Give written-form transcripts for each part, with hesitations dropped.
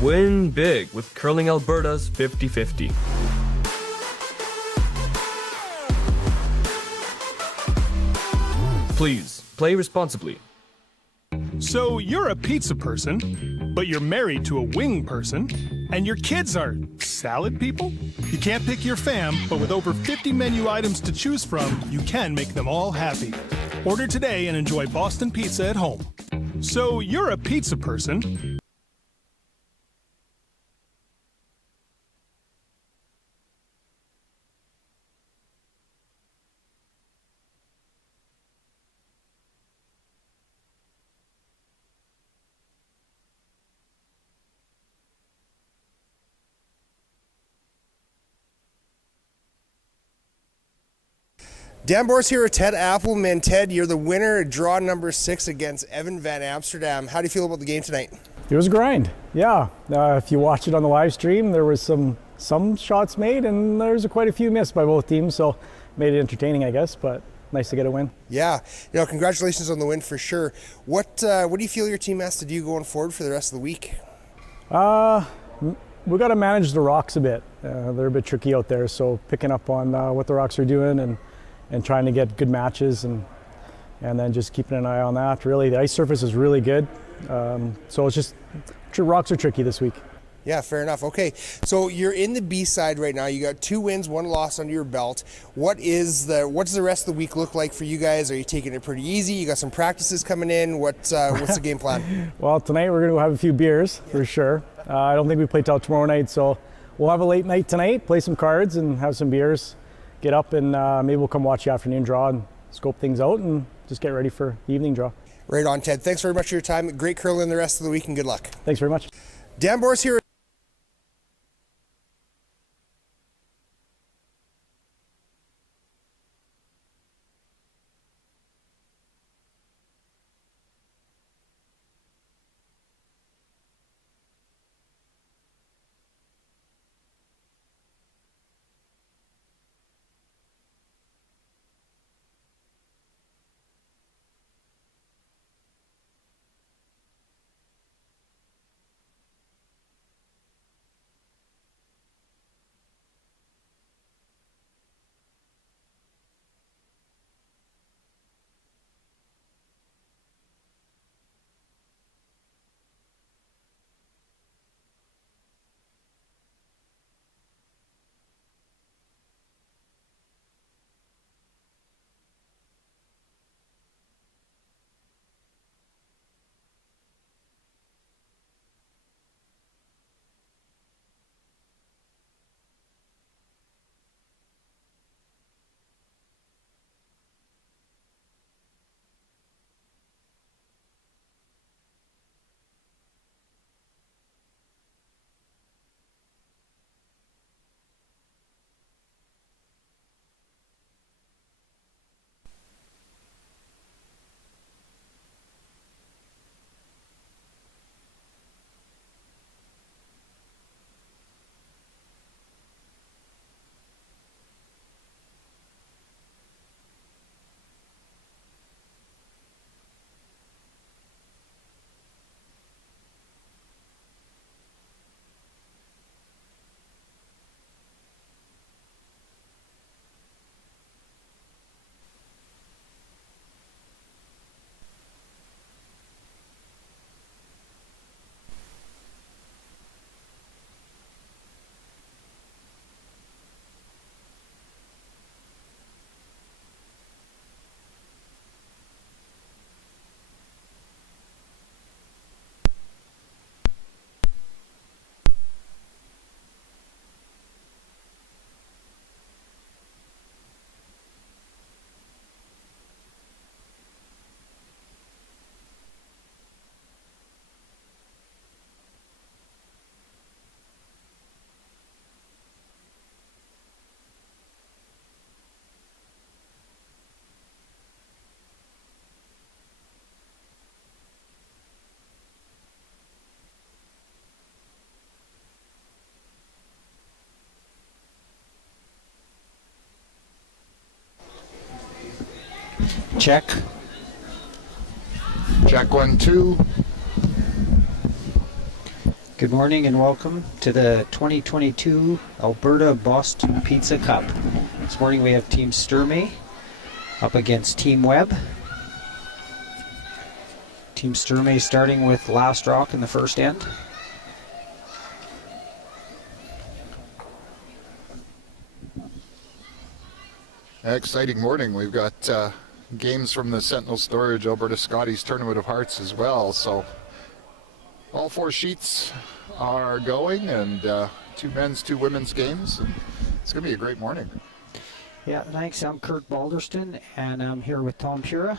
Win big with Curling Alberta's 50-50. Please, play responsibly. So you're a pizza person, but you're married to a wing person, and your kids are salad people? You can't pick your fam, but with over 50 menu items to choose from, you can make them all happy. Order today and enjoy Boston pizza at home. So you're a pizza person. Dan Boris here with Ted Appleman. Ted, you're the winner at draw number 6 against Evan Van Amsterdam. How do you feel about the game tonight? It was a grind, yeah. If you watch it on the live stream, there was some shots made and there's quite a few missed by both teams, so made it entertaining, I guess, but nice to get a win. Yeah, congratulations on the win for sure. What do you feel your team has to do going forward for the rest of the week? We got to manage the rocks a bit. They're a bit tricky out there, so picking up on what the rocks are doing and trying to get good matches and then just keeping an eye on that. Really, the ice surface is really good. So it's just, rocks are tricky this week. Yeah, fair enough. Okay, so you're in the B side right now. You got 2 wins, 1 loss under your belt. What does the rest of the week look like for you guys? Are you taking it pretty easy? You got some practices coming in. What's the game plan? Well, tonight we're going to have a few beers for sure. I don't think we play till tomorrow night, so we'll have a late night tonight, play some cards and have some beers. Get up and maybe we'll come watch the afternoon draw and scope things out and just get ready for the evening draw. Right on, Ted. Thanks very much for your time. Great curling the rest of the week and good luck. Thanks very much. Dan Boris here. Check. Check 1, 2. Good morning and welcome to the 2022 Alberta Boston Pizza Cup. This morning we have Team Sturmey up against Team Webb. Team Sturmey starting with last rock in the first end. Exciting morning. We've got games from the Sentinel Storage Alberta Scotties Tournament of Hearts as well. So all 4 sheets are going, and 2 men's, 2 women's games. And it's going to be a great morning. Yeah, thanks. I'm Kurt Balderston, and I'm here with Tom Pura.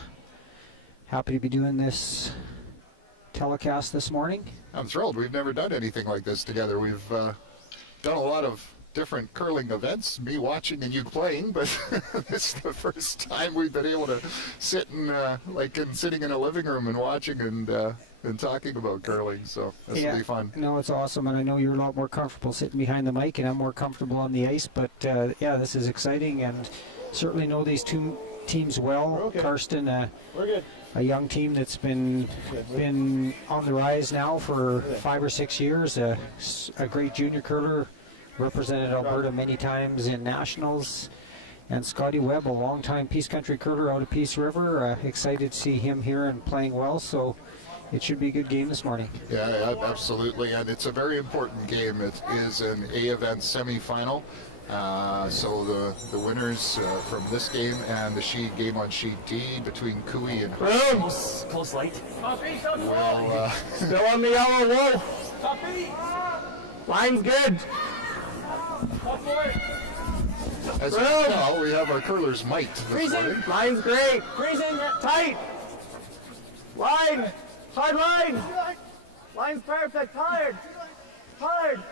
Happy to be doing this telecast this morning. I'm thrilled. We've never done anything like this together. We've done a lot of different curling events, me watching and you playing, but this is the first time we've been able to sit and sitting in a living room and watching and talking about curling. So this will be fun. No, it's awesome, and I know you're a lot more comfortable sitting behind the mic, and I'm more comfortable on the ice. But yeah, this is exciting, and certainly know these 2 teams well. Okay. Karsten, a young team that's been on the rise now for 5 or 6 years. A great junior curler. Represented Alberta many times in nationals, and Scotty Webb, a longtime Peace Country curler out of Peace River. Excited to see him here and playing well, so it should be a good game this morning. Yeah, absolutely, and it's a very important game. It is an A event semifinal, so the winners from this game and the sheet game on sheet D between Cooey and Close light. will Still on the yellow wolf. Line's good. as you can tell, we have our curlers mic'd this morning. Line's great. Freezing. Tight. Line. Hard line. Line's perfect. Hard. Hard.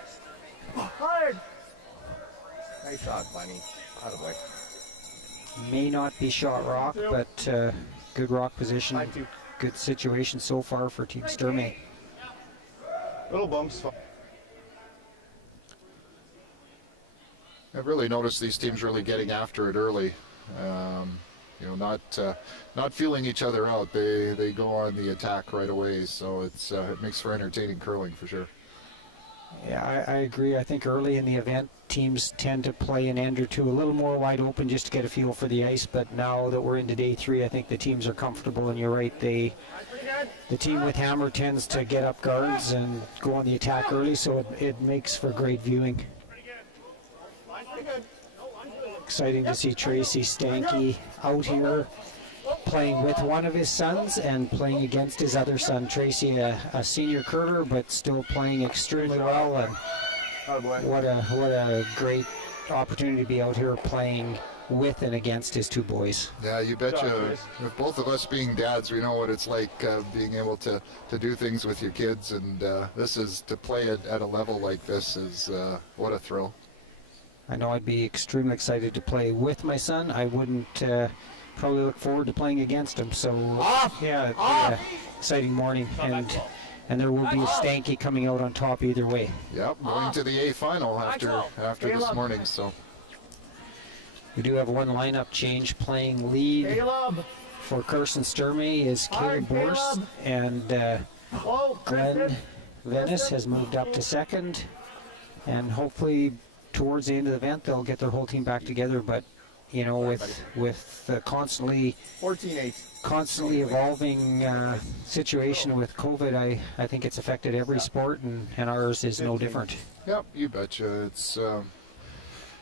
Hard. Nice shot, Bunny. Out of the way. May not be shot rock, but good rock position. Good situation so far for Team Sturmey. Little bumps. I've really noticed these teams really getting after it early. Not feeling each other out. They go on the attack right away. So it makes for entertaining curling for sure. Yeah, I agree. I think early in the event, teams tend to play an end or 2 a little more wide open just to get a feel for the ice. But now that we're into day 3, I think the teams are comfortable. And you're right, the team with hammer tends to get up guards and go on the attack early, so it makes for great viewing. Exciting to see Tracy Stanky out here playing with one of his sons and playing against his other son. Tracy, a senior curler, but still playing extremely well. And what a great opportunity to be out here playing with and against his 2 boys. Yeah, you betcha. With both of us being dads, we know what it's like being able to do things with your kids, and this is to play at a level like this is what a thrill. I know I'd be extremely excited to play with my son. I wouldn't probably look forward to playing against him. So yeah, it'd be an exciting morning, and there will be a Stanky coming out on top either way. Yep, going to the A final after this morning. So we do have one lineup change. Playing lead for Karsten Sturmey is Caleb Borst, and Glenn Venice has moved up to second, and hopefully towards the end of the event they'll get their whole team back together. But you know, with the constantly evolving situation with COVID, I think it's affected every sport, and ours is no different. Yep, you betcha. It's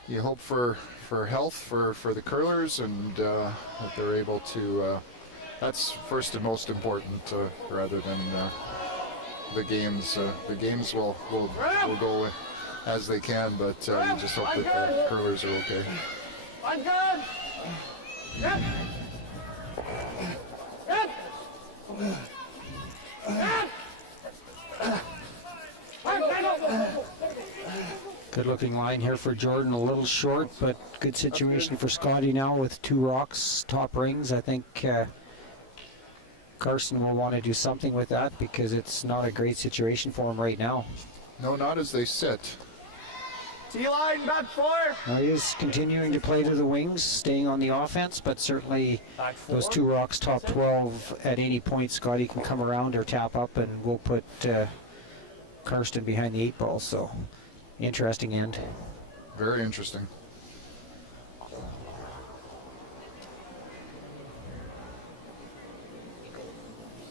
you hope for health for the curlers, and that they're able to that's first and most important, rather than the games. The games will go as they can, but you just hope that the curlers are okay. I'm good. Yep. Yep. Good looking line here for Jordan, a little short, but good situation for Scotty now with 2 rocks, top rings. I think Karsten will want to do something with that because it's not a great situation for him right now. No, not as they sit. T-line, back 4. Now he is continuing to play to the wings, staying on the offense, but certainly those 2 rocks, top 12, at any point Scotty can come around or tap up, and we'll put Karsten behind the 8 ball, so interesting end. Very interesting.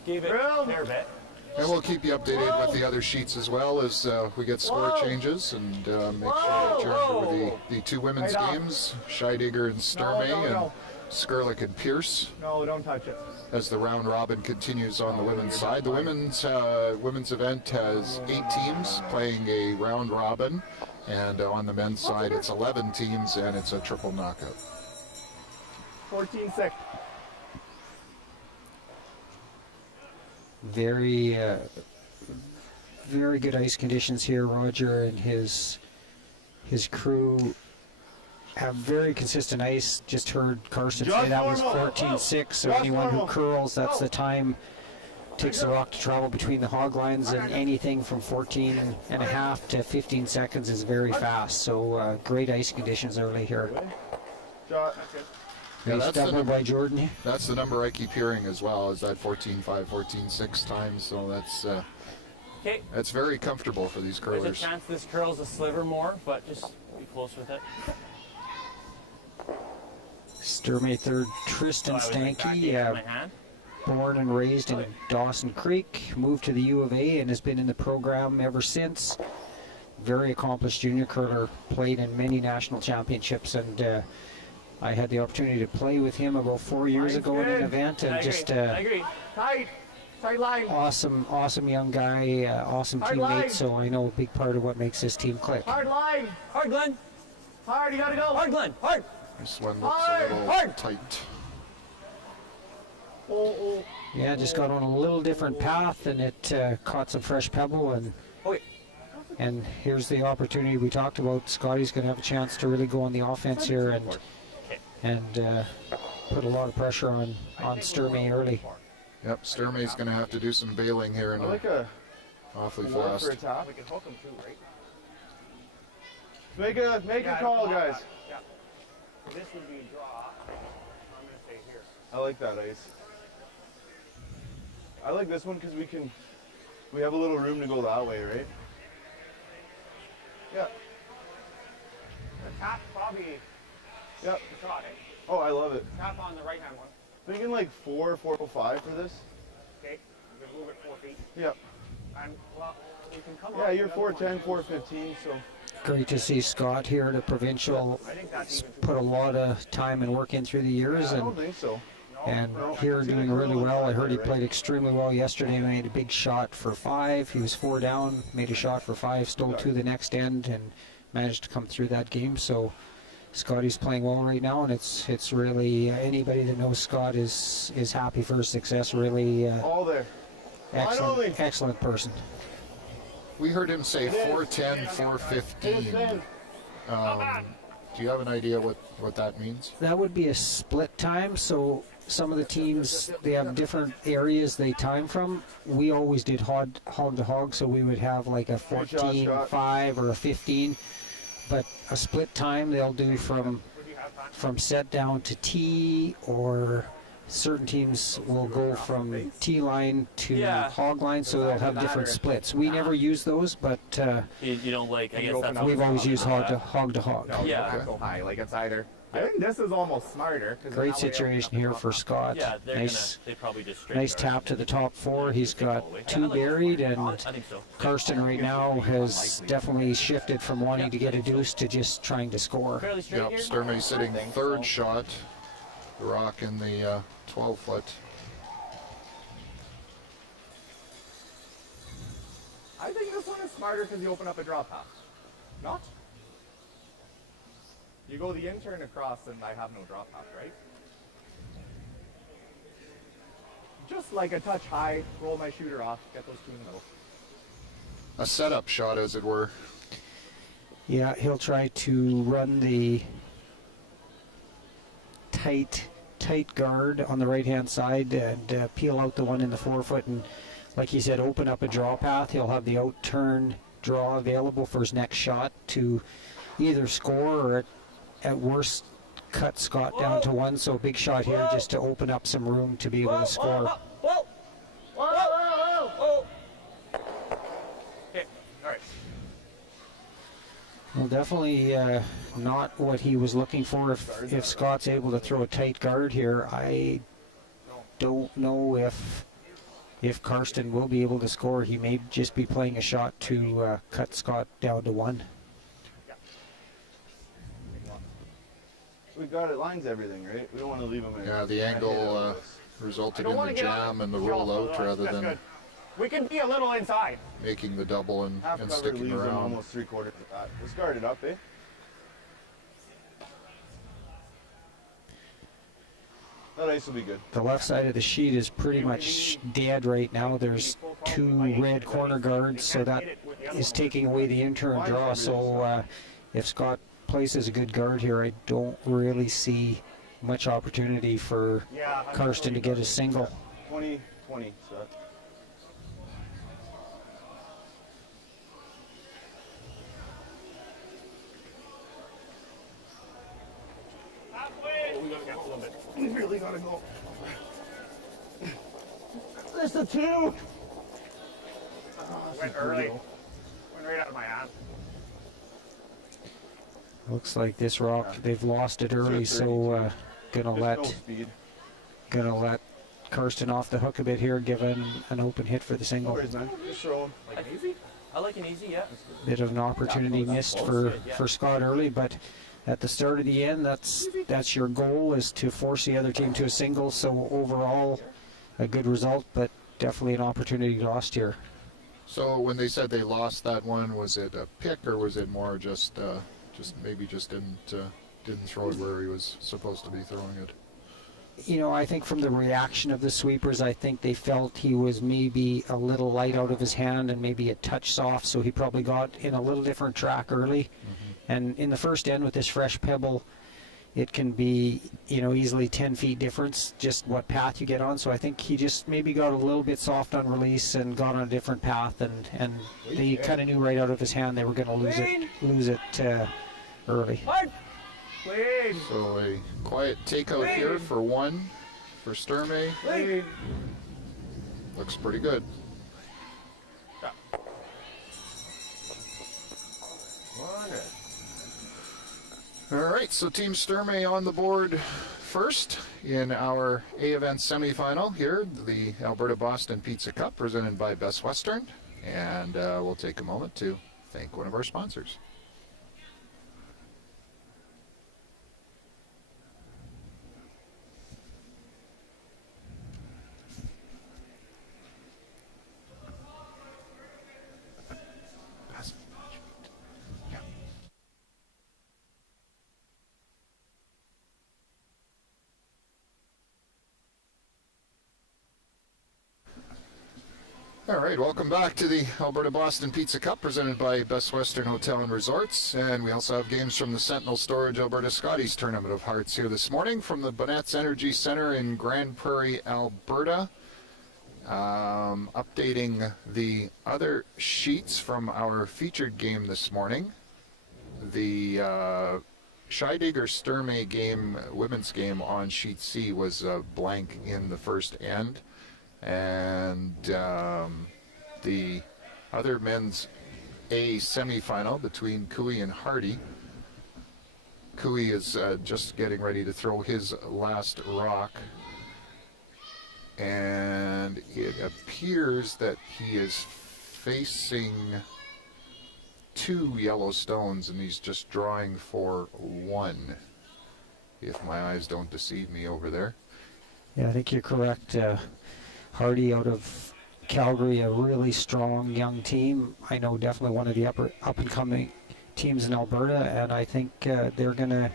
Keep it there a bit. And we'll keep you updated with the other sheets as well as we get score changes, and make sure that you're over the two women's games, Scheidegger and Sturmey, and Skurlik and Pierce. No, don't touch it. As the round robin continues on the women's side. The women's event has 8 teams playing a round robin, and on the men's side it's 11 teams, and it's a triple knockout. 14-6. Very, very good ice conditions here. Roger and his crew have very consistent ice. Just heard Karsten say that was 14-6. So anyone who curls, that's the time takes the rock to travel between the hog lines, and anything from 14.5 to 15 seconds is very fast. So great ice conditions early here. Yeah, Nice double by Jordan. That's the number I keep hearing as well, is that 14.5, 14.6 times. So that's very comfortable for these curlers. There's a chance this curls a sliver more, but just be close with it. Sturmey third, Tristan Stanky, born and raised in Dawson Creek, moved to the U of A and has been in the program ever since. Very accomplished junior curler, played in many national championships, and I had the opportunity to play with him about 4 years ago in an event, and just Tight line. awesome young guy, awesome teammate, so I know a big part of what makes this team click. Hard line. Hard, Glenn. Hard, you gotta go. Hard, Glenn. Hard. This one looks a little tight. Yeah, just got on a little different path, and it caught some fresh pebble, and here's the opportunity we talked about. Scotty's going to have a chance to really go on the offense here and put a lot of pressure on Sturmey early. Yep, Sturmey's going to have to do some bailing here and awfully fast. We can hook him too, right? Make a call, guys. Yeah. This would be a draw. I'm going to stay here. I like that ice. I like this one because we have a little room to go that way, right? Yeah. The tap probably Yep. shot it. Oh, I love it. Tap on the right hand one. Thinking like 4.05 for this. Okay. You can move it 4 feet. Yep. And well, you can come Yeah, up you're the other 410, one. 415, so. Great to see Scott here at the provincial. I think that's even too Put a lot of time and work in through the years, I and don't think so. here doing really well. I heard he played extremely well yesterday. Made a big shot for 5. He was 4 down, made a shot for 5, stole 2 the next end, and managed to come through that game. So Scotty's playing well right now, and it's really anybody that knows Scott is happy for his success. Really All there. excellent person. We heard him say 410, 415. Do you have an idea what that means? That would be a split time, so some of the teams, they have different areas they time from. We always did hog to hog, so we would have like a 14-5 or a 15. But a split time they'll do from set down to tee, or certain teams will go from tee line to hog line, so they'll have different splits. We never use those, but You don't like, I guess that's we've always used hog to hog. No, Yeah. don't go high. Like it's either. I think this is almost smarter. Great situation here for Scott. Yeah, they're Nice, they probably just straight nice guard. tap to the top 4. He's got 2 buried, and I think so. Karsten right now has definitely shifted from wanting to get a deuce to just trying to score. Fairly straight Yep, here? Sturmey sitting third shot. The rock in the 12-foot. I think this one is smarter because you open up a drop path. Not? You go the intern across and I have no drop path, right? Just like a touch high, roll my shooter off, get those 2 in the middle. A setup shot, as it were. Yeah, he'll try to run the tight guard on the right-hand side and peel out the one in the 4-foot, and like he said, open up a draw path. He'll have the out-turn draw available for his next shot to either score or at worst cut Scott down to 1. So a big shot here just to open up some room to be able to score. Whoa! Well, definitely not what he was looking for. If Scott's able to throw a tight guard here, I don't know if Karsten will be able to score. He may just be playing a shot to cut Scott down to 1. We've got it, lines everything, right? We don't want to leave them in. Yeah, the angle resulted in the jam and the rollout rather than We can be a little inside. making the double and Half covered sticking leaves them around. almost 3/4 of that. Let's guard it up, eh? That ice will be good. The left side of the sheet is pretty much dead right now. There's 2 red corner guards, so that is taking away the in-turn draw. So if Scott places a good guard here, I don't really see much opportunity for Karsten to get a single. 20-20, so. We really gotta go. There's the 2! Went early. Went right out of my hand. Looks like this rock, they've lost it early, so gonna There's no let speed. Karsten off the hook a bit here, give him an open hit for the No single. worries, man. Just throw 'em. Like easy? I like an easy, yeah. Bit of an opportunity missed for Scott early, but at the start of the end, that's your goal, is to force the other team to a single. So overall, a good result, but definitely an opportunity lost here. So when they said they lost that one, was it a pick or was it more just didn't throw it where he was supposed to be throwing it? You know, I think from the reaction of the sweepers, I think they felt he was maybe a little light out of his hand and maybe a touch soft, so he probably got in a little different track early. Mm-hmm. And in the first end with this fresh pebble, it can be, you know, easily 10 feet difference, just what path you get on. So I think he just maybe got a little bit soft on release and got on a different path, and they kind of knew right out of his hand they were going to lose it early. Clean. So a quiet takeout here for 1 for Sturmey. Clean. Looks pretty good. All right, so Team Sturmey on the board first in our A event semifinal here, the Alberta Boston Pizza Cup presented by Best Western. And we'll take a moment to thank one of our sponsors. All right, welcome back to the Alberta Boston Pizza Cup presented by Best Western Hotel and Resorts. And we also have games from the Sentinel Storage Alberta Scotties Tournament of Hearts here this morning from the Bonnett's Energy Center in Grand Prairie, Alberta. Updating the other sheets from our featured game this morning. The Scheidegger Sturmey game, women's game on sheet C was blank in the first end. And the other men's A semifinal between Cooey and Hardy. Cooey is just getting ready to throw his last rock. And it appears that he is facing 2 yellow stones and he's just drawing for 1. If my eyes don't deceive me over there. Yeah, I think you're correct. Hardy out of Calgary, a really strong young team. I know definitely one of the up-and-coming teams in Alberta, and I think they're gonna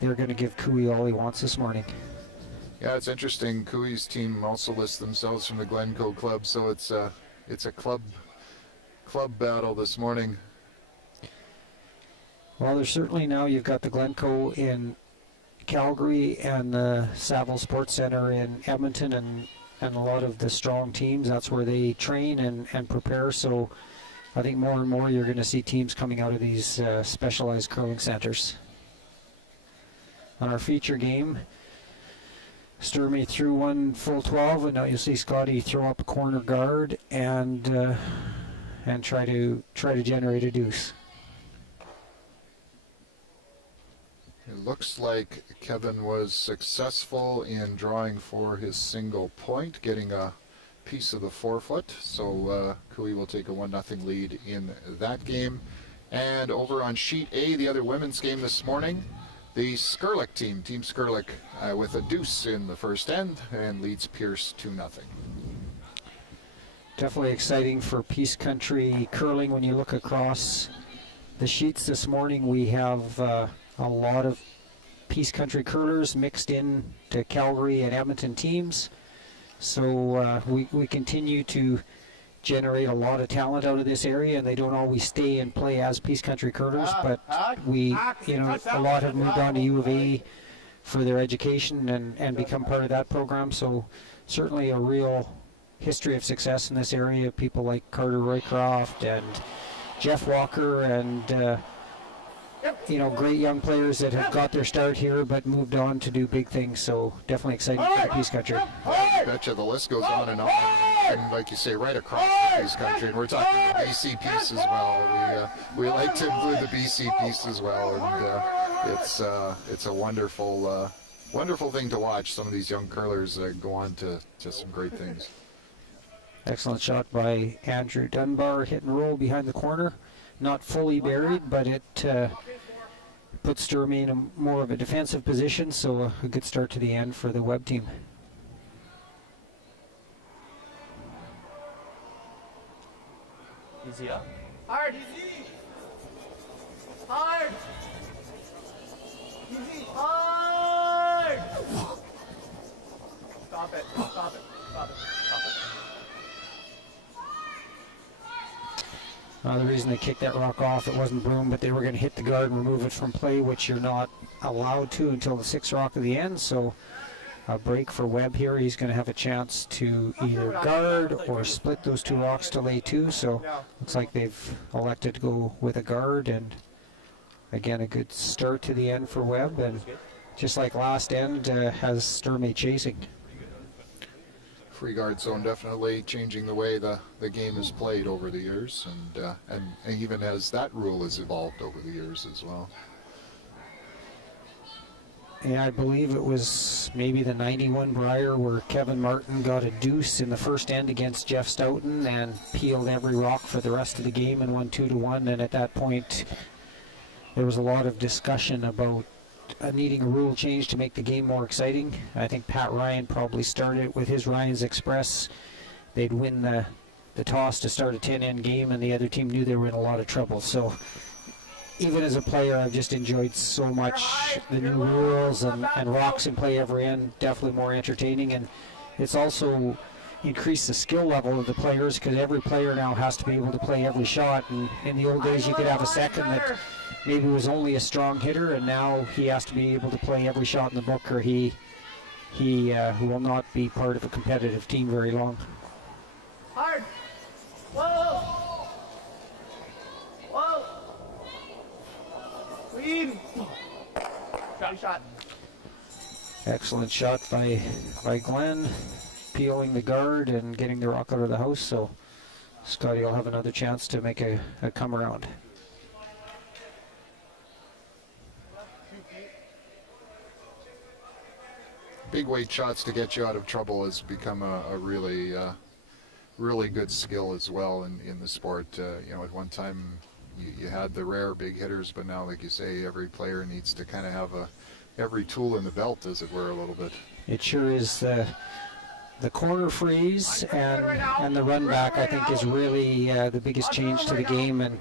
give Cooey all he wants this morning. Yeah, it's interesting. Cooey's team also lists themselves from the Glencoe Club, so it's a club battle this morning. Well, there's certainly now you've got the Glencoe in Calgary and the Saville Sports Center in Edmonton, and a lot of the strong teams, that's where they train and prepare. So I think more and more you're going to see teams coming out of these specialized curling centers. On our feature game, Sturmey threw one full 12, and now you'll see Scotty throw up a corner guard and try to generate a deuce. looks like Kevin was successful in drawing for his single point, getting a piece of the forefoot. So Kui will take a 1-0 lead in that game. And over on sheet A, the other women's game this morning, the Skurlik team, Team Skurlik, with a deuce in the first end and leads Pierce 2-0. Definitely exciting for Peace Country curling. When you look across the sheets this morning, we have a lot of Peace Country curlers mixed in to Calgary and Edmonton teams. So we continue to generate a lot of talent out of this area, and they don't always stay and play as Peace Country curlers, but a lot have moved on to U of A for their education and become part of that program. So certainly a real history of success in this area. People like Carter Roycroft and Jeff Walker and great young players that have got their start here but moved on to do big things. So definitely exciting for Peace Country. I betcha the list goes on, and like you say, right across the Peace Country, and we're talking the BC piece as well. We like to include the BC piece as well, and it's a wonderful thing to watch. Some of these young curlers go on to some great things. Excellent shot by Andrew Dunbar, hit and roll behind the corner. Not fully buried, but it puts Sturmey in more of a defensive position, so a good start to the end for the Webb team. Easy up. Hard, easy. Hard. Easy. Hard. Stop it. Stop it. Stop it. Stop it. The reason they kicked that rock off, it wasn't broom, but they were going to hit the guard and remove it from play, which you're not allowed to until the 6th rock of the end. So a break for Webb here. He's going to have a chance to either guard or split those 2 rocks to lay 2. So looks like they've elected to go with a guard, and again a good start to the end for Webb, and just like last end has Sturmey chasing. Free guard zone definitely changing the way the game is played over the years, and even as that rule has evolved over the years as well. Yeah, I believe it was maybe the 91 Brier where Kevin Martin got a deuce in the first end against Jeff Stoughton and peeled every rock for the rest of the game and won 2-1. And at that point, there was a lot of discussion about needing a rule change to make the game more exciting. I think Pat Ryan probably started with his Ryan's Express. They'd win the toss to start a 10-end game, and the other team knew they were in a lot of trouble. So even as a player, I've just enjoyed so much the new rules and rocks in play every end. Definitely more entertaining, and it's also increased the skill level of the players, because every player now has to be able to play every shot. And in the old days, you could have a second that maybe was only a strong hitter, and now he has to be able to play every shot in the book, or he will not be part of a competitive team very long. Hard. Whoa. Whoa. Lead. Got shot. Excellent shot by Glenn, peeling the guard and getting the rock out of the house. So Scotty will have another chance to make a come around. Big weight shots to get you out of trouble has become a really good skill as well in the sport. At one time you had the rare big hitters, but now, like you say, every player needs to kind of have every tool in the belt, as it were, a little bit. It sure is. The corner freeze and the run back, I think, is really the biggest change to the game. And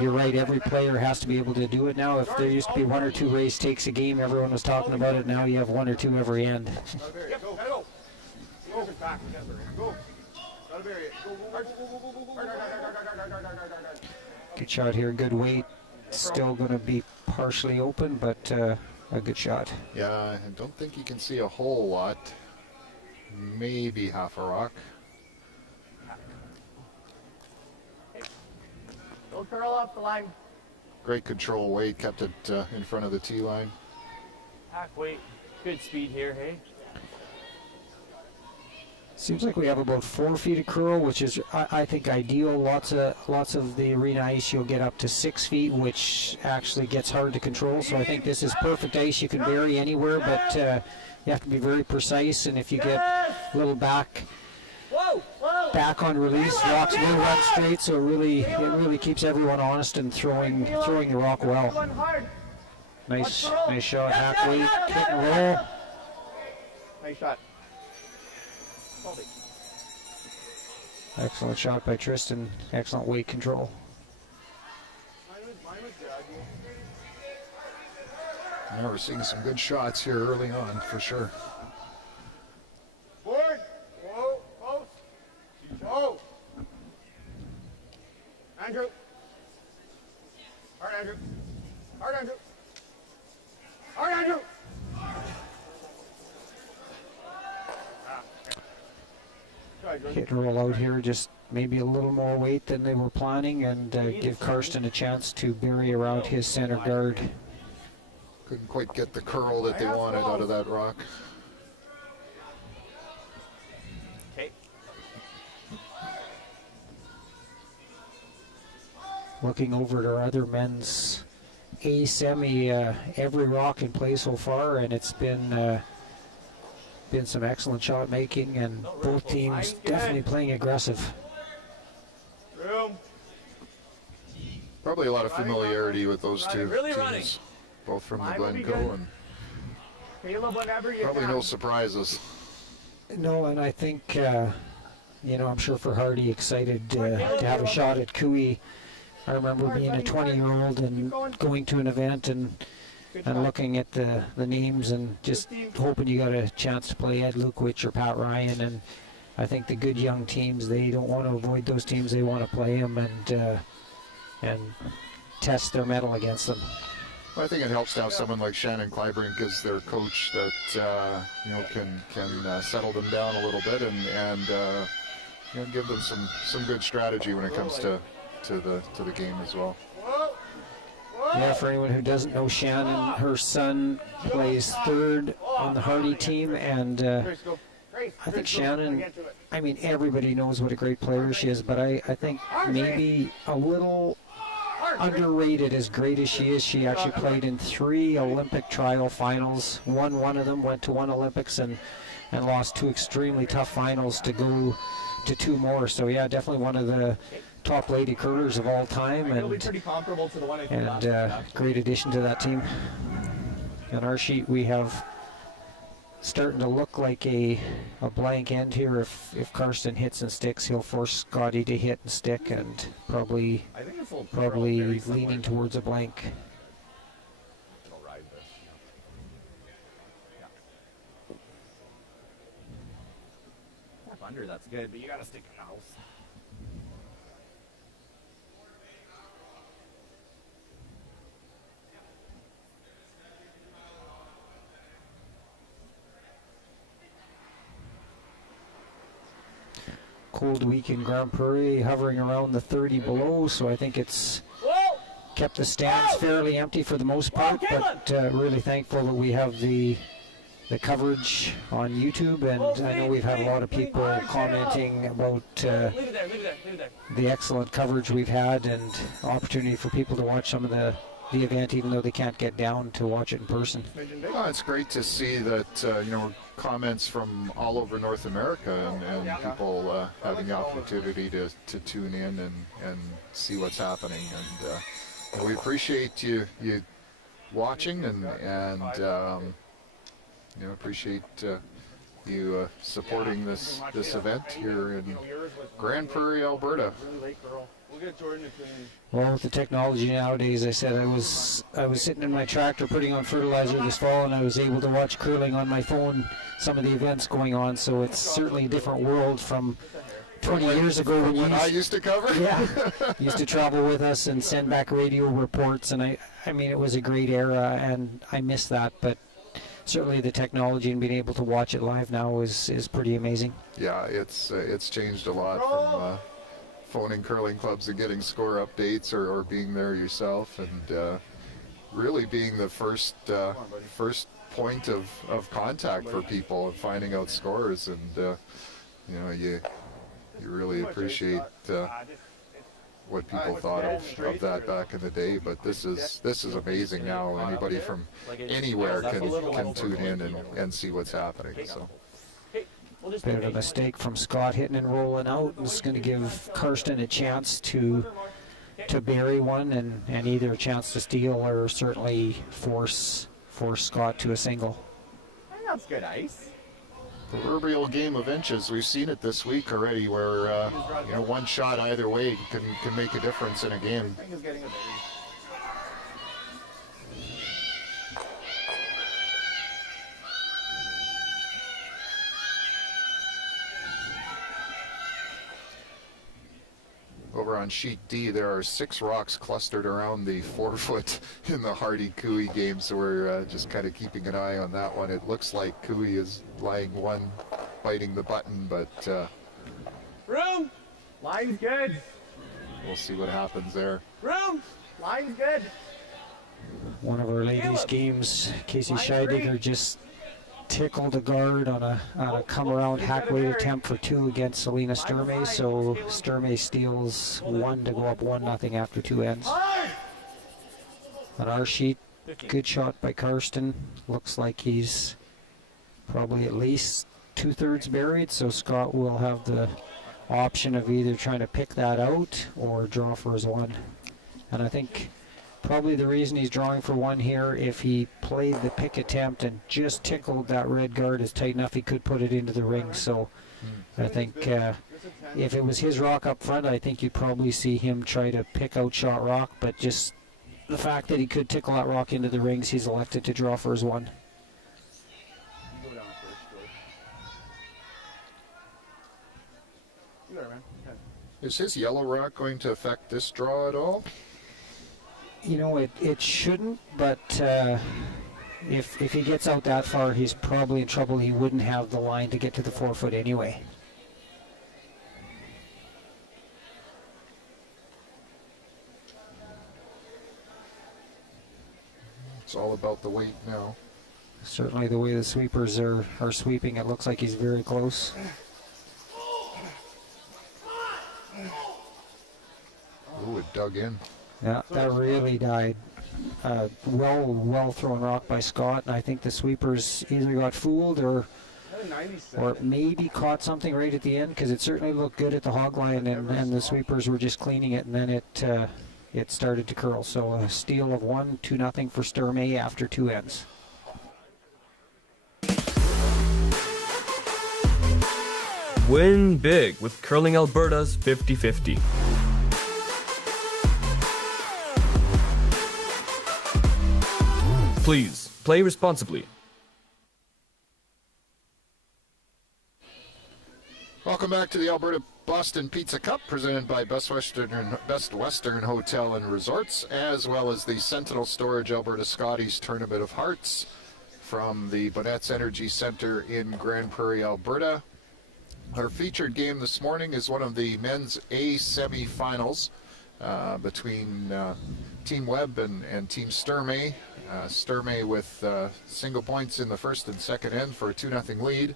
you're right, every player has to be able to do it now. If there used to be 1 or 2 race takes a game, everyone was talking about it. Now you have 1 or 2 every end. Good shot here, good weight. Still going to be partially open, but a good shot. Yeah, I don't think you can see a whole lot. Maybe half a rock. Don't curl off the line. Great control weight, kept it in front of the tee line. Hack weight. Good speed here, hey? Seems like we have about 4 feet of curl, which is, I think, ideal. Lots of the arena ice, you'll get up to 6 feet, which actually gets hard to control. So I think this is perfect ice. You can bury anywhere, but you have to be very precise. And if you get a little back on release, rocks will run straight. So it really keeps everyone honest and throwing the rock well. Nice shot, halfway, hit and roll. Nice shot. Excellent shot by Tristan. Excellent weight control. Now we're seeing some good shots here early on, for sure. Board. Whoa. Post. Whoa. Andrew. Hard, Andrew. Hard, Andrew. Hard, Andrew. Hit and roll out here, just maybe a little more weight than they were planning, and give Karsten a chance to bury around his center guard. Couldn't quite get the curl that they wanted out of that rock. Okay. Looking over at our other men's A semi, every rock in play so far, and it's been some excellent shot making, and both teams definitely playing aggressive. Room. Probably a lot of familiarity with those two Really teams, running. both from the Mine will be Glencoe, good. and Caleb, whenever you probably can. no surprises. No, and I think, I'm sure for Hardy, excited to have a shot at Cooey. I remember being a 20-year-old and going to an event and looking at the names and just hoping you got a chance to play Ed Lukewich or Pat Ryan. And I think the good young teams, they don't want to avoid those teams. They want to play them and test their mettle against them. I think it helps to have someone like Shannon Clybrink as their coach that can settle them down a little bit and give them some good strategy when it comes to the game as well. Yeah, for anyone who doesn't know Shannon, her son plays third on the Hardy team, and I think Shannon, everybody knows what a great player she is, but I think maybe a little underrated. As great as she is, she actually played in 3 Olympic trial finals, won one of them, went to 1 Olympics, and lost 2 extremely tough finals to go to 2 more. So yeah, definitely one of the top lady curlers of all time, It'll be pretty comparable to the one I did last time. Great addition to that team. On our sheet we have starting to look like a blank end here. If Karsten hits and sticks, he'll force Scotty to hit and stick, and probably I think this will very similar. leaning towards a blank. It'll ride this. Yeah. Tap under, that's good, but you gotta stick your nose. Cold week in Grand Prairie, hovering around the 30 below, so I think it's kept the stands fairly empty for the most part, but really thankful that we have the coverage on YouTube, and I know we've had a lot of people commenting about the excellent coverage we've had and opportunity for people to watch some of the event, even though they can't get down to watch it in person. Well, it's great to see that comments from all over North America and people having the opportunity to tune in and see what's happening, and we appreciate you watching and appreciate you supporting this event here in Grand Prairie, Alberta. We'll get Jordan to clean. Well, with the technology nowadays, I said I was sitting in my tractor putting on fertilizer this fall, and I was able to watch curling on my phone, some of the events going on. So it's certainly a different world from 20 years ago when I used to cover. Yeah, used to travel with us and send back radio reports, and I mean it was a great era, and I miss that. But certainly the technology and being able to watch it live now is pretty amazing. Yeah, it's changed a lot from phoning curling clubs and getting score updates or being there yourself, and really being the first point of contact for people and finding out scores, and you know, you really appreciate what people thought of that back in the day. But this is amazing now. Anybody from anywhere can tune in and see what's happening. So. Bit of a mistake from Scott hitting and rolling out. It's going to give Karsten a chance to bury one and either a chance to steal or certainly force Scott to a single. I think that's good ice. Proverbial game of inches. We've seen it this week already, where you know, one shot either way can make a difference in a game. I think it's getting a berry. Over on sheet D, there are 6 rocks clustered around the 4-foot in the Hardy Cooey game, so we're just kind of keeping an eye on that one. It looks like Cooey is lying one, biting the button, but Room! Line's good. we'll see what happens there. Room! Line's good. One of our ladies' games, Casey Scheidegger just tickled a guard on a come around hack weight attempt for 2 against Selena Sturmey, so Sturmey steals 1 to go up 1-0 after 2 ends. On our sheet, good shot by Karsten. Looks like he's probably at least 2/3 buried, so Scott will have the option of either trying to pick that out or draw for his 1. And I think probably the reason he's drawing for 1 here, if he played the pick attempt and just tickled that red guard as tight enough, he could put it into the ring. So I think if it was his rock up front, I think you'd probably see him try to pick out shot rock, but just the fact that he could tickle that rock into the rings, he's elected to draw for his 1. Go down first, George. You got it, man. Is his yellow rock going to affect this draw at all? You know, it shouldn't, but if he gets out that far, he's probably in trouble. He wouldn't have the line to get to the 4-foot anyway. It's all about the weight now. Certainly the way the sweepers are sweeping, it looks like he's very close. Ooh, it dug in. Yeah, that really died. Well thrown rock by Scott, and I think the sweepers either got fooled or maybe caught something right at the end, because it certainly looked good at the hog line, and the sweepers were just cleaning it, and then it started to curl. So a steal of 1, 2-0 for Sturmey after 2 ends. Win big with Curling Alberta's 50-50. Please, play responsibly. Welcome back to the Alberta Boston Pizza Cup, presented by Best Western Hotel and Resorts, as well as the Sentinel Storage Alberta Scotties Tournament of Hearts from the Bonnett's Energy Center in Grand Prairie, Alberta. Our featured game this morning is one of the men's A semi-finals between Team Webb and Team Sturmey. Sturmey with single points in the first and second end for a 2-0 lead.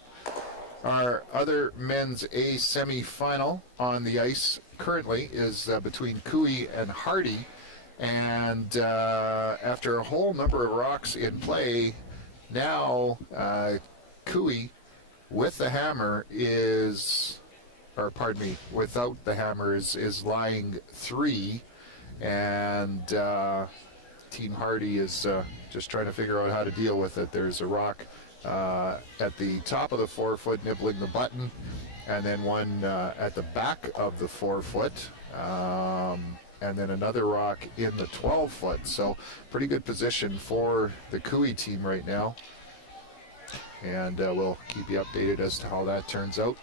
Our other men's A semi-final on the ice currently is between Cooey and Hardy, and after a whole number of rocks in play, now Cooey with the hammer without the hammer is lying 3, and Team Hardy is just trying to figure out how to deal with it. There's a rock at the top of the 4-foot nibbling the button, and then one at the back of the 4-foot, and then another rock in the 12-foot. So pretty good position for the Cooey team right now, and we'll keep you updated as to how that turns out.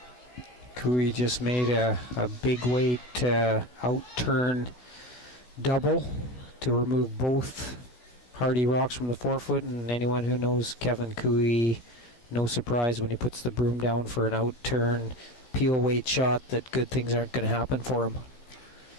Cooey just made a big weight out-turn double to remove both Hardy rocks from the 4-foot, and anyone who knows Kevin Cooey, no surprise when he puts the broom down for an out-turn peel weight shot that good things aren't going to happen for him.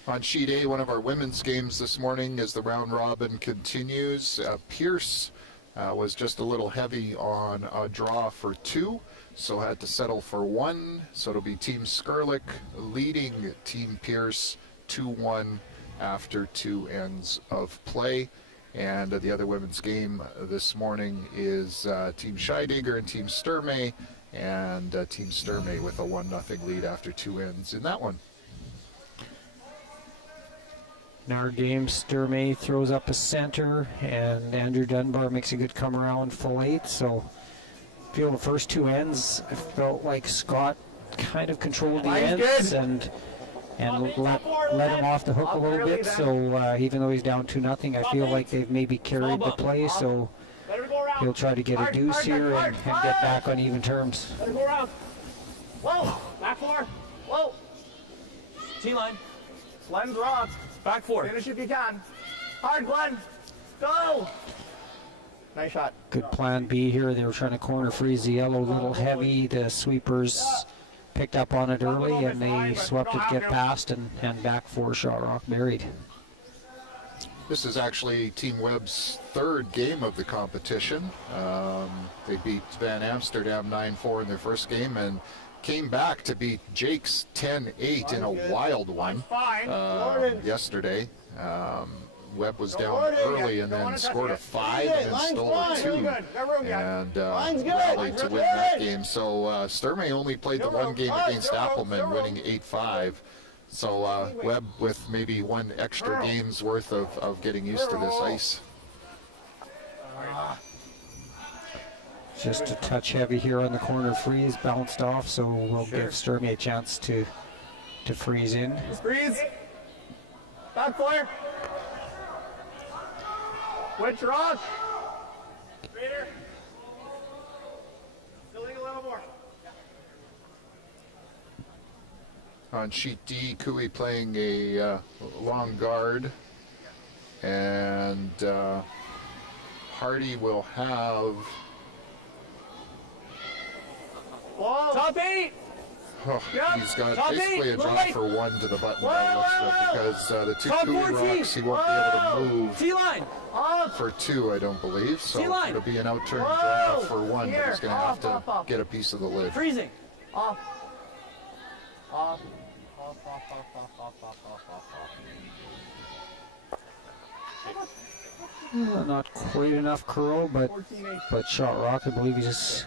On sheet A, one of our women's games this morning as the round robin continues. Pierce was just a little heavy on a draw for 2. so had to settle for 1. So it'll be Team Skurlick leading Team Pierce 2-1 after 2 ends of play. And the other women's game this morning is Team Scheidegger and Team Sturmey, and Team Sturmey with a 1-0 lead after 2 ends in that one. In our game, Sturmey throws up a center, and Andrew Dunbar makes a good come around full 8. So, I feel the first 2 ends, I felt like Scott kind of controlled the ends and let him off the hook a little bit. So, even though he's down 2-0, I feel like they've maybe carried the play. So, he'll try to get a deuce here and get back on even terms. Let her go around. Whoa! Back 4. Whoa! T-line. Glenn's rock. Back 4. Finish if you can. Hard, Glenn. Go! Nice shot. Good plan B here. They were trying to corner freeze the yellow a little heavy. The sweepers picked up on it early, and they swept it, get past, and back 4, Shot Rock buried. This is actually Team Webb's 3rd game of the competition. They beat Van Amsterdam 9-4 in their first game and came back to beat Jake's 10-8 in a wild one yesterday. Webb was down early and then scored a 5 and then stole a 2 and rallied to win that game. So Sturmey only played the 1 game against Appleman, winning 8-5. So Webb with maybe 1 extra game's worth of getting used to this ice. Just a touch heavy here on the corner freeze, bounced off, so we'll give Sturmey a chance to freeze in. Freeze. Back 4. Switch rock. Straighter. Filling a little more. On sheet D, Cooey playing a long guard, and Hardy will have Top 8. he's got basically a drop for 1 to the button by the looks of it, because the 2 Cooey rocks he won't be able to move T-line. for 2, I don't believe, so it'll be an outturn draw for 1, but he's going to have to get a piece of the lid. Freezing. Off. Not quite enough curl, but Shot Rock, I believe he's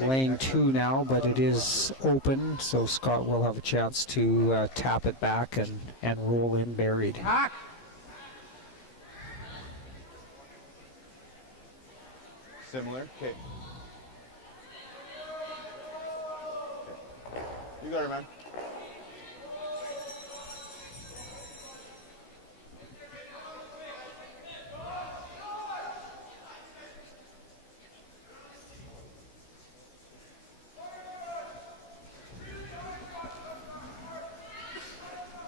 laying 2 now, but it is open, so Scott will have a chance to tap it back and roll in buried. Similar. Okay. You got it, man.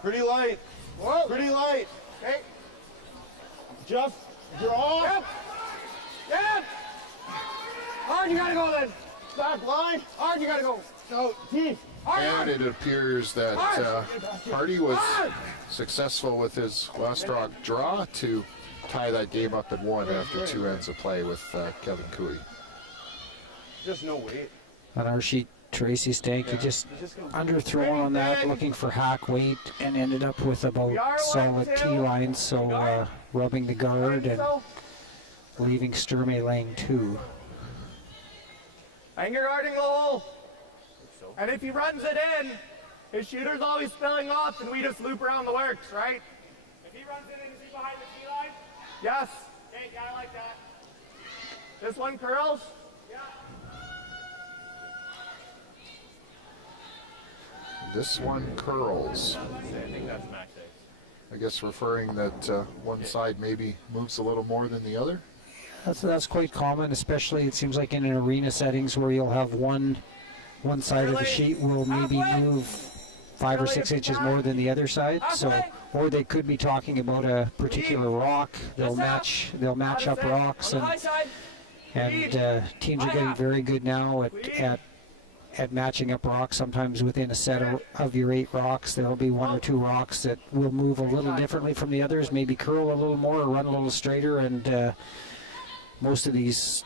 Pretty light. Whoa. Pretty light. Okay. Just draw. Yep. Yep. Hard you gotta go then. Back line. Hard you gotta go. So teeth. And it appears that Hardy was successful with his last rock draw to tie that game up at 1 after 2 ends of play with Kevin Cooey. Just no weight. On our sheet, Tracy Stanky just underthrown on that, looking for hack weight, and ended up with about solid T-lines, so rubbing the guard and leaving Sturmey laying 2. Anger guarding the hole. And if he runs it in, his shooter's always spilling off and we just loop around the works, right? If he runs it in, is he behind the tee line? Yes. Okay, yeah, I like that. This one curls. Yeah. This one curls. I think that's max 6. I guess referring that one side maybe moves a little more than the other. That's quite common, especially it seems like in an arena settings where you'll have one side of the sheet will maybe move 5 or 6 inches more than the other side. So, or they could be talking about a particular rock. They'll match up rocks, and teams are getting very good now at matching up rocks. Sometimes within a set of your 8 rocks, there'll be 1 or 2 rocks that will move a little differently from the others, maybe curl a little more or run a little straighter, and most of these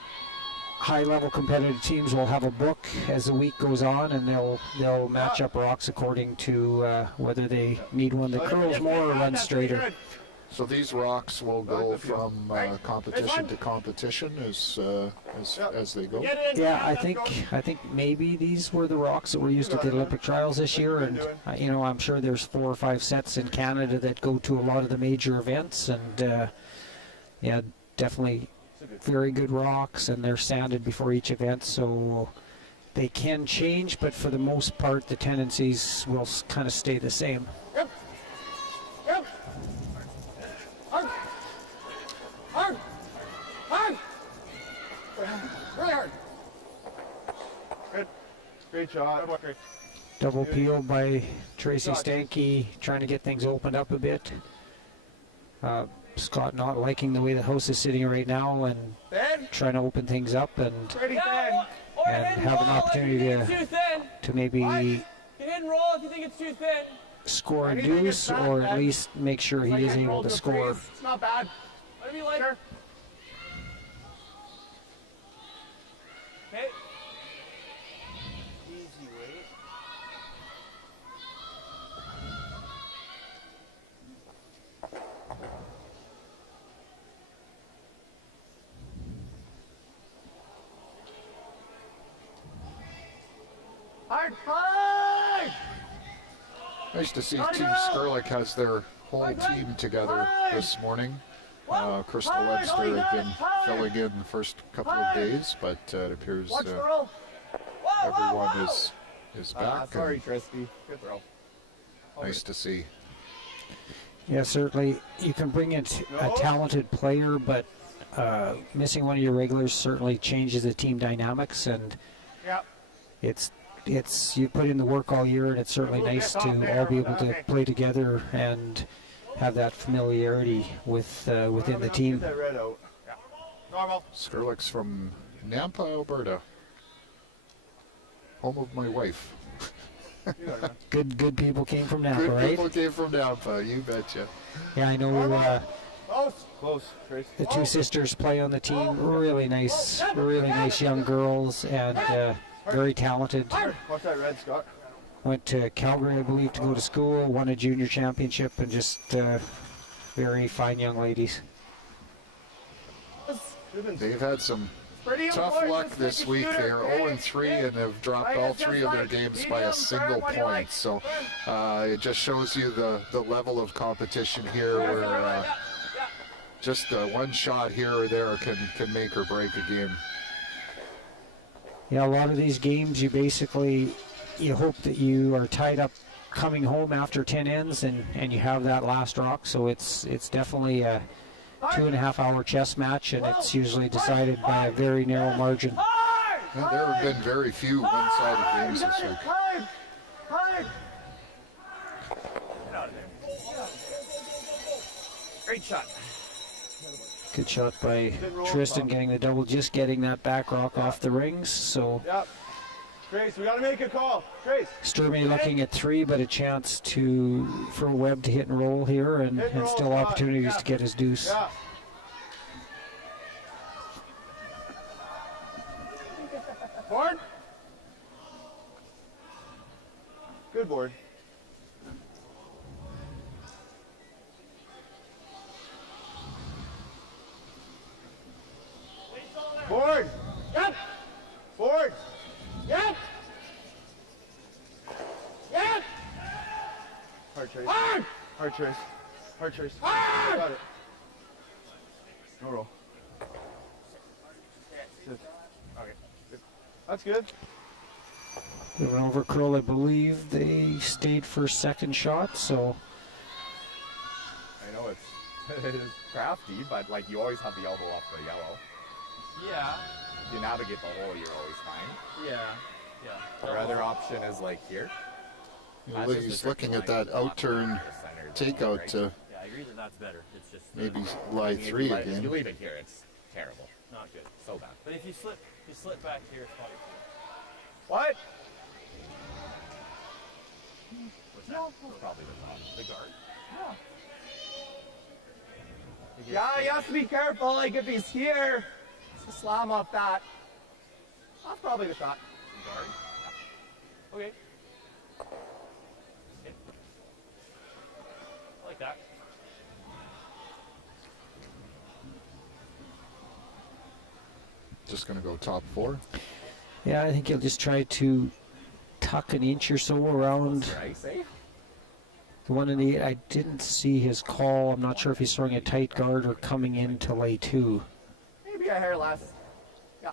high-level competitive teams will have a book as the week goes on, and they'll match up rocks according to whether they need one that curls more or runs straighter. So these rocks will go from competition to competition as they go. Yeah, I think maybe these were the rocks that were used at the Olympic trials this year, and I'm sure there's 4 or 5 sets in Canada that go to a lot of the major events, and yeah, definitely very good rocks, and they're sanded before each event, so they can change, but for the most part the tendencies will kind of stay the same. Really hard. Good. Great shot. Double peel by Tracy Stanke, trying to get things opened up a bit. Scott not liking the way the house is sitting right now and trying to open things up and have an opportunity to maybe score a deuce, or at least make sure he is able to score. It's not bad. Whatever you like. Okay. Easy weight. Hard, hard! Nice to see Team Skurlik has their whole team together this morning. Crystal Webster had been filling in the first couple of days, but it appears everyone is back. Sorry, Tristy. Good throw. Nice to see. Yeah, certainly you can bring in a talented player, but missing one of your regulars certainly changes the team dynamics, and it's you put in the work all year, and it's certainly nice to all be able to play together and have that familiarity with within the team. Skurlik's from Nampa, Alberta, home of my wife. Good people came from Napa, Good right? people came from Nampa, you betcha. Yeah, I know. Close, Trace. The two sisters play on the team. Really nice young girls, and very talented. Watch that red, Scott. Went to Calgary, I believe, to go to school, won a junior championship, and just very fine young ladies. They've had some tough luck this week. They are 0-3 and have dropped all 3 of their games by a single point. So it just shows you the level of competition here, where just one shot here or there can make or break a game. Yeah, a lot of these games, you hope that you are tied up coming home after 10 ends, and you have that last rock. So it's definitely a 2.5-hour chess match, and it's usually decided by a very narrow margin. Well, there have been very few one-sided games this week. Great shot. Good shot by Tristan, getting the double, just getting that back rock off the rings. So Trace, we gotta make a call. Trace. Sturmey looking at 3, but a chance for Webb to hit and roll here, and still opportunities to get his deuce. Yeah. Board. Good board. Board. Yep. Board. Yep. Yep. Hard trace. Hard. Hard trace. Hard trace. Hard. Got it. No roll. Sit. Okay. Good. That's good. They went over curl, I believe they stayed for second shot, so I know it's crafty, but like you always have the elbow off the yellow. Yeah. If you navigate the hole, you're always fine. Yeah. Your other option is like here. He's looking at that outturn takeout to Yeah, I agree that's better. It's just maybe lie 3 If you again. leave it here, it's terrible. not good. So bad. But if you slip back here, it's probably cool. What? What's that? Probably the top. The guard. Yeah, you have to be careful. Like if he's here, it's a slam off that. That's probably the shot. Okay. Hit. I like that. Just going to go top 4. Yeah, I think he'll just try to tuck an inch or so around Nice, eh? the 1 and 8. I didn't see his call. I'm not sure if he's throwing a tight guard or coming in to lay 2. Maybe a hair less. Yeah.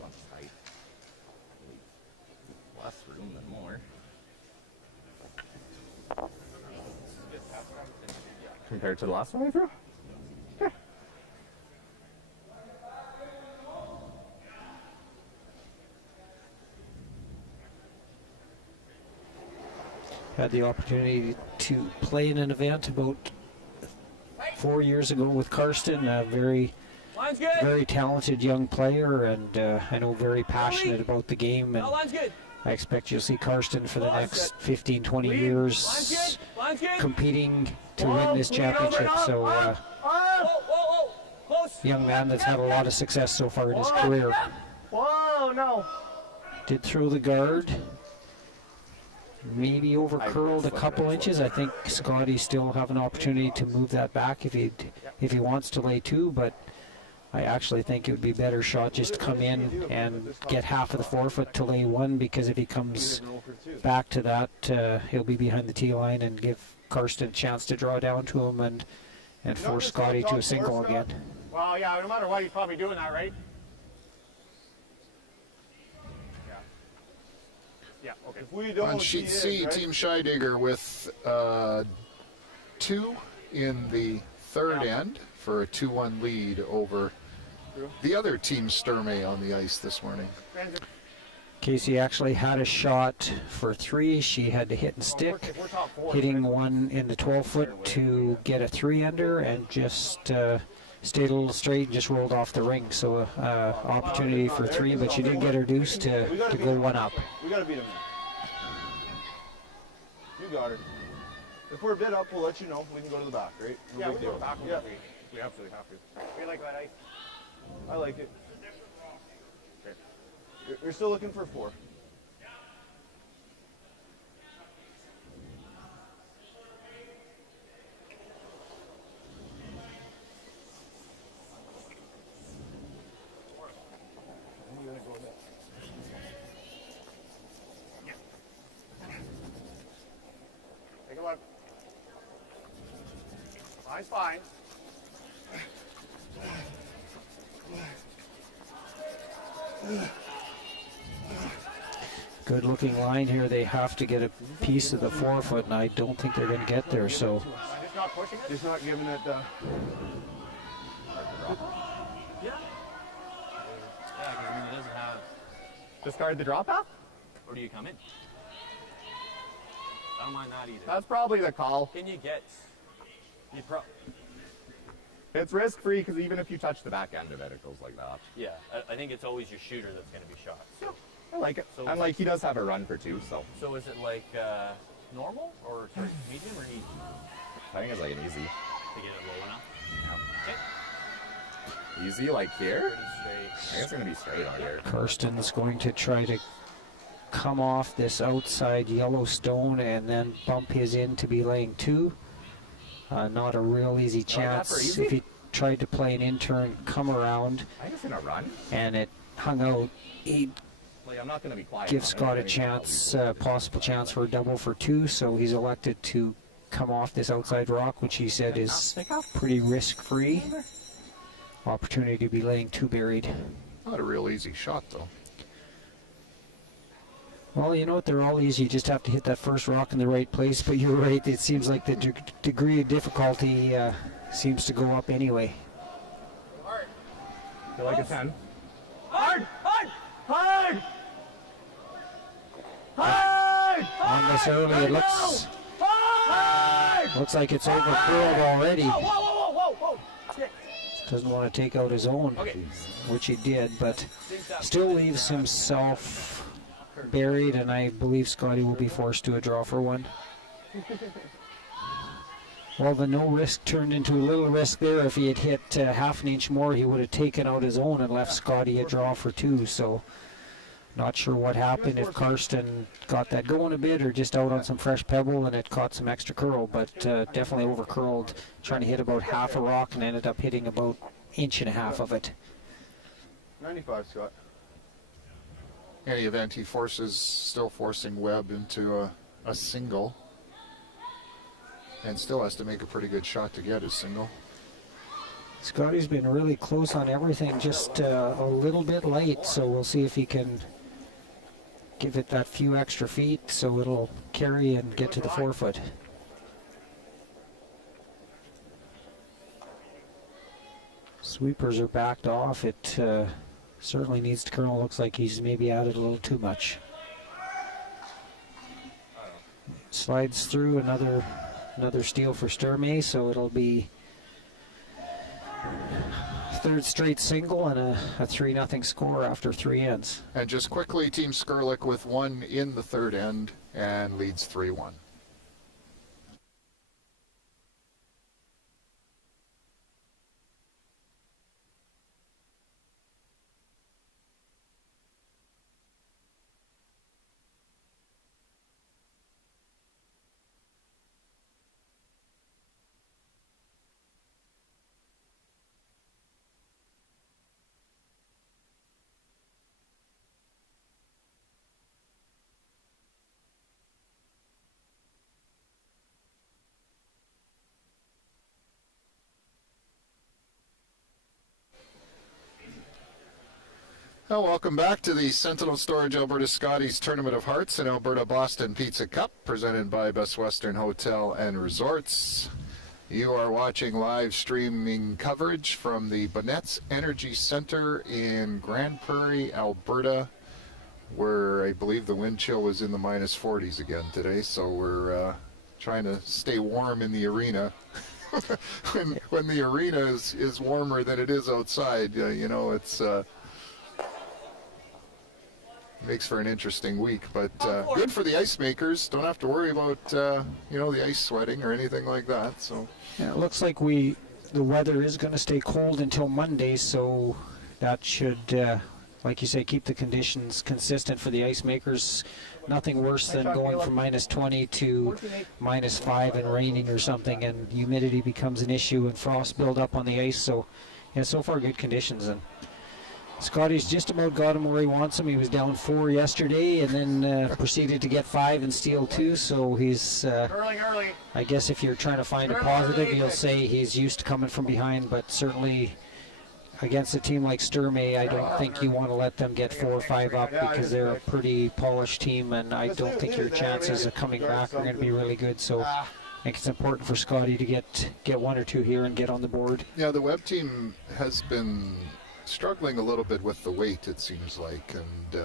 Not tight. Less room than more. Compared to the last one I threw? Had the opportunity to play in an event about 4 years ago with Karsten, a very Line's good. very talented young player, and I know very passionate about the game, and No, line's good. I expect you'll see Karsten for the next 15, 20 Line's years good. Line's good. competing to win this championship. So Whoa, whoa, whoa. Close. young man that's had a lot of success so far in his career. Whoa, no. Did throw the guard. Maybe over curled a couple inches. I think Scotty still have an opportunity to move that back if he wants to lay 2, but I actually think it would be better shot just to come in and get half of the forefoot to lay 1, because if he comes back to that, he'll be behind the tee line and give Karsten a chance to draw down to him and force Scotty to a single again. Well, yeah, no matter what, he's probably doing that, right? Yeah, okay. If we don't On sheet see C, it, right? Team Scheidegger with 2 in the third end for a 2-1 lead over the other Team Sturmey on the ice this morning. Casey actually had a shot for 3. She had to hit and stick, hitting one in the 12-foot to get a 3-under, and just stayed a little straight and just rolled off the ring. So opportunity for 3, but she did get her deuce to go 1 up. We gotta beat him. You got it. If we're a bit up, we'll let you know. We can go to the back, right? No Yeah, big we go deal. back. Yeah, We absolutely have to. We like that ice. I like it. You're still looking for 4. Take a look. Line's fine. Good looking line here. They have to get a piece of the forefoot, and I don't think they're going to get there. So Just not pushing it? Just not giving it. Yeah. Yeah, because I mean, it doesn't have. Discard the drop path? Or do you come in? I don't mind that either. That's probably the call. Can you get? You It's risk free because even if you touch the back end of it, it goes like that. Yeah, I think it's always your shooter that's going to be shot. So, I like it. So And like he does have a run for 2, so so is it like normal or sorry, medium or easy I think it's like an easy. to get it low enough? Okay. Easy like here? Pretty straight. I think it's gonna be straight on here. Karsten's going to try to come off this outside yellow stone and then bump his in to be laying 2. Not a real easy like that for chance. easy? If he tried to play an in-turn come around I think it's gonna run. and it hung out, he'd Like I'm not gonna be quiet. give on it. Scott a I think chance, possible chance for a double for 2, so he's elected to come off this outside rock, which he said is pretty risk-free. Opportunity to be laying 2 buried. Not a real easy shot, though. Well, you know what? They're all easy. You just have to hit that first rock in the right place. But you're right. It seems like the degree of difficulty seems to go up anyway. Feel like a 10. Hard! Hard! Hard! Hard! On this early, it looks like it's over curled already. Whoa, whoa, whoa, whoa, whoa! Shit. Doesn't want to take out his own, Okay. which he did, but still leaves himself buried, and I believe Scotty will be forced to a draw for 1. Well, the no risk turned into a little risk there. If he had hit half an inch more, he would have taken out his own and left Scotty a draw for 2. So not sure what happened, if Karsten got that going a bit or just out on some fresh pebble and it caught some extra curl, but definitely over curled, trying to hit about half a rock and ended up hitting about 1.5 inches of it. 95, Scott. In any event, he still forcing Webb into a single. And still has to make a pretty good shot to get his single. Scotty's been really close on everything, just a little bit light, so we'll see if he can give it that few extra feet so it'll carry and get to the 4-foot. Sweepers are backed off. It certainly needs to curl. Looks like he's maybe added a little too much. Slides through another steal for Sturmey, so it'll be 3rd straight single and a 3-0 score after 3 ends. And just quickly, Team Skurlik with 1 in the 3rd end and leads 3-1. Well, welcome back to the Sentinel Storage Alberta Scotties Tournament of Hearts and Alberta Boston Pizza Cup, presented by Best Western Hotel and Resorts. You are watching live streaming coverage from the Bonnett's Energy Center in Grand Prairie, Alberta, where I believe the wind chill was in the minus 40s again today, so we're trying to stay warm in the arena. when the arena is warmer than it is outside, you know, it's... makes for an interesting week, but good for the ice makers. Don't have to worry about you know, the ice sweating or anything like that. So yeah, it looks like the weather is going to stay cold until Monday, so that should, like you say, keep the conditions consistent for the ice makers. Nothing worse than going from minus 20 to minus 5 and raining or something, and humidity becomes an issue and frost build up on the ice. So yeah, so far good conditions. And Scotty's just about got him where he wants him. He was down 4 yesterday and then proceeded to get 5 and steal 2. So he's, I guess if you're trying to find a positive, you'll say he's used to coming from behind, but certainly against a team like Sturmey, I don't think you want to let them get 4 or 5 up because they're a pretty polished team, and I don't think your chances of coming back are going to be really good. So I think it's important for Scotty to get 1 or 2 here and get on the board. yeah, the Webb team has been struggling a little bit with the weight, it seems like, and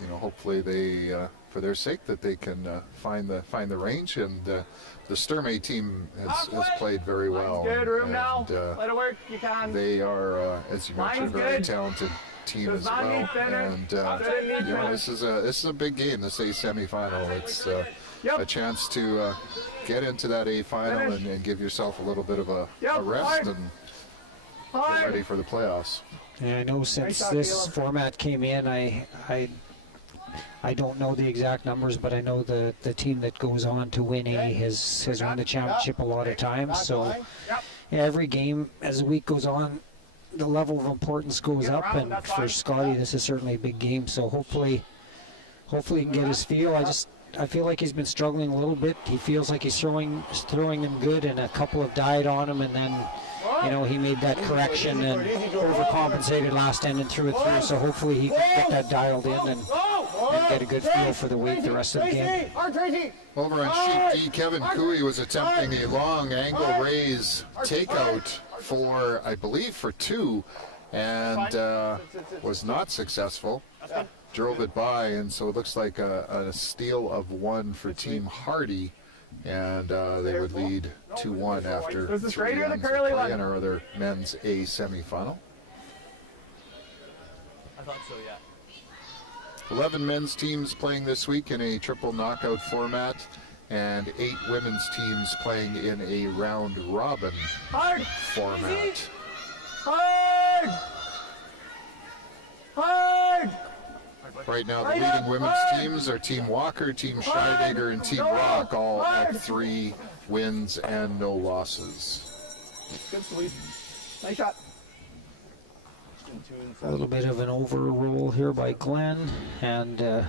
you know, hopefully they, for their sake, that they can find the range. And the Sturmey team has played very well. Good room and, now. Let it work. You can. They are, as you mentioned, a very talented team as well. And you know, this is a big game. This A semifinal. It's a chance to get into that A final and give yourself a little bit of a rest and get ready for the playoffs. Yeah, I know since this format came in, I don't know the exact numbers, but I know the team that goes on to win A has won the championship a lot of times. So yeah, every game as the week goes on, the level of importance goes up, and for Scotty, this is certainly a big game. So hopefully he can get his feel. I feel like he's been struggling a little bit. He feels like he's throwing them good, and a couple have died on him, and then, you know, he made that correction and overcompensated last end and threw it through. So hopefully he can get that dialed in and get a good feel for the weight the rest of the game. Over on sheet D, Kevin Cooey was attempting a long angle raise takeout for, I believe, for 2, and was not successful. Drove it by, and so it looks like a steal of 1 for Team Hardy, and they would lead 2-1 after 3 ends of play in our other men's A semifinal. I thought so, yeah. 11 men's teams playing this week in a triple knockout format, and 8 women's teams playing in a round robin format. Easy. Hard! Hard! Right now, the leading women's teams are Team Walker, Team Scheidegger, and Team Rock, all at 3 wins and no losses. Good sweep. Nice shot. A little bit of an overroll here by Glenn, and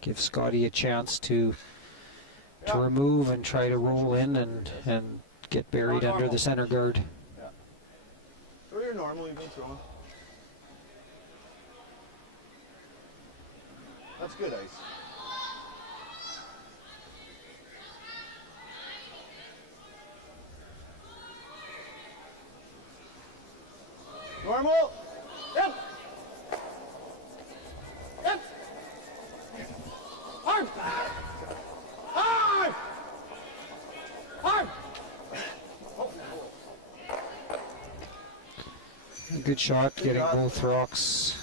give Scotty a chance to remove and try to roll in and get buried under the center guard. Throw your normal you've been throwing. That's good ice. Normal. Yep. Yep. Hard. Hard. Hard. A good shot, getting both rocks.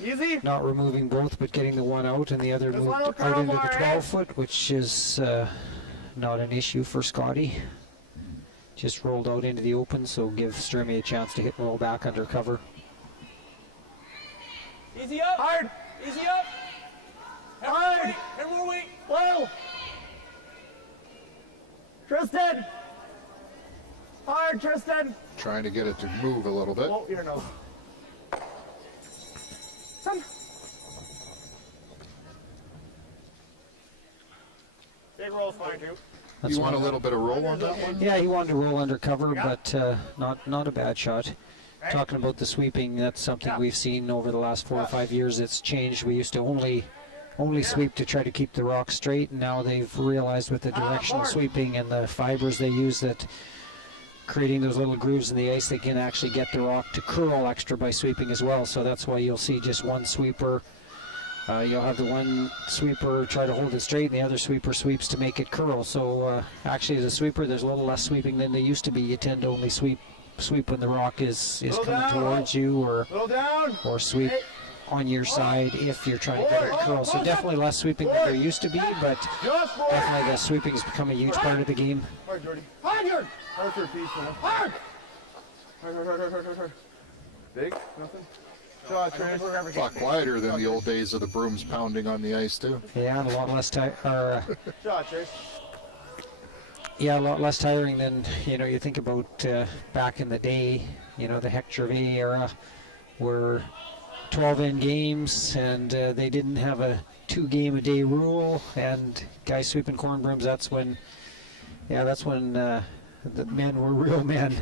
Easy. Not removing both, but getting the one out and the other Just moved one out curl into the bar, 12-foot, which is not an issue for Scotty. Just rolled out into the open, so give Sturmey a chance to hit and roll back under cover. Easy up. Hard. Easy up. Hard. And more weight. Low. Tristan. Hard, Tristan. Trying to get it to move a little bit. Oh, your nose. Son. Big roll's fine too. You want a little bit of roll on that one? Yeah, he wanted to roll under cover, but not a bad shot. Talking about the sweeping, that's something we've seen over the last 4 or 5 years. It's changed. We used to only sweep to try to keep the rock straight, and now they've realized with the directional sweeping and the fibers they use that creating those little grooves in the ice, they can actually get the rock to curl extra by sweeping as well. So that's why you'll see just one sweeper. You'll have the one sweeper try to hold it straight, and the other sweeper sweeps to make it curl. So actually, as a sweeper, there's a little less sweeping than they used to be. You tend to only sweep when the rock is coming towards you, or sweep on your side if you're trying to get it curl. So definitely less sweeping than there used to be, but definitely the sweeping has become a huge part of the game. Hard, Jordy. Hard, Jordy. Hard for a piece, man. Hard. Hard. Big? Nothing? Shot, Trace. A lot quieter than the old days of the brooms pounding on the ice, too. Yeah, and a lot less Shot, Trace. yeah, a lot less tiring than you think about back in the day. The Heck Gervais era, where 12-end games, and they didn't have a 2-game-a-day rule, and guys sweeping corn brooms. That's when the men were real men.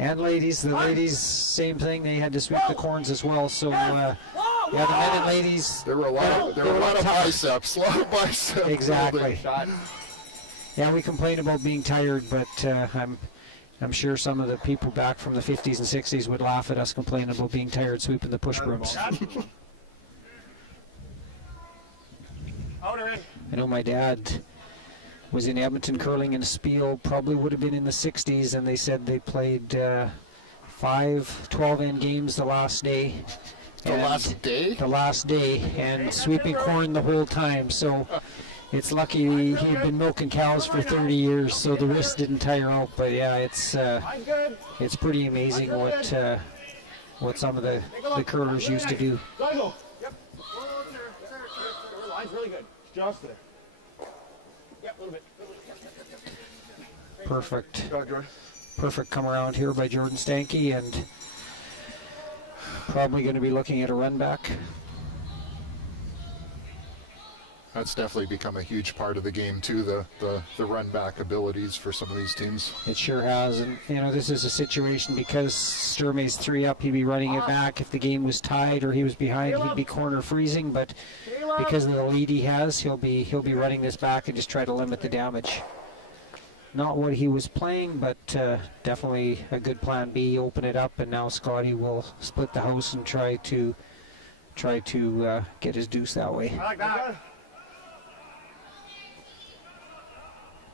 And ladies, the ladies, same thing. They had to sweep the corns as well. So the men and ladies. There were a lot of biceps. A lot of biceps. Exactly. Yeah, we complain about being tired, but I'm sure some of the people back from the 50s and 60s would laugh at us complaining about being tired sweeping the push brooms. I know my dad was in Edmonton curling in Spiel, probably would have been in the 60s, and they said they played 5 12-end games the last day. The last day? The last day, and sweeping corn the whole time. So it's lucky he'd been milking cows for 30 years, so the wrist didn't tire out. But yeah, it's pretty amazing what some of the curlers used to do. Yep. Line's really good. Just there. Yep, a little bit. Perfect come around here by Jordan Stanky, and probably going to be looking at a run back. That's definitely become a huge part of the game too, the run back abilities for some of these teams. It sure has, and this is a situation because Sturmey's 3 up, he'd be running it back. If the game was tied or he was behind, he'd be corner freezing, but because of the lead he has, he'll be running this back and just try to limit the damage. Not what he was playing, but definitely a good plan B. Open it up, and now Scotty will split the house and try to get his deuce that way. I like that.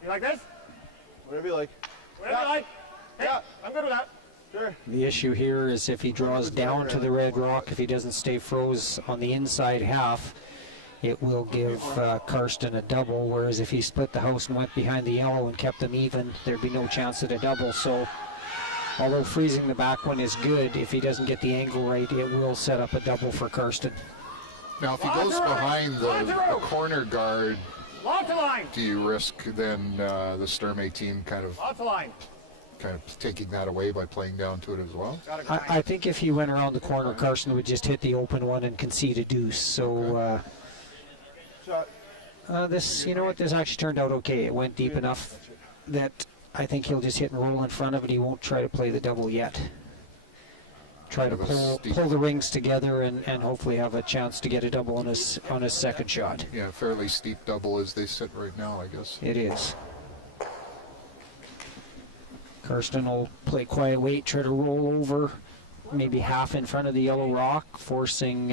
You like this? Whatever you like. Whatever you like. Hey, Yeah. I'm good with that. Sure. The issue here is if he draws down to the red rock, if he doesn't stay froze on the inside half, it will give Karsten a double, whereas if he split the house and went behind the yellow and kept them even, there'd be no chance at a double. So although freezing the back one is good, if he doesn't get the angle right, it will set up a double for Karsten. Now, if he goes behind the corner guard, Lots of line. do you risk then the Sturmey team kind of Line. taking that away by playing down to it as well? I think if he went around the corner, Karsten would just hit the open one and concede a deuce. So this, you know what, this actually turned out okay. It went deep enough that I think he'll just hit and roll in front of it. He won't try to play the double yet. Try to pull the rings together and hopefully have a chance to get a double on his second shot. Yeah, fairly steep double as they sit right now, I guess. It is. Karsten will play quiet weight, try to roll over, maybe half in front of the yellow rock, forcing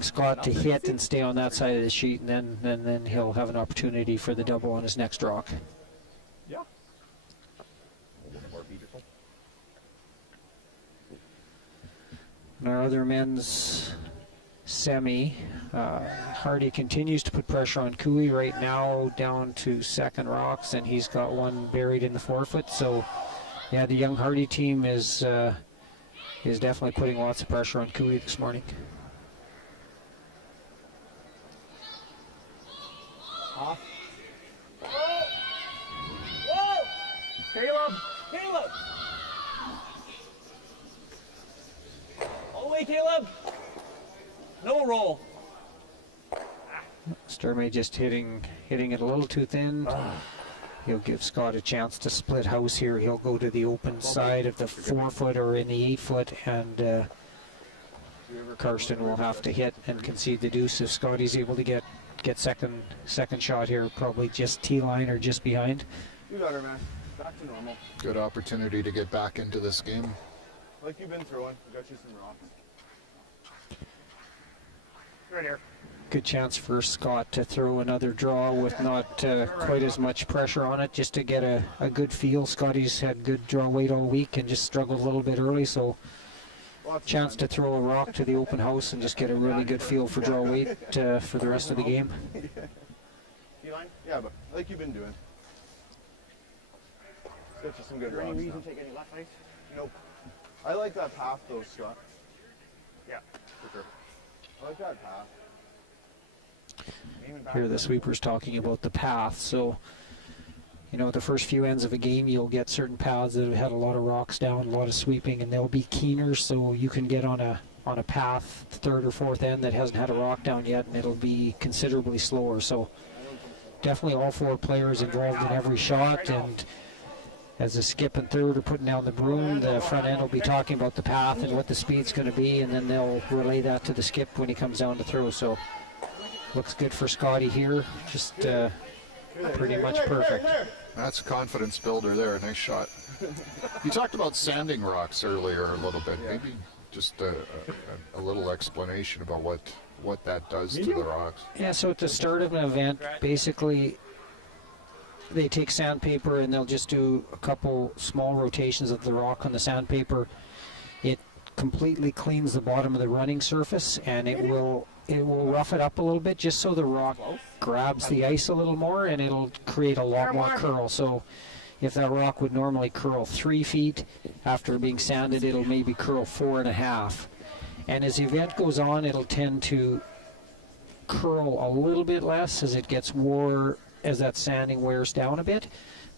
Scott to hit and stay on that side of the sheet, and then he'll have an opportunity for the double on his next rock. Yeah. More beautiful. And our other men's semi, Hardy continues to put pressure on Cooey right now, down to second rocks, and he's got one buried in the forefoot. So, yeah, the young Hardy team is definitely putting lots of pressure on Cooey this morning. Caleb! All the way, Caleb! No roll. Sturmey just hitting it a little too thin. He'll give Scott a chance to split house here. He'll go to the open side of the 4-foot or in the 8-foot, and Karsten will have to hit and concede the deuce if Scotty's able to get second shot here, probably just T-line or just behind. You got her, man. Back to normal. Good opportunity to get back into this game. Like you've been throwing. We got you some rocks. Right here. Good chance for Scott to throw another draw with not quite as much pressure on it, just to get a good feel. Scotty's had good draw weight all week and just struggled a little bit early, so chance to throw a rock to the open house and just get a really good feel for draw weight for the rest of the game. T-line? Yeah, but like you've been doing. Let's get you some good rocks Any now. reason to take any left ice? Nope. I like that path though, Scott. Yeah. For sure. I like that path. Here the sweeper's talking about the path. So, you know, at the first few ends of a game, you'll get certain paths that have had a lot of rocks down, a lot of sweeping, and they'll be keener, so you can get on a path, third or fourth end, that hasn't had a rock down yet, and it'll be considerably slower. So definitely all four players involved in every shot, and as the skip and third are putting down the broom, the front end will be talking about the path and what the speed's going to be, and then they'll relay that to the skip when he comes down to throw. So looks good for Scotty here, just pretty much perfect. That's a confidence builder there. Nice shot. You talked about sanding rocks earlier a little bit. Maybe just a little explanation about what that does to the rocks. Yeah, so at the start of an event, basically they take sandpaper and they'll just do a couple small rotations of the rock on the sandpaper. It completely cleans the bottom of the running surface, and it will rough it up a little bit just so the rock grabs the ice a little more, and it'll create a lot more curl. So if that rock would normally curl 3 feet, after being sanded it'll maybe curl 4.5. And as the event goes on, it'll tend to curl a little bit less as it gets more, as that sanding wears down a bit.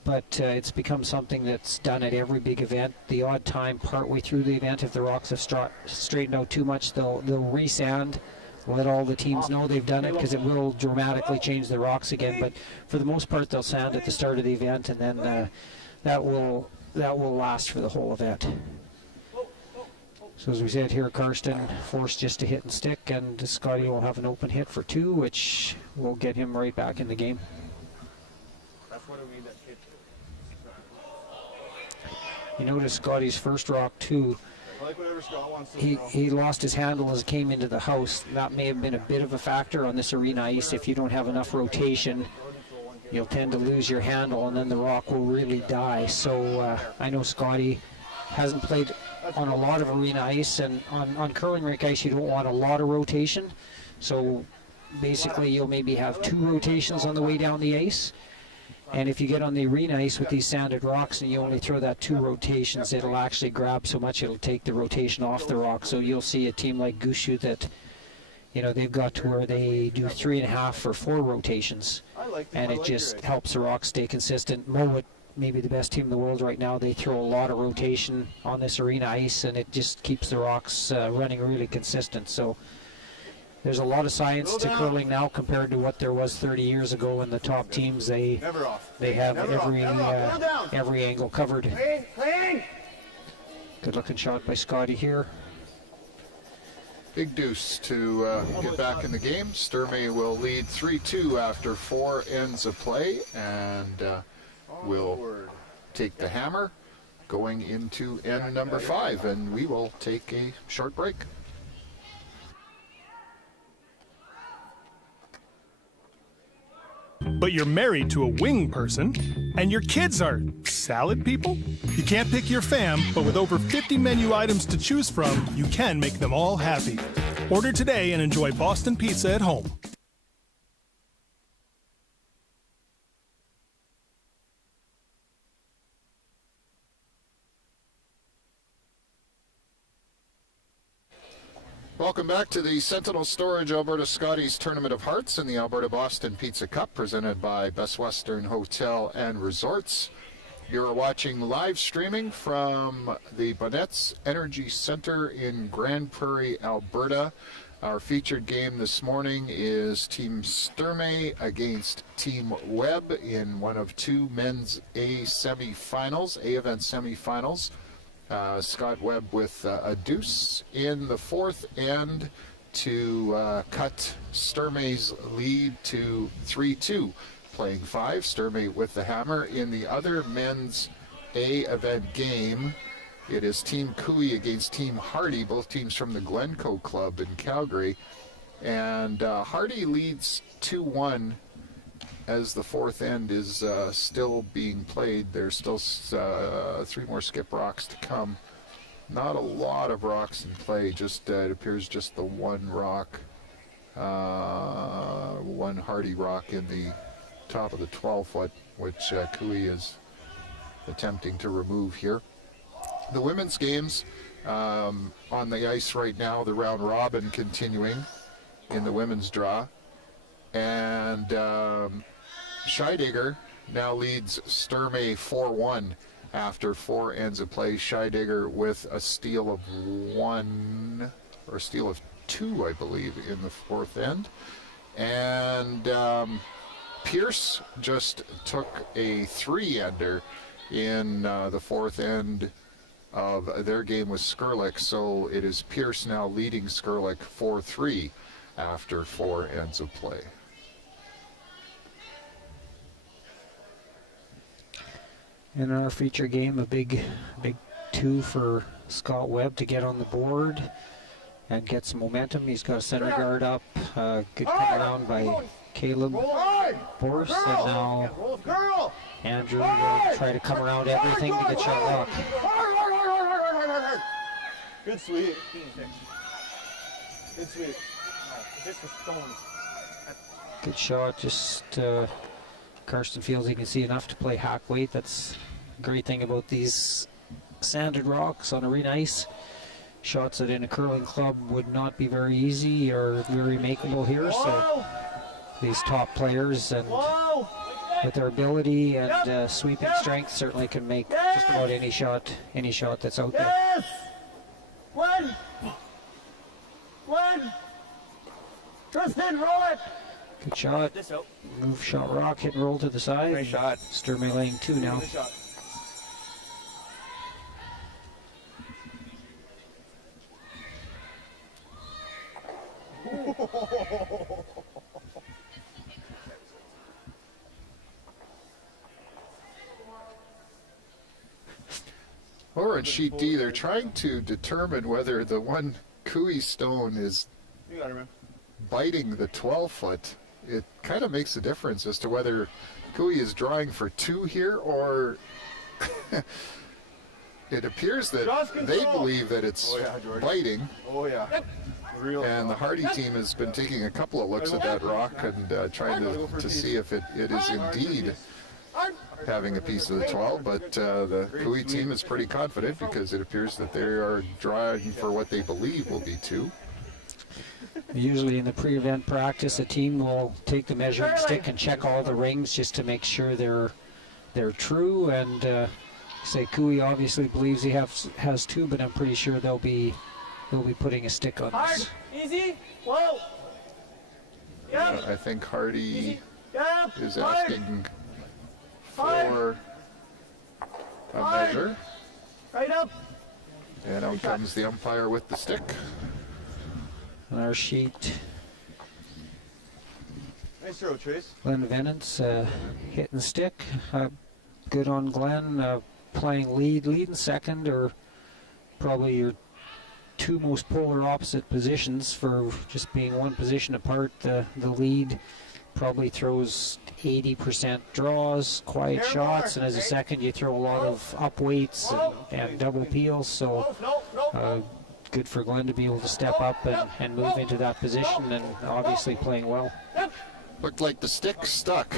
But it's become something that's done at every big event. The odd time partway through the event, if the rocks have straightened out too much, they'll resand, let all the teams know they've done it, because it will dramatically change the rocks again. But for the most part, they'll sand at the start of the event, and then that will last for the whole event. So as we said here, Karsten forced just to hit and stick, and Scotty will have an open hit for 2, which will get him right back in the game. That's what we need that kid. You notice Scotty's first rock too. I like whatever Scott wants to throw. He lost his handle as he came into the house. That may have been a bit of a factor on this arena ice. If you don't have enough rotation, you'll tend to lose your handle, and then the rock will really die. So I know Scotty hasn't played on a lot of arena ice, and on curling rink ice you don't want a lot of rotation. So basically you'll maybe have 2 rotations on the way down the ice. And if you get on the arena ice with these sanded rocks and you only throw that 2 rotations, it'll actually grab so much it'll take the rotation off the rock. So you'll see a team like Gushue that, you know, they've got to where they do 3.5 or 4 rotations, and it just helps the rock stay consistent. Mowat, maybe the best team in the world right now, they throw a lot of rotation on this arena ice, and it just keeps the rocks running really consistent. So there's a lot of science to curling now compared to what there was 30 years ago. And the top teams, they have every angle covered. Good looking shot by Scotty here. Big deuce to get back in the game. Sturmey will lead 3-2 after 4 ends of play, and will take the hammer going into end number 5, and we will take a short break. But you're married to a wing person, and your kids are salad people? You can't pick your fam, but with over 50 menu items to choose from, you can make them all happy. Order today and enjoy Boston Pizza at home. Welcome back to the Sentinel Storage Alberta Scotties Tournament of Hearts in the Alberta Boston Pizza Cup, presented by Best Western Hotel and Resorts. You're watching live streaming from the Bonnets Energy Center in Grand Prairie, Alberta. Our featured game this morning is Team Sturmey against Team Webb in one of 2 men's A semifinals, A event semifinals. Scott Webb with a deuce in the 4th end to cut Sturmey's lead to 3-2. Playing 5, Sturmey with the hammer. In the other men's A event game, it is Team Cooey against Team Hardy, both teams from the Glencoe Club in Calgary. And Hardy leads 2-1 as the 4th end is still being played. There's still 3 more skip rocks to come. Not a lot of rocks in play, just it appears just the one rock, one Hardy rock in the top of the 12-foot, which Cooey is attempting to remove here. The women's games on the ice right now, the round robin continuing in the women's draw. And Scheidegger now leads Sturmey 4-1 after 4 ends of play. Scheidegger with a steal of 1, or steal of 2, I believe, in the 4th end. And Pierce just took a 3-ender in the 4th end of their game with Skurlik. So it is Pierce now leading Skurlik 4-3 after 4 ends of play. In our feature game, a big 2 for Scott Webb to get on the board and get some momentum. He's got a center guard up. Good come around by Caleb Boris, and now Andrew will try to come around everything to get shot lock. Good sweep. Good sweep. Just the stones. Good shot. Just Karsten feels he can see enough to play hack weight. That's the great thing about these sanded rocks on arena ice. Shots that in a curling club would not be very easy or very makeable here. So these top players, and with their ability and sweeping strength, certainly can make just about any shot that's out there. Yes! One! Tristan, roll it! Good shot. Move shot rock, hit and roll to the side. Nice shot. Sturmey laying 2 now. Good shot. Over at sheet D, they're trying to determine whether the one Cooey stone is biting the 12-foot. It kind of makes a difference as to whether Cooey is drawing for 2 here, or it appears that they believe that it's biting. Oh, yeah. And the Hardy team has been taking a couple of looks at that rock and trying to see if it is indeed having a piece of the 12, but the Kui team is pretty confident because it appears that they are drawing for what they believe will be 2. Usually in the pre-event practice, a team will take the measuring stick and check all the rings just to make sure they're true. And say Kui obviously believes he has 2, but I'm pretty sure they'll be putting a stick on this. Easy. Whoa. Yep. I think Hardy Yep. is asking for a measure. Right up. And out comes the umpire with the stick. On our sheet, Nice throw, Trace. Glenn Venance hitting the stick. Good on Glenn, playing lead and second, or probably your 2 most polar opposite positions for just being 1 position apart. The lead probably throws 80% draws, quiet shots, and as a second you throw a lot of up weights and double peels, so good for Glenn to be able to step up and move into that position, and obviously playing well. Looked like the stick stuck,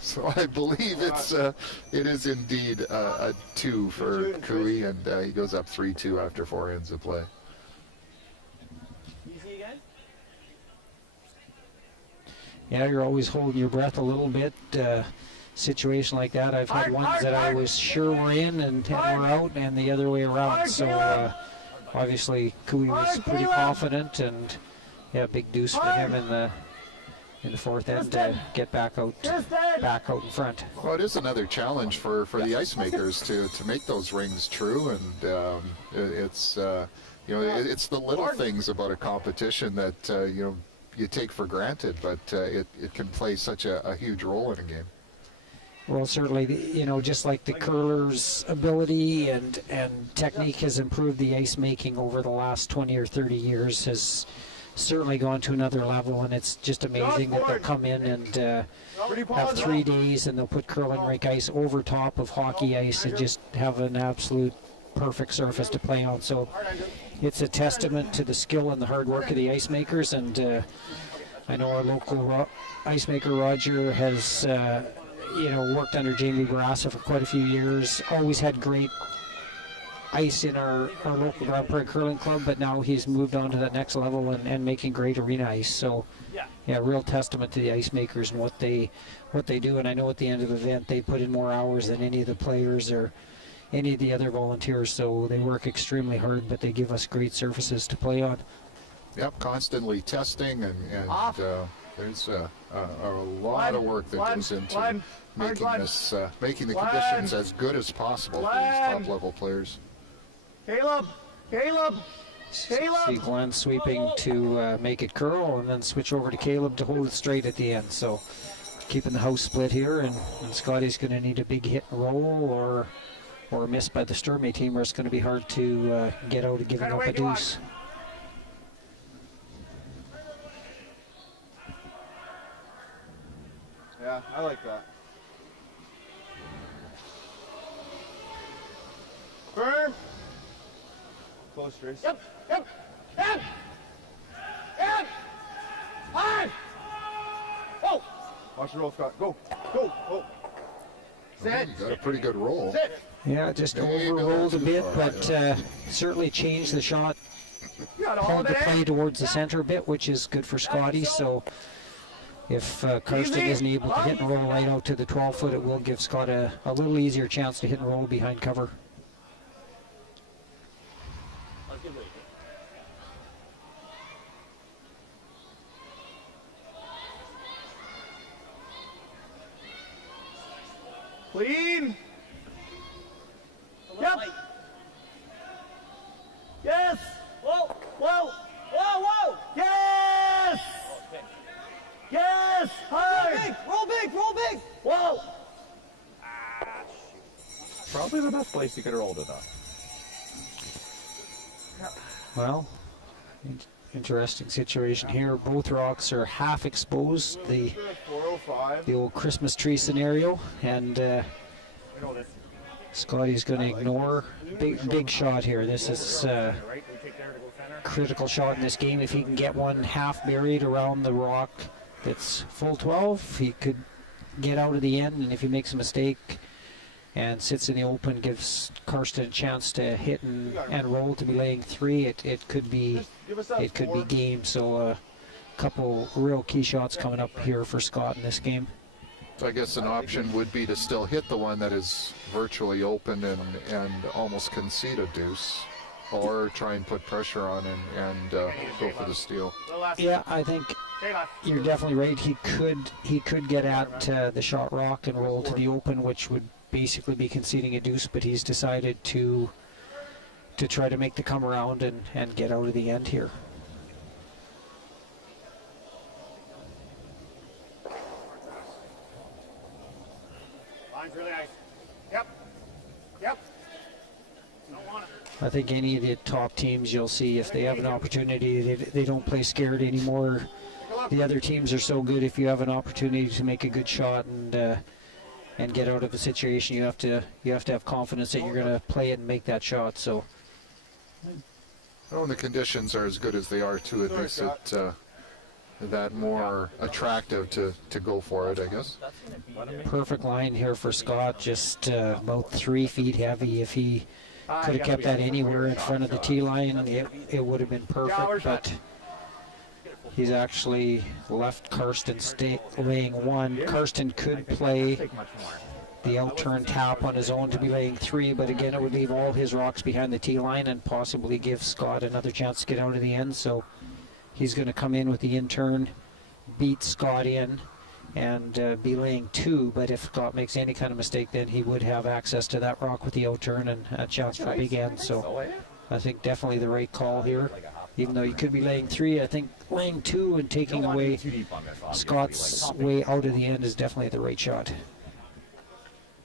so I believe it is indeed a 2 for Kui, and he goes up 3-2 after 4 ends of play. Easy again. Yeah, you're always holding your breath a little bit. Situation like that, I've had ones that I was sure were in and were out, and the other way around. So obviously Kui was pretty confident, and yeah, big deuce for him in the 4th end to get back out in front. Well, it is another challenge for the ice makers to make those rings true, and it's it's the little things about a competition that you take for granted, but it can play such a huge role in a game. Well, certainly, just like the curler's ability and technique has improved, the ice making over the last 20 or 30 years has certainly gone to another level, and it's just amazing that they'll come in and have 3 days and they'll put curling rink ice over top of hockey ice and just have an absolute perfect surface to play on. So it's a testament to the skill and the hard work of the ice makers, and I know our local ice maker Roger has worked under Jamie Barassa for quite a few years, always had great ice in our local Grand Prairie Curling Club, but now he's moved on to that next level and making great arena ice. So yeah, real testament to the ice makers and what they do. And I know at the end of the event they put in more hours than any of the players or any of the other volunteers, so they work extremely hard, but they give us great surfaces to play on. Yep, constantly testing, and there's a lot of work that goes into making the conditions as good as possible for these top-level players. Caleb. See Glenn sweeping to make it curl, and then switch over to Caleb to hold it straight at the end. So keeping the house split here, and Scotty's going to need a big hit and roll or a miss by the Sturmey team, or it's going to be hard to get out of giving up a deuce. Yeah, I like that. Burn. Close, Trace. Yep. Head. Hard. Whoa. Watch the roll, Scott. Go. Oh. Sit. Got a pretty good roll. Sit. Yeah, just overrolled a bit, but certainly changed the shot, You got to pulled hold the it play in. towards the center a bit, which is good for Scotty. So if Karsten isn't able to hit and roll right out to the 12-foot, it will give Scott a little easier chance to hit and roll behind cover. Clean. Yep. Yes. Whoa. Yes. Yes. Hard. Roll big. Whoa. Probably the best place you could have rolled it on. Well, interesting situation here. Both rocks are half exposed. The 405. old Christmas tree scenario, and I know this. Scotty's going to ignore big shot here. This is critical shot in this game. If he can get one half buried around the rock that's full 12, he could get out of the end, and if he makes a mistake and sits in the open, gives Karsten a chance to hit and roll to be laying 3, it could be game. So a couple real key shots coming up here for Scott in this game. So I guess an option would be to still hit the one that is virtually open and almost concede a deuce, or try and put pressure on and go for the steal. Yeah, I think you're definitely right. He could get at the shot rock and roll to the open, which would basically be conceding a deuce, but he's decided to try to make the come around and get out of the end here. Line's really nice. Yep. Yep. Don't want it. I think any of the top teams you'll see, if they have an opportunity, they don't play scared anymore. The other teams are so good. If you have an opportunity to make a good shot and get out of a situation, you have to have confidence that you're going to play it and make that shot. So, When the conditions are as good as they are too, it makes it that more attractive to go for it, I guess. perfect line here for Scott, just about 3 feet heavy. If he could have kept that anywhere in front of the tee line, it would have been perfect, but he's actually left Karsten laying 1. Karsten could play the out-turn tap on his own to be laying 3, but again, it would leave all his rocks behind the tee line and possibly give Scott another chance to get out of the end. So he's going to come in with the in-turn, beat Scott in, and be laying 2, but if Scott makes any kind of mistake, then he would have access to that rock with the out-turn and a chance for a big end. So I think definitely the right call here. Even though you could be laying 3, I think laying 2 and taking away Scott's way out of the end is definitely the right shot.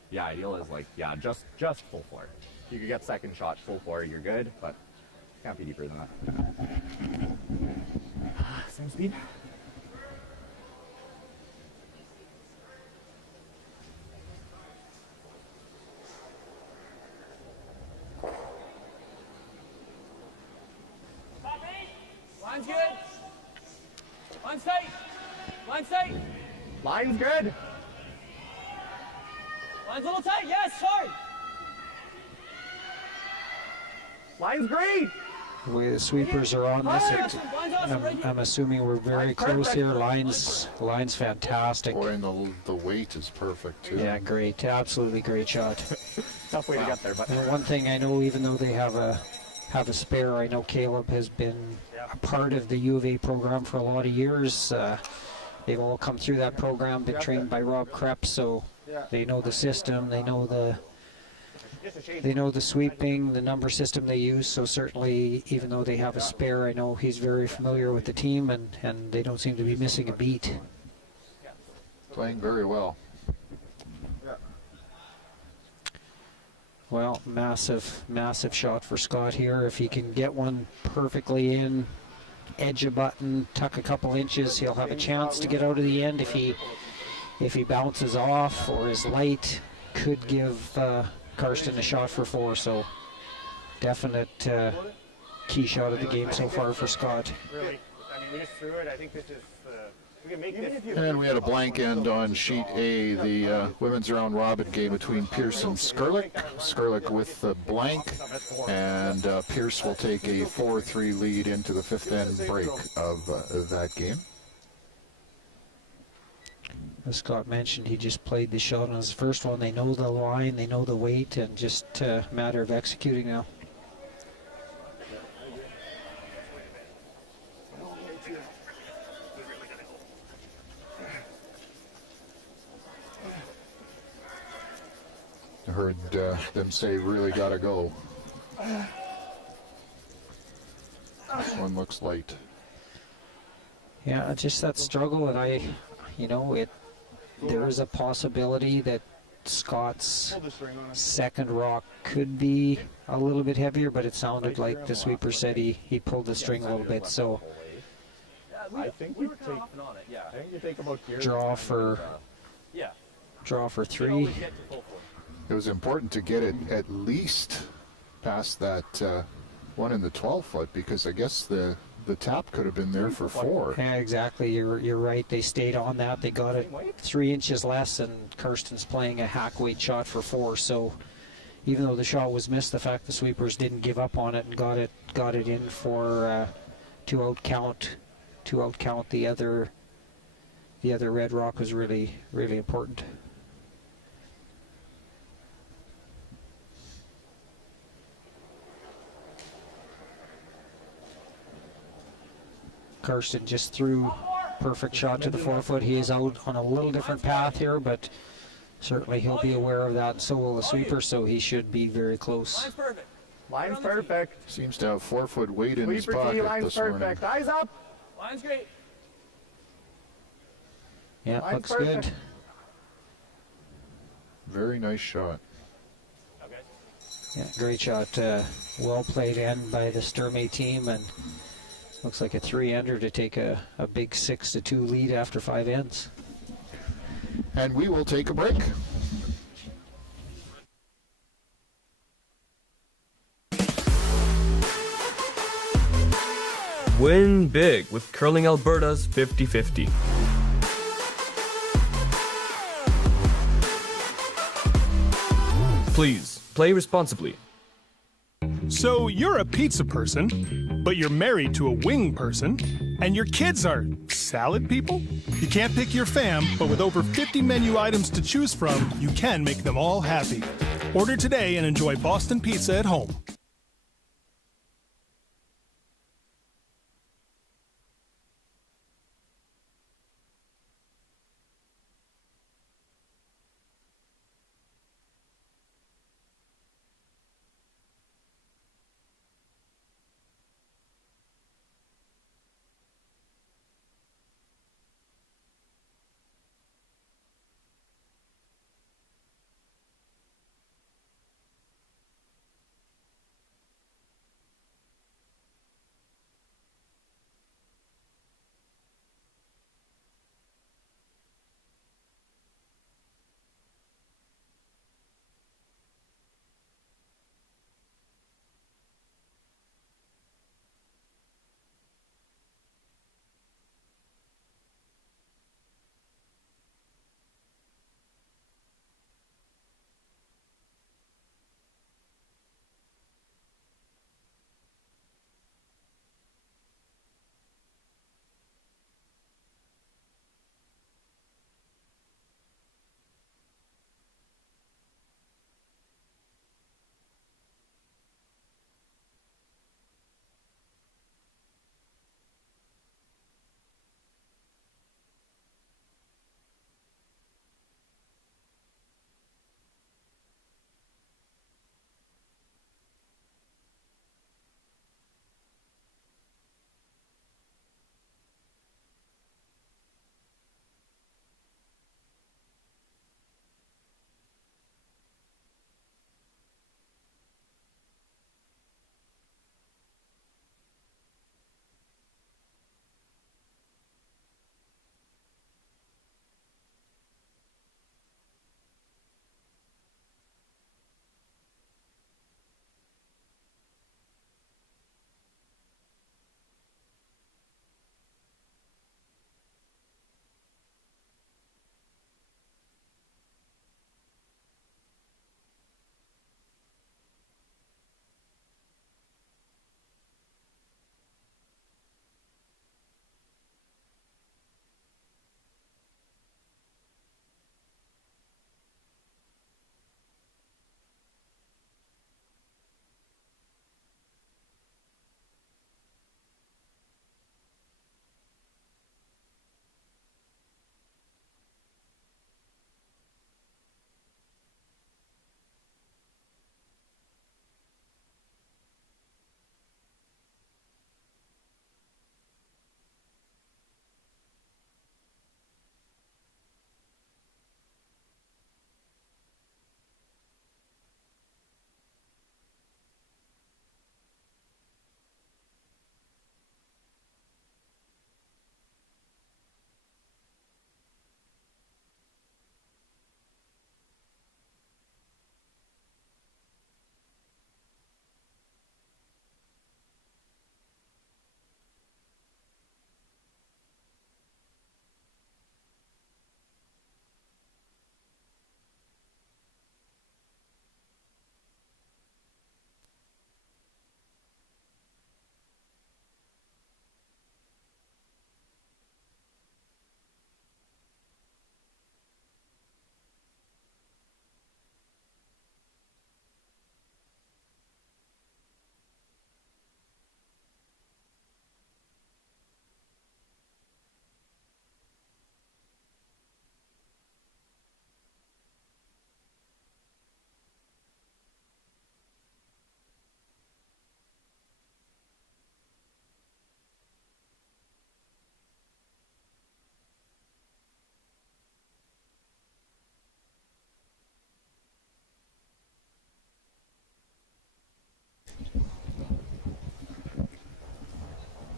Yeah, ideal is just full floor. You could get second shot full floor, you're good, but can't be deeper than that. Same speed. Line's good. Line's tight. Line's tight. Line's good. Line's a little tight. Yes, hard. Line's great. The way the sweepers are on this, I'm assuming we're very close here. Line's fantastic. Boy, and the weight is perfect too. Yeah, great. Absolutely great shot. Tough way to get there, but And one thing I know, even though they have a spare, I know Caleb has been a part of the U of A program for a lot of years. They've all come through that program, been trained by Rob Krepp, so they know the system, they know the sweeping, the number system they use. So certainly, even though they have a spare, I know he's very familiar with the team, and they don't seem to be missing a beat. Playing very well. Well, massive shot for Scott here. If he can get one perfectly in, edge a button, tuck a couple inches, he'll have a chance to get out of the end. If he bounces off or is light, could give Karsten a shot for 4. So definite key shot of the game so far for Scott. Really. I mean, we just threw it. I think this is. We can make this. And we had a blank end on sheet A, the women's round robin game between Pierce and Skurlik. Skurlik with the blank, and Pierce will take a 4-3 lead into the 5th end break of that game. As Scott mentioned, he just played the shot on his first one. They know the line, they know the weight, and just a matter of executing now. I heard them say, really gotta go. This one looks light. Yeah, just that struggle, and there is a possibility that Scott's second rock could be a little bit heavier, but it sounded like the sweeper said he pulled the string a little bit. So I think you take about here. draw for 3. it was important to get it at least past that one in the 12-foot, because I guess the tap could have been there for 4. Yeah, exactly. You're right. They stayed on that. They got it 3 inches less, and Karsten's playing a hack weight shot for 4. So even though the shot was missed, the fact the sweepers didn't give up on it and got it in for 2 out count. 2 out count. The other red rock was really, really important. Karsten just threw perfect shot to the 4-foot. He is out on a little different path here, but certainly he'll be aware of that. So will the sweeper, so he should be very close. Line's perfect. Line's perfect. Seems to have 4-foot weight in his Sweeper T, pocket line's this morning. perfect. Eyes up. Line's great. Yeah, Line's looks perfect. good. Very nice shot. Okay. Yeah, great shot. Well played in by the Sturmey team, and looks like a 3-ender to take a big 6-2 lead after 5 ends. And we will take a break. Win big with Curling Alberta's 50-50. Please, play responsibly. So you're a pizza person, but you're married to a wing person, and your kids are salad people? You can't pick your fam, but with over 50 menu items to choose from, you can make them all happy. Order today and enjoy Boston Pizza at home.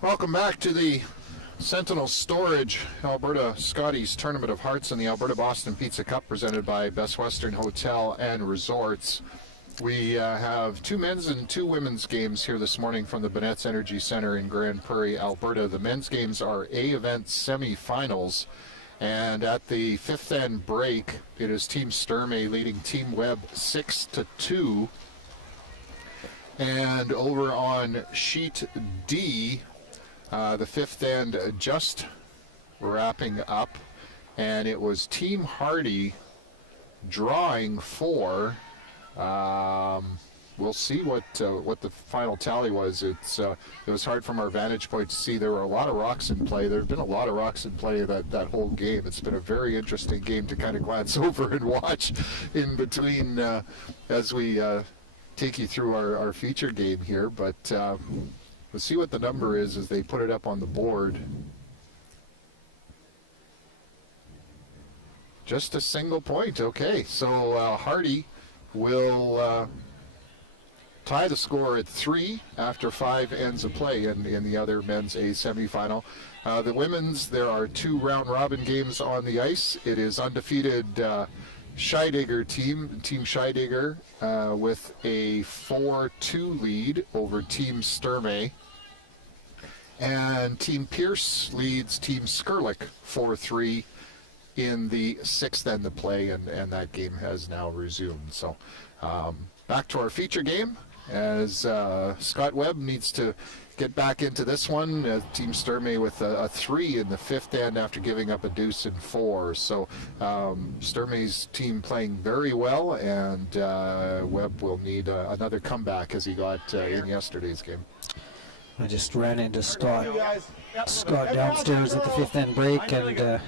Welcome back to the Sentinel Storage Alberta Scotties Tournament of Hearts and the Alberta Boston Pizza Cup presented by Best Western Hotel and Resorts. We have 2 men's and 2 women's games here this morning from the Bonnett's Energy Center in Grand Prairie, Alberta. The men's games are A-event semifinals, and at the 5th end break, it is Team Sturmey leading Team Webb 6-2. And over on sheet D, the 5th end just wrapping up, and it was Team Hardy drawing 4. We'll see what the final tally was. It was hard from our vantage point to see. There were a lot of rocks in play. There have been a lot of rocks in play that whole game. It's been a very interesting game to kind of glance over and watch in between as we take you through our feature game here. But we'll see what the number is as they put it up on the board. Just a single point. Okay, so Hardy will tie the score at 3 after 5 ends of play in the other men's A semifinal. The women's, there are 2 round-robin games on the ice. It is undefeated Scheidegger Team Scheidegger, with a 4-2 lead over Team Sturmey. And Team Pierce leads Team Skurlik 4-3 in the 6th end of play, and that game has now resumed. So back to our feature game as Scott Webb needs to get back into this one. Team Sturmey with a 3 in the 5th end after giving up a deuce in 4. So Sturmey's team playing very well, and Webb will need another comeback as he got in yesterday's game. I just ran into Scott downstairs at the 5th end break and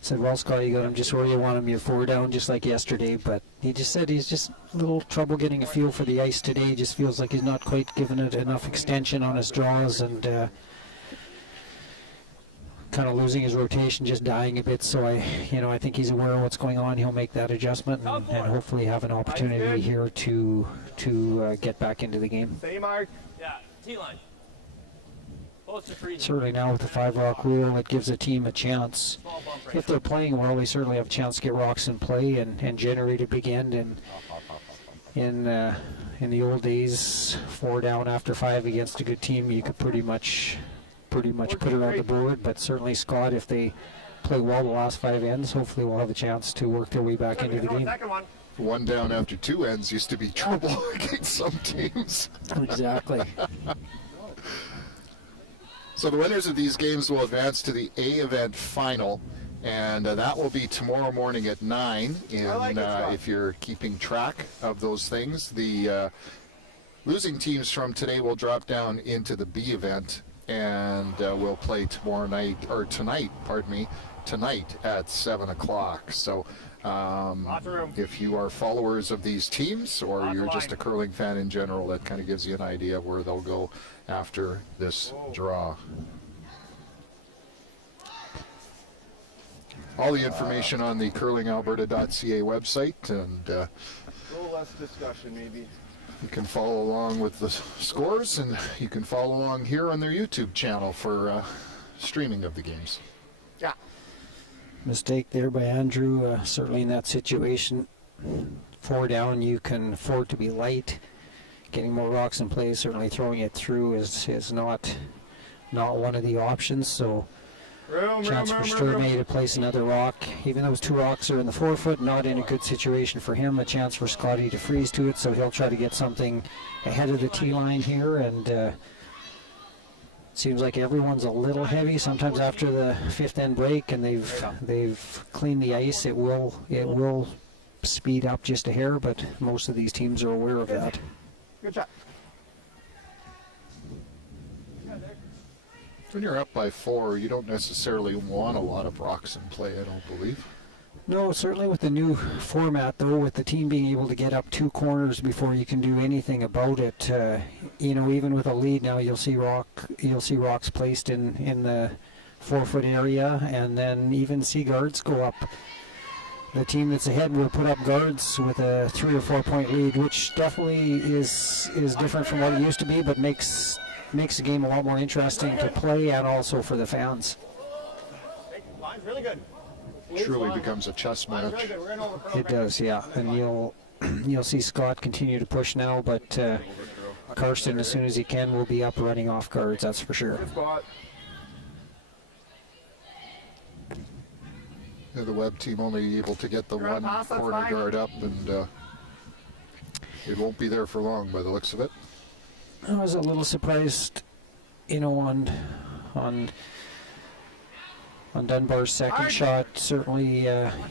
said, well, Scott, you got him just where you want him. You're 4 down just like yesterday. But he just said he's just a little trouble getting a feel for the ice today. He just feels like he's not quite giving it enough extension on his draws and kind of losing his rotation, just dying a bit. So I think he's aware of what's going on. He'll make that adjustment and hopefully have an opportunity here to get back into the game. Say, Mark. Yeah, T-line. Certainly now with the 5-rock rule, it gives a team a chance. If they're playing well, they certainly have a chance to get rocks in play and generate a big end. And in the old days, 4 down after 5 against a good team, you could pretty much put it on the board. But certainly Scott, if they play well the last 5 ends, hopefully we'll have a chance to work their way back into the game. 1 down after 2 ends used to be trouble against some teams. Exactly. So the winners of these games will advance to the A event final, and that will be tomorrow morning at 9. If you're keeping track of those things, the losing teams from today will drop down into the B event, and we'll play tonight at 7 o'clock. So if you are followers of these teams, or you're just a curling fan in general, that kind of gives you an idea of where they'll go after this draw. All the information on the curlingalberta.ca website, and A little less discussion, maybe. you can follow along with the scores, and you can follow along here on their YouTube channel for streaming of the games. Yeah. Mistake there by Andrew, certainly in that situation. 4 down, you can afford to be light. Getting more rocks in play, certainly throwing it through is not one of the options. So chance for Sturmey to place another rock. Even those 2 rocks are in the 4-foot, not in a good situation for him. A chance for Scotty to freeze to it, so he'll try to get something ahead of the tee line here. And seems like everyone's a little heavy. Sometimes after the 5th end break and they've cleaned the ice, it will speed up just a hair. But most of these teams are aware of that. Good shot. When you're up by 4, you don't necessarily want a lot of rocks in play, I don't believe. No, certainly with the new format, though, with the team being able to get up 2 corners before you can do anything about it, even with a lead now, you'll see rocks placed in the 4-foot area, and then even see guards go up. The team that's ahead will put up guards with a 3 or 4 point lead, which definitely is different from what it used to be, but makes makes the game a lot more interesting to play and also for the fans. Line's really good. Truly becomes a chess match. Really good. We're in over. It does, yeah. And you'll see Scott continue to push now, but Karsten, as soon as he can, will be up running off guards, that's for sure. Yeah, the Webb team only able to get the one corner guard up, and it won't be there for long by the looks of it. I was a little surprised, on Dunbar's second shot. Certainly,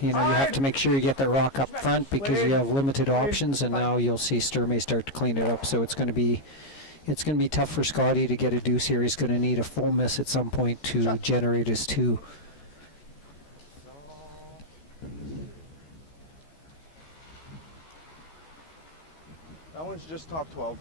you have to make sure you get the rock up front because you have limited options, and now you'll see Sturmey start to clean it up. So it's going to be tough for Scotty to get a deuce here. He's going to need a full miss at some point to generate his 2. That one's just top 12.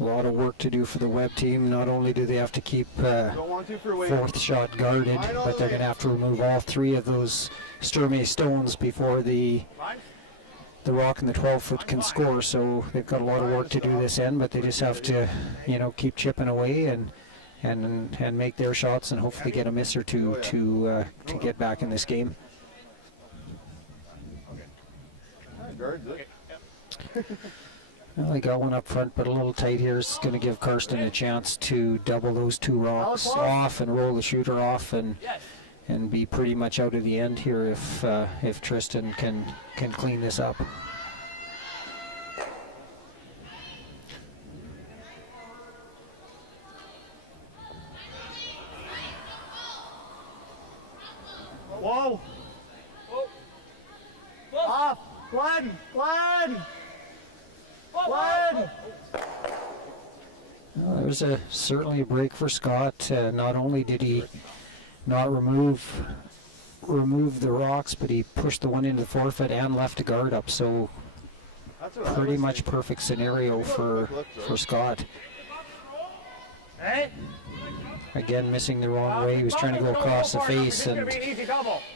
A lot of work to do for the Webb team. Not only do they have to keep fourth shot guarded, but they're going to have to remove all 3 of those Sturmey stones before the rock and the 12-foot can score. So they've got a lot of work to do this end, but they just have to, keep chipping away and make their shots and hopefully get a miss or 2 to get back in this game. Well, they got one up front, but a little tight here is going to give Karsten a chance to double those 2 rocks off and roll the shooter off and be pretty much out of the end here if Tristan can clean this up. Whoa! Off! Glenn! Well, there's certainly a break for Scott. Not only did he not remove the rocks, but he pushed the one into the forfeit and left a guard up. So pretty much perfect scenario for Scott. Again, missing the wrong way. He was trying to go across the face, and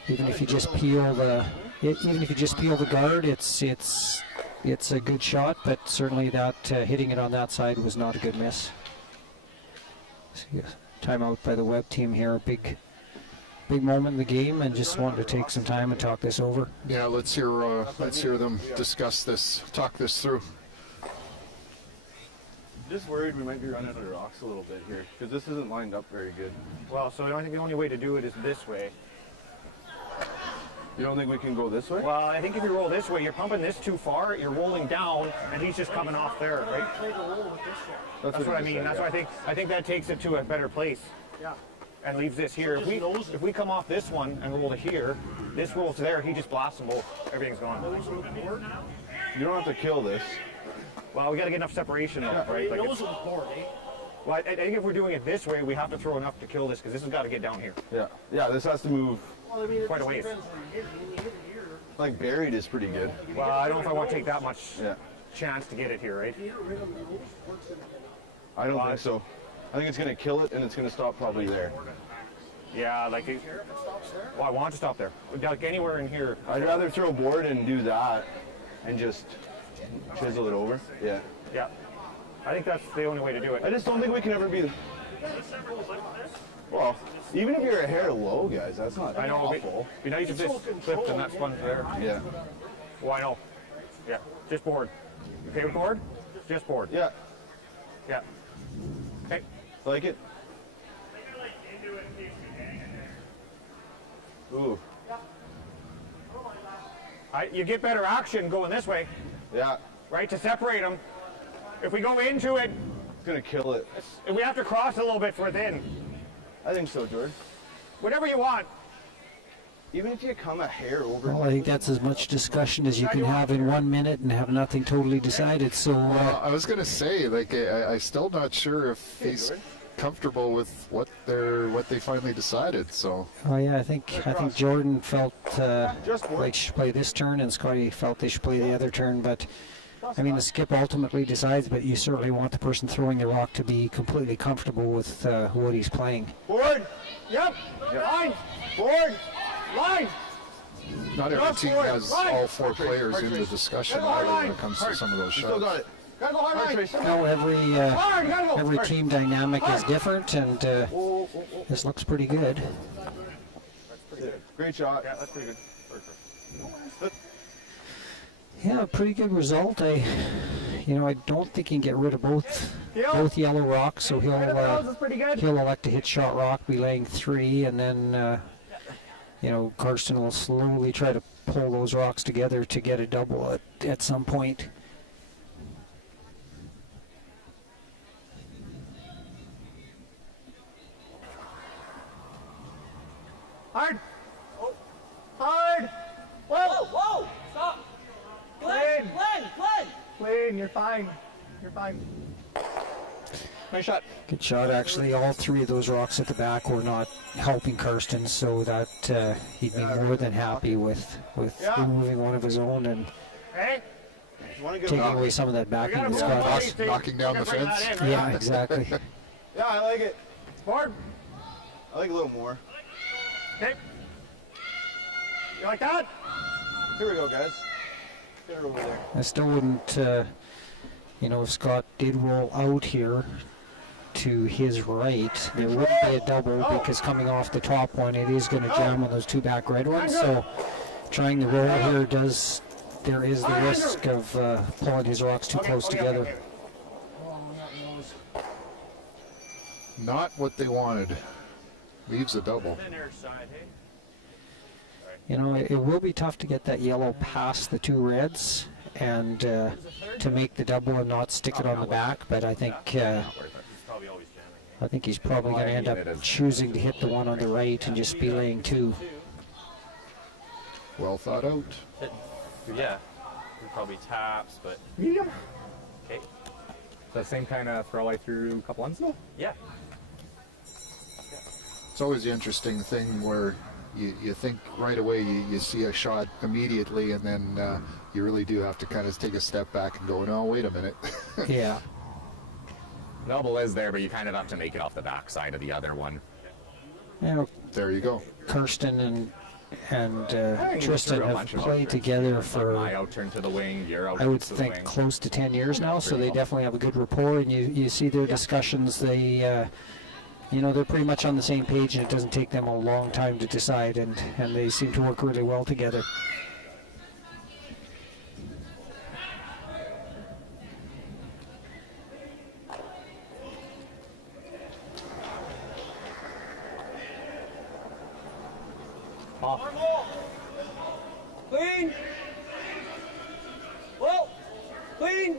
even if you just peel the guard, it's a good shot, but certainly that hitting it on that side was not a good miss. See, timeout by the Webb team here. Big moment in the game, and just wanted to take some time and talk this over. Yeah, let's hear them discuss this, talk this through. Just worried we might be running out of rocks a little bit here because this isn't lined up very good. Well, so I think the only way to do it is this way. You don't think we can go this way? Well, I think if you roll this way, you're pumping this too far, you're rolling down, and he's just coming off there, right? That's what I mean. That's why I think that takes it to a better place. Yeah. And leaves this here. If we come off this one and roll to here, this rolls to there, he just blasts them both. Everything's gone. You don't have to kill this. Well, we got to get enough separation though, right? Like well, I think if we're doing it this way, we have to throw enough to kill this because this has got to get down here. Yeah, this has to move quite a ways. Like buried is pretty good. Well, I don't know if I want to take that much chance to get it here, right? I don't think so. I think it's going to kill it and it's going to stop probably there. Yeah, like, well, I want to stop there. Like anywhere in here. I'd rather throw board and do that and just chisel it over. Yeah. Yeah. I think that's the only way to do it. I just don't think we can ever be. Well, even if you're a hair low, guys, that's not awful. Be nice if this flipped and that spun there. Yeah. Well, I know. Yeah. Just board. You okay with board? Just board. Yeah. Yeah. Okay. Like it? Ooh. You get better action going this way. Yeah. Right, to separate them. If we go into it, it's going to kill it. We have to cross a little bit for it in. I think so, George. Whatever you want. Even if you come a hair over. Well, I think that's as much discussion as you can have in 1 minute and have nothing totally decided. So I was going to say, like, I'm still not sure if he's comfortable with what they finally decided. So. Oh yeah, I think Jordan felt like she should play this turn, and Scotty felt they should play the other turn. But I mean, the skip ultimately decides. But you certainly want the person throwing the rock to be completely comfortable with what he's playing. Board. Yep. Line. Board. Line! Not every team has all 4 players in the discussion either when it comes to some of those Still got shots. it. Gotta go hard, Trace. No, every team dynamic is different, and this looks pretty good. Great shot. Yeah, that's pretty good. Yeah, pretty good result. I don't think he can get rid of both yellow rocks, so he'll elect to hit shot rock, be laying 3, and then Karsten will slowly try to pull those rocks together to get a double at some point. Hard! Hard! Whoa! Whoa! Stop! Clean! Glenn! Clean, you're fine. You're fine. Nice shot. Good shot, actually. All 3 of those rocks at the back were not helping Karsten, so that he'd be more than happy with removing one of his own and Hey? taking away some of that backing that's got. Knocking down the fence. Yeah, exactly. Yeah, I like it. Forward. I like a little more. Okay. You like that? Here we go, guys. Get it over there. I still wouldn't, if Scott did roll out here to his right, there wouldn't be a double because coming off the top one, it is going to jam on those 2 back red ones. So trying the roll here there is the risk of pulling his rocks too close together. Not what they wanted. Leaves a double. It will be tough to get that yellow past the 2 reds and to make the double and not stick it on the back, but I think he's probably going to end up choosing to hit the one on the right and just be laying 2. Well thought out. Yeah. Probably taps, but Medium. okay. The same kind of throw I threw a couple months ago? Yeah. It's always the interesting thing where you think right away you see a shot immediately, and then you really do have to kind of take a step back and go, no, wait a minute. Yeah. Double is there, but you kind of have to make it off the back side of the other one. There you go. Kirsten and Tristan threw a have bunch of played out together My for, out turn to the wing, your out I would to the think, wing. close to 10 years now, so they definitely have a good rapport, and you see their discussions. They, they're pretty much on the same page, and it doesn't take them a long time to decide, and they seem to work really well together. Clean! Whoa! Clean!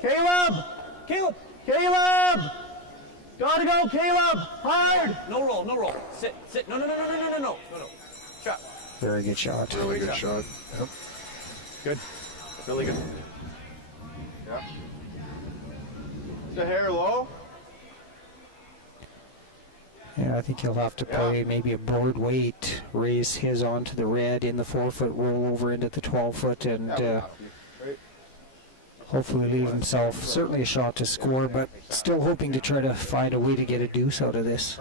Caleb! Caleb! Caleb! Gotta go, Caleb! Hard! No roll. Sit. No. Shot. Very good shot. Really good shot. Yep. Good. Really good. Yeah. Is the hair low? Yeah, I think he'll have to play maybe a board weight, raise his onto the red in the 4-foot, roll over into the 12-foot, and hopefully leave himself certainly a shot to score, but still hoping to try to find a way to get a deuce out of this.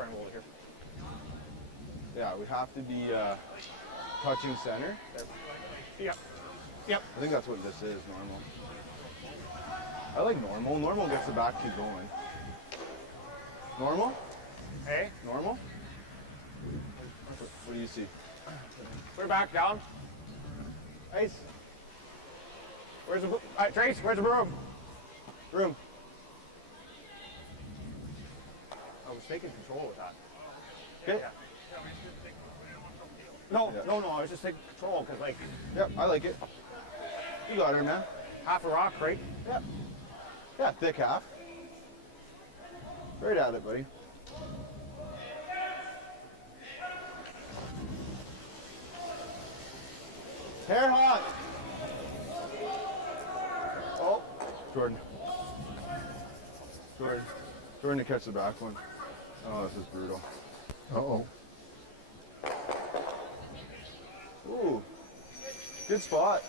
Yeah, we have to be touching center. Yep. I think that's what this is, normal. I like normal. Normal gets the back two going. Normal? Hey, Normal? What do you see? we're back down. Nice. Where's the Trace? Where's the broom? Room. I was taking control with that. Okay. No. I was just taking control because like Yep, I like it. You got her, man. half a rock, right? Yep. Yeah, thick half. Right at it, buddy. Hair hot. Oh, Jordan to catch the back one. Oh, this is brutal. Uh-oh. Ooh, good spot.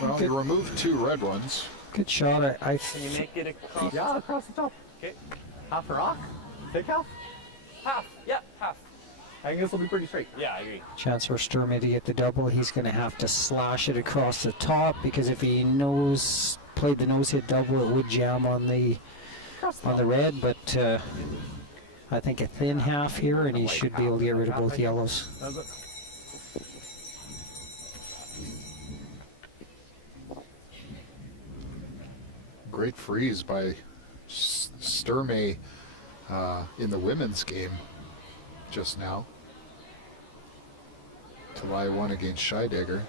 Well, you removed 2 red ones. Good shot. Can you make it across? Yeah, across the top. Okay. Half a rock? Thick half? Half. Yeah, half. I think this will be pretty straight. Yeah, I agree. Chance for Sturmey to get the double. He's going to have to slash it across the top because if he played the nose hit double, it would jam on the red. But I think a thin half here, and he should be able to get rid of both yellows. Great freeze by Sturmey in the women's game just now to lie one against Scheidegger.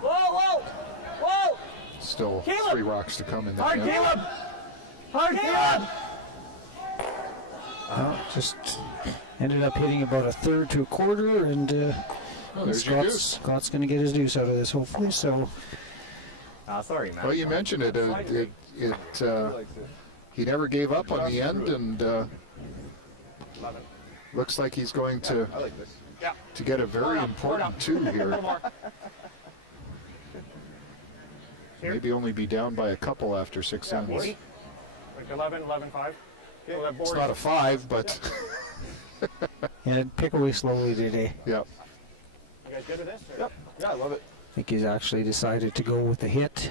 Whoa, whoa, whoa! Still Caleb! 3 rocks to come in that Hard, net. Caleb! Hard, Caleb! Just ended up hitting about a third to a quarter, and there's your deuce. Scott's going to get his deuce out of this, hopefully. So Sorry, man. Well, you mentioned it. He never gave up on the end, and looks like he's going to get a very important 2 here. Maybe only be down by a couple after 6 ends. Like 11, 11-5. It's not a 5, but yeah, pick away slowly today. yeah. You guys good at this? Yep. Yeah, I love it. I think he's actually decided to go with the hit.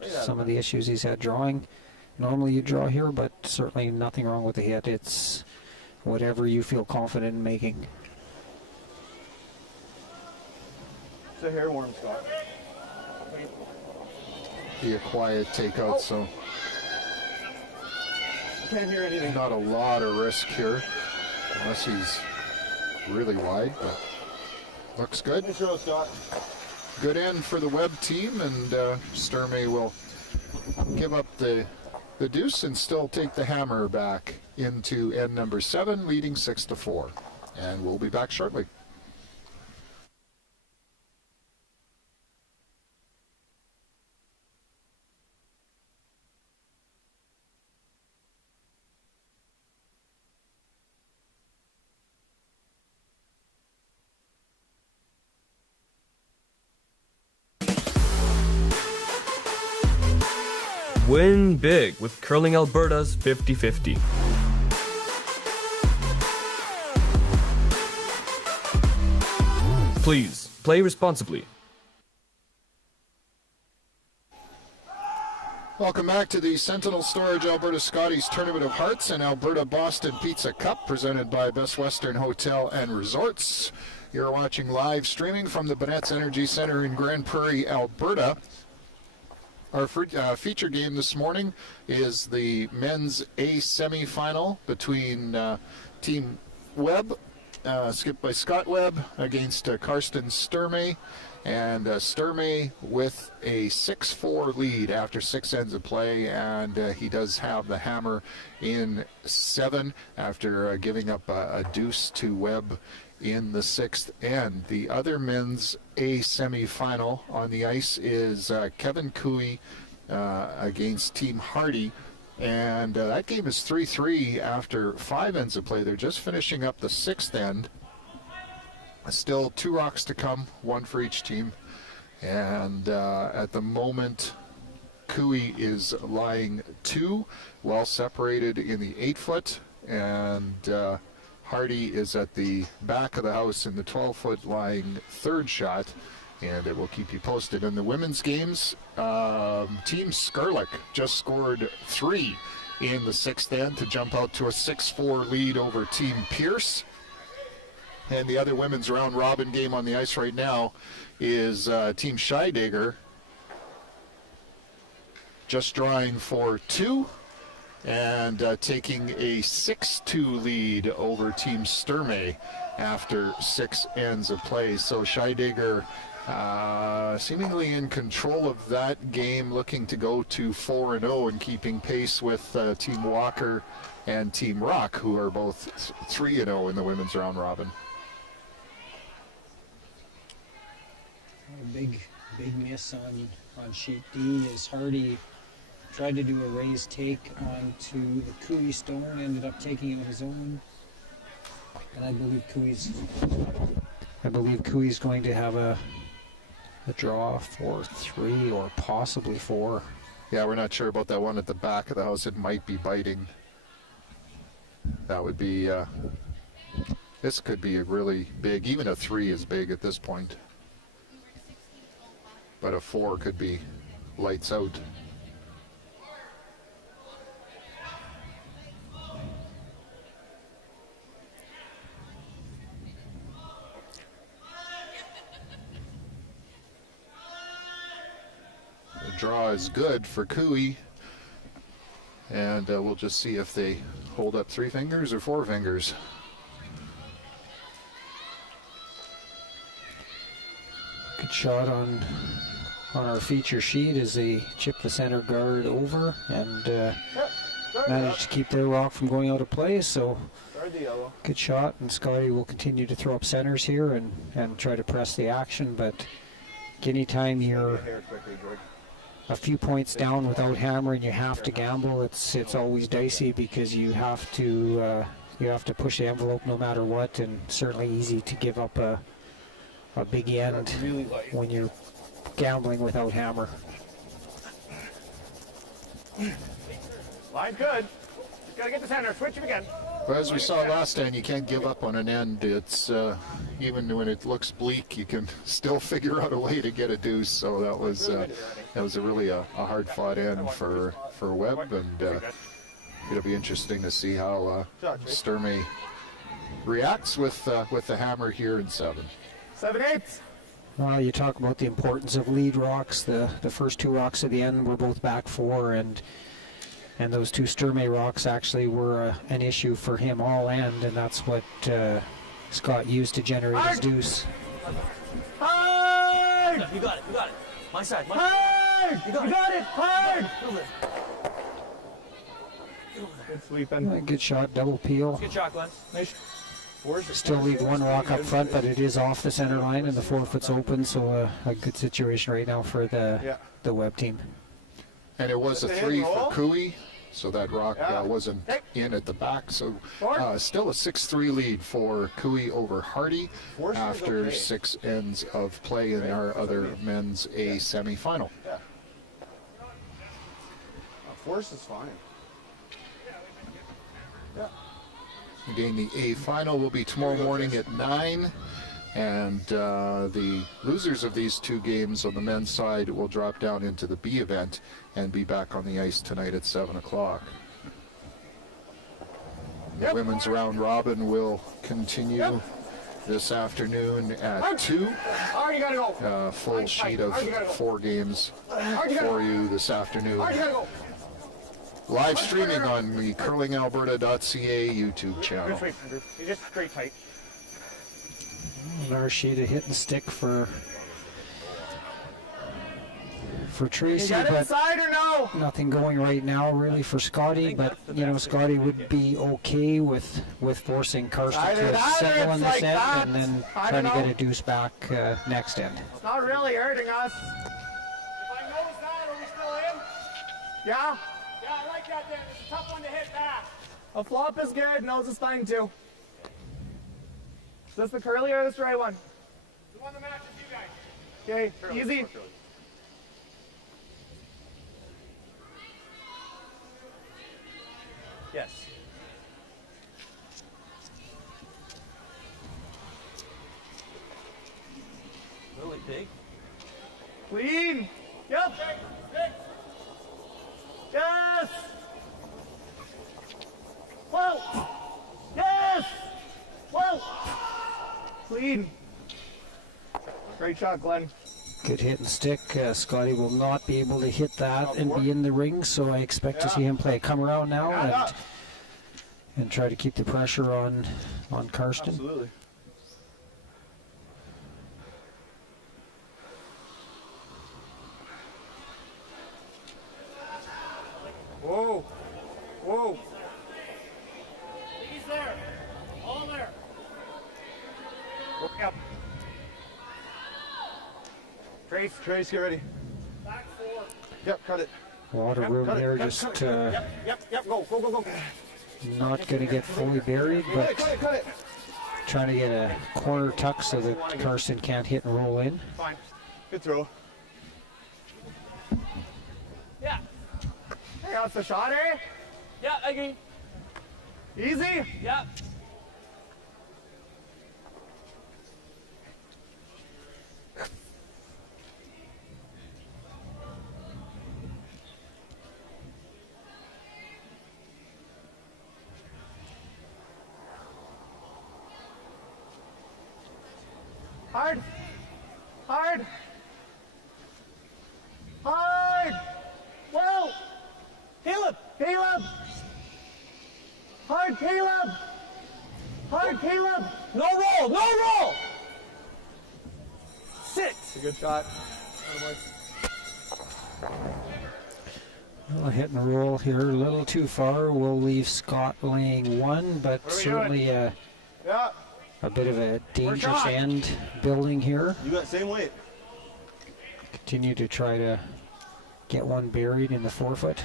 Some of the issues he's had drawing. Normally you draw here, but certainly nothing wrong with the hit. It's whatever you feel confident in making. It's a hair worm, Scott. Be a quiet takeout, so Can't hear anything. not a lot of risk here, unless he's really wide, but looks good. Nice roll, Scott. Good end for the Webb team, and Sturmey will give up the deuce and still take the hammer back into end number 7, leading 6-4. And we'll be back shortly. Win big with Curling Alberta's 50-50. Please, play responsibly. Welcome back to the Sentinel Storage Alberta Scotties Tournament of Hearts and Alberta Boston Pizza Cup, presented by Best Western Hotel and Resorts. You're watching live streaming from the Bonnett's Energy Center in Grand Prairie, Alberta. Our feature game this morning is the men's A semifinal between Team Webb, skipped by Scott Webb, against Karsten Sturmey. And Sturmey with a 6-4 lead after 6 ends of play, and he does have the hammer in 7 after giving up a deuce to Webb in the 6th end. The other men's A semifinal on the ice is Kevin Cooey against Team Hardy, and that game is 3-3 after 5 ends of play. They're just finishing up the 6th end. Still 2 rocks to come, 1 for each team, and at the moment Cooey is lying 2, well separated in the 8-foot, and Hardy is at the back of the house in the 12-foot, lying 3rd shot, and it will keep you posted. In the women's games, Team Skurlick just scored 3 in the 6th end to jump out to a 6-4 lead over Team Pierce. And the other women's round robin game on the ice right now is Team Scheidegger just drawing for 2 and taking a 6-2 lead over Team Sturmey after 6 ends of play. So Scheidegger seemingly in control of that game, looking to go to 4-0 and keeping pace with Team Walker and Team Rock, who are both 3-0 in the women's round robin. A big miss on sheet D is Hardy tried to do a raised take onto the Cooey stone, ended up taking out his own, and I believe Cooey's going to have a draw for 3 or possibly 4. Yeah, we're not sure about that one at the back of the house. It might be biting. that would be, this could be a really big, even a 3 is big at this point. But a 4 could be lights out. The draw is good for Cooey, and we'll just see if they hold up 3 fingers or 4 fingers. Good shot on our feature sheet as they chip the center guard over and managed to keep their rock from going out of play. So good shot, and Scotty will continue to throw up centers here and try to press the action. But anytime you're a few points down without hammer and you have to gamble, it's always dicey because you have to push the envelope no matter what, and certainly easy to give up a big end when you're gambling without hammer. Line good. Gotta get the center. Switch him again. But as we saw last time, you can't give up on an end. It's even when it looks bleak, you can still figure out a way to get a deuce. So that was a really a hard-fought end for Webb, and it'll be interesting to see how Sturmey reacts with the hammer here in 7. 7/8. Well, you talk about the importance of lead rocks. The first 2 rocks at the end were both back 4, and those 2 Sturmey rocks actually were an issue for him all end, and that's what Scott used to generate his deuce. Hard! You got it. My side. Hard! You got it. Hard! Good sweeping. Good shot, double peel. Good shot, Glenn. Nice. Still leave 1 rock up front, but it is off the center line and the 4-foot's open, so a good situation right now for the Webb team. And it was a 3 for Cooey, so that rock wasn't in at the back. So still a 6-3 lead for Cooey over Hardy after 6 ends of play in our other men's A semifinal. Force is fine. Again, the A final will be tomorrow morning at 9, and the losers of these 2 games on the men's side will drop down into the B event and be back on the ice tonight at 7 o'clock. The women's round robin will continue this afternoon at 2. Hard, you gotta go. Full sheet of 4 games for you this afternoon. Hard, you gotta go. Live streaming on the curlingalberta.ca YouTube channel. Good sweep, Andrew. You just straight tight. Another sheet of hit and stick for Tracy, You got it but inside or no? nothing going right now really for Scotty. But you know, Scotty would be okay with forcing Karsten to settle on this end and then trying to get a deuce back next end. It's not really hurting us. If I notice that, are we still in? Yeah? Yeah, I like that there. It's a tough one to hit back. A flop is good. Nose is fine too. Is this the curly or this right one? The one that matches you guys. Okay, easy. Yes. Really big. Clean. Yep. Yes. Whoa. Yes. Whoa. Clean. Great shot, Glenn. Good hit and stick. Scotty will not be able to hit that and be in the ring, so I expect to see him play a come around now and try to keep the pressure on Karsten. Absolutely. Whoa. Whoa. He's there. All there. Work up. Trace, get ready. Back 4. Yep, cut it. A lot of room there, just Yep. Go. not going to get fully buried, but Cut it. trying to get a corner tuck so that Karsten can't hit and roll in. Fine. Good throw. Yeah. Hey, that's the shot, eh? Yeah, I agree. Easy? Yep. Hard. Hard. Hard. Whoa. Caleb! Caleb. Hard, Caleb. Hard, Caleb. No roll! No roll! 6. A good shot. Well, hit and roll here a little too far. We'll leave Scott laying 1, but certainly Yeah. a bit of a dangerous shot. end building here. You got same weight. Continue to try to get one buried in the forefoot.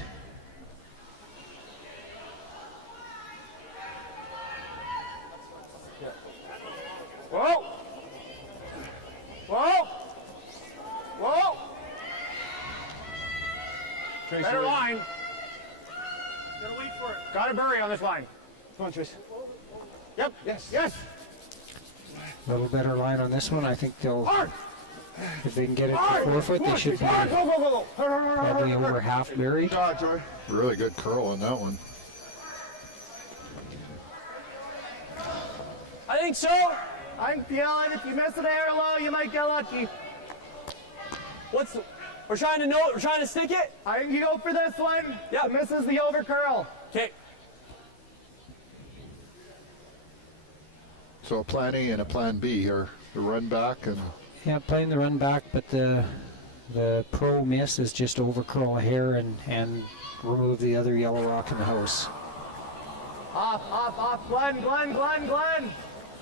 Whoa. Whoa. Whoa. Better line. Gotta wait for it. Gotta bury on this line. Come on, Trace. Yep. Yes. Yes. A little better line on this one. I think they'll, Hard. if they can get it to Hard. forefoot, they should be Hard. Go, go, go, go. probably over half buried. Really good curl on that one. I think so. I'm feeling if you miss an air low, you might get lucky. What's the, we're trying to stick it? I think you go for this one. Yep. It misses the over curl. Okay. So a plan A and a plan B, or the run back and Yeah, playing the run back, but the pro miss is just over curl a hair and remove the other yellow rock in the house. Off. Glenn.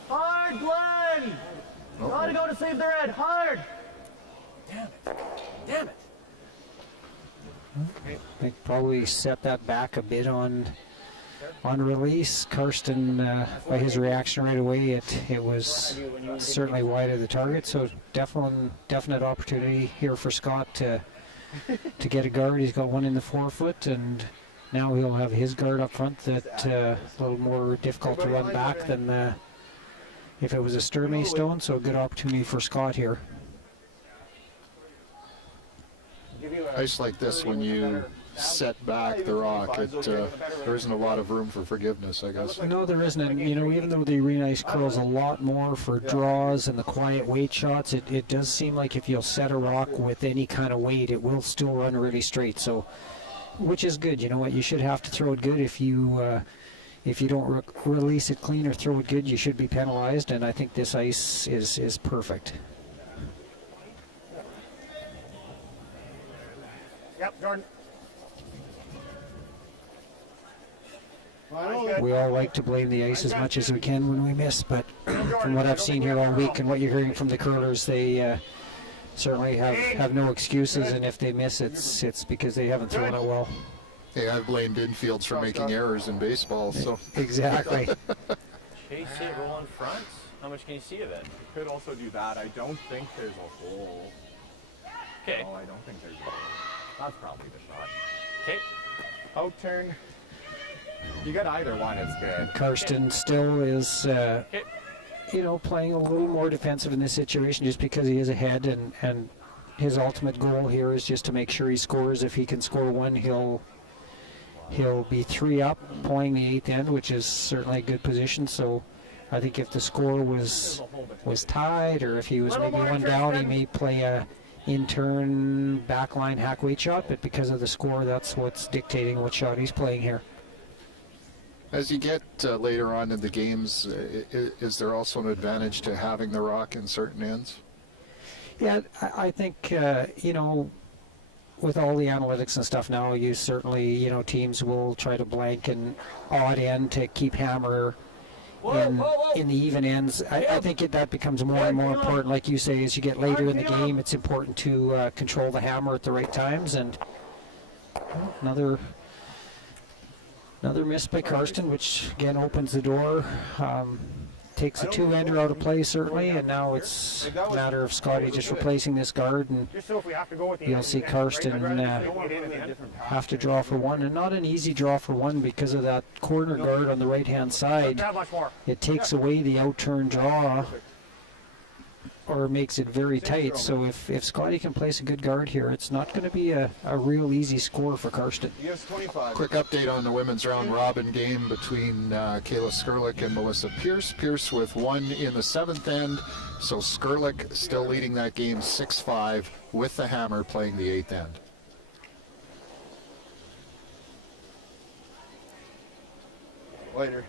Hard, Glenn. Gotta go to save the red. Hard. Damn it. I think probably set that back a bit on release. Karsten, by his reaction right away, it was certainly wide of the target. So definite opportunity here for Scott to get a guard. He's got one in the forefoot, and now he'll have his guard up front. That a little more difficult to run back than if it was a Sturmey stone. So a good opportunity for Scott here. ice like this, when you set back the rock, there isn't a lot of room for forgiveness, I guess. No, there isn't. And, even though the arena ice curls a lot more for draws and the quiet weight shots, it does seem like if you'll set a rock with any kind of weight, it will still run really straight. So, which is good. You know what? You should have to throw it good. If you don't release it clean or throw it good, you should be penalized. And I think this ice is perfect. Yep, Jordan. We all like to blame the ice as much as we can when we miss, but from what I've seen here all week and what you're hearing from the curlers, they certainly have no excuses, and if they miss, it's because they haven't thrown it well. Hey, I've blamed infields for making errors in baseball, so. Exactly. Chase it, roll in front. How much can you see of it? You could also do that. I don't think there's a hole. Okay. No, I don't think there's a hole. That's probably the shot. Okay. Out turn. You get either one, it's good. Karsten still is, playing a little more defensive in this situation just because he is ahead, and his ultimate goal here is just to make sure he scores. If he can score one, he'll be 3 up, playing the 8th end, which is certainly a good position. So I think if the score was tied, or if he was maybe 1 down, he may play a in-turn backline hack weight shot, but because of the score, that's what's dictating what shot he's playing here. As you get later on in the games, is there also an advantage to having the rock in certain ends? Yeah, I think, with all the analytics and stuff now, you certainly, teams will try to blank an odd end to keep hammer in the even ends. I think that becomes more and more important. Like you say, as you get later in the game, it's important to control the hammer at the right times. And another miss by Karsten, which again opens the door. takes a two-ender out of play, certainly, and now it's a matter of Scotty just replacing this guard, and Just so if we have to go with the you'll see Karsten have to draw for one, and not an easy draw for one because of that corner guard on the right-hand side. Not much more. It takes away the out-turn draw, or makes it very tight. So if Scotty can place a good guard here, it's not going to be a real easy score for Karsten. Quick update on the women's round robin game between Kayla Skurlik and Melissa Pierce. Pierce with one in the 7th end, so Skurlik still leading that game 6-5 with the hammer playing the 8th end. Later.